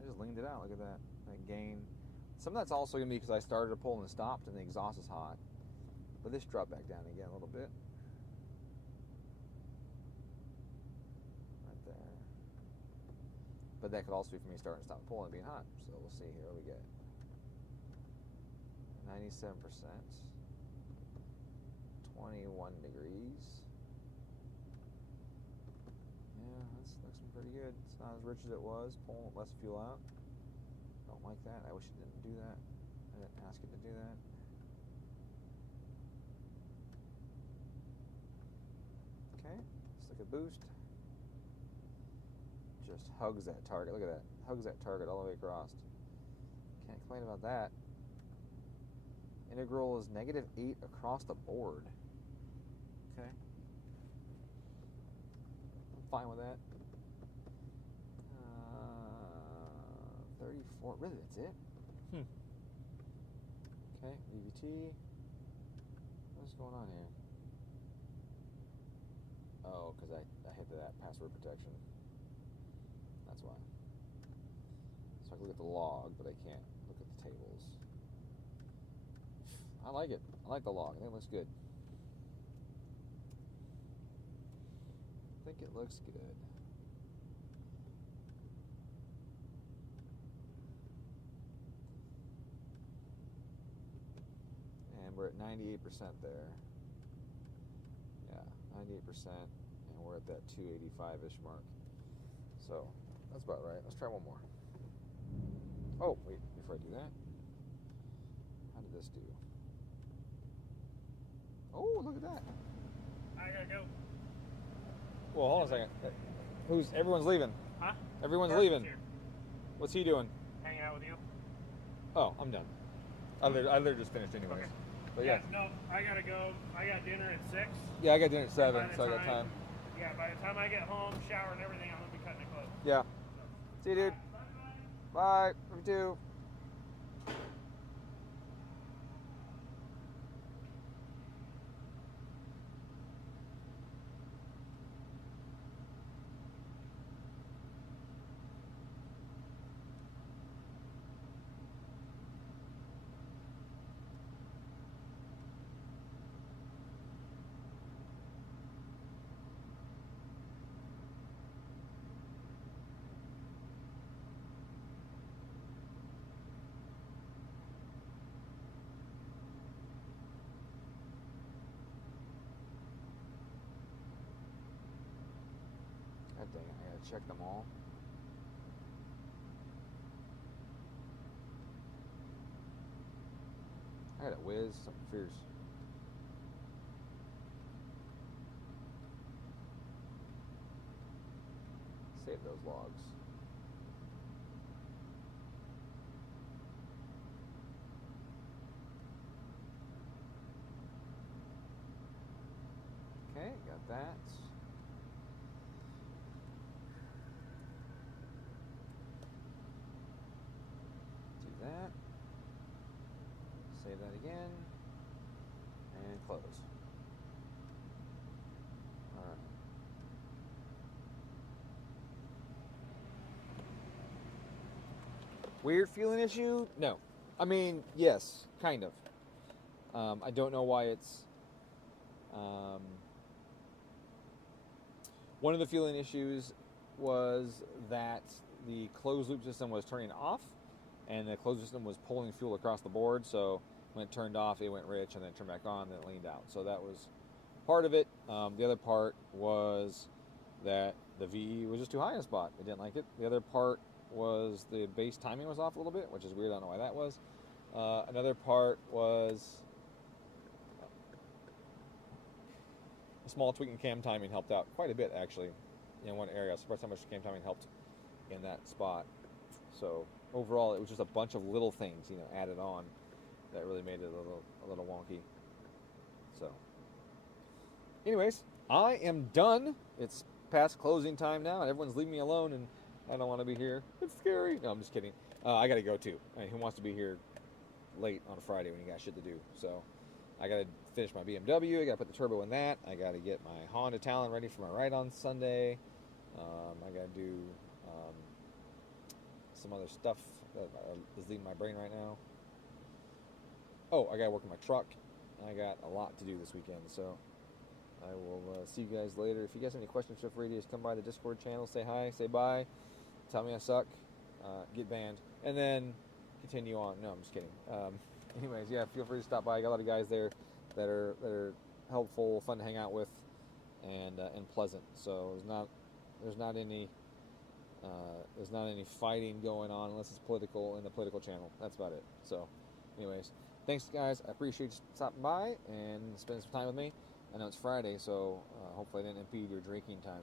I just leaned it out. Look at that. That gain. Some of that's also going to be because I started to pull and stopped and the exhaust is hot. But this dropped back down again a little bit. Right there. But that could also be for me starting to stop pulling and being hot. So we'll see here what we get. 97%. 21 degrees. Yeah, that's looking pretty good. It's not as rich as it was. Pulling less fuel out. Don't like that. I wish it didn't do that. I didn't ask it to do that. Okay, let's look at boost. Just hugs that target. Look at that. Hugs that target all the way across. Can't complain about that. Integral is -8 across the board. Okay. I'm fine with that. 34. Really, that's it? Okay, VVT. What's going on here? Oh, because I hit that password protection. That's why. So I can look at the log, but I can't look at the tables. I like it. I like the log. I think it looks good. I think it looks good. And we're at 98% there. Yeah, 98%. And we're at that 285-ish mark. So, that's about right. Let's try one more. Oh, wait, before I do that. How did this do? Oh, look at that. I gotta go. Well, hold on a second. Everyone's leaving. Huh? Everyone's Carson's leaving. here. What's he doing? Hanging out with you. Oh, I'm done. I literally just finished anyways. Okay. But yeah. No, I gotta go. I got dinner at 6. Yeah, I got dinner at 7, By the so I got time. Yeah, by the time I get home, shower and everything, I'm gonna be cutting it close. Yeah. See you, dude. Bye. Love you too. God dang it, I gotta check them all. I gotta whiz something fierce. Save those logs. Okay, got that. Do that. Save that again. And close. Alright. Weird feeling issue? No. I mean, yes, kind of. I don't know why it's... one of the feeling issues was that the closed loop system was turning off, and the closed system was pulling fuel across the board, so when it turned off, it went rich, and then it turned back on, and then it leaned out. So that was part of it. The other part was that the VE was just too high in a spot. It didn't like it. The other part was the base timing was off a little bit, which is weird. I don't know why that was. Another part was a small tweak in cam timing helped out quite a bit, actually, in one area. I was surprised how much cam timing helped in that spot. So overall, it was just a bunch of little things, added on that really made it a little wonky. So, anyways, I am done. It's past closing time now, and everyone's leaving me alone, and I don't want to be here. It's scary. No, I'm just kidding. I got to go too. I mean, who wants to be here late on a Friday when you got shit to do? So, I got to finish my BMW. I got to put the turbo in that. I got to get my Honda Talon ready for my ride on Sunday. I got to do some other stuff that is leaving my brain right now. Oh, I got to work on my truck. I got a lot to do this weekend, so I will see you guys later. If you guys have any questions, feel free to just come by the Discord channel, say hi, say bye, tell me I suck, get banned, and then continue on. No, I'm just kidding. Anyways, yeah, feel free to stop by. I got a lot of guys there that are helpful, fun to hang out with, and pleasant. So there's not any fighting going on unless it's political in the political channel. That's about it. So, anyways, thanks guys. I appreciate you stopping by and spending some time with me. I know it's Friday, so hopefully I didn't impede your drinking time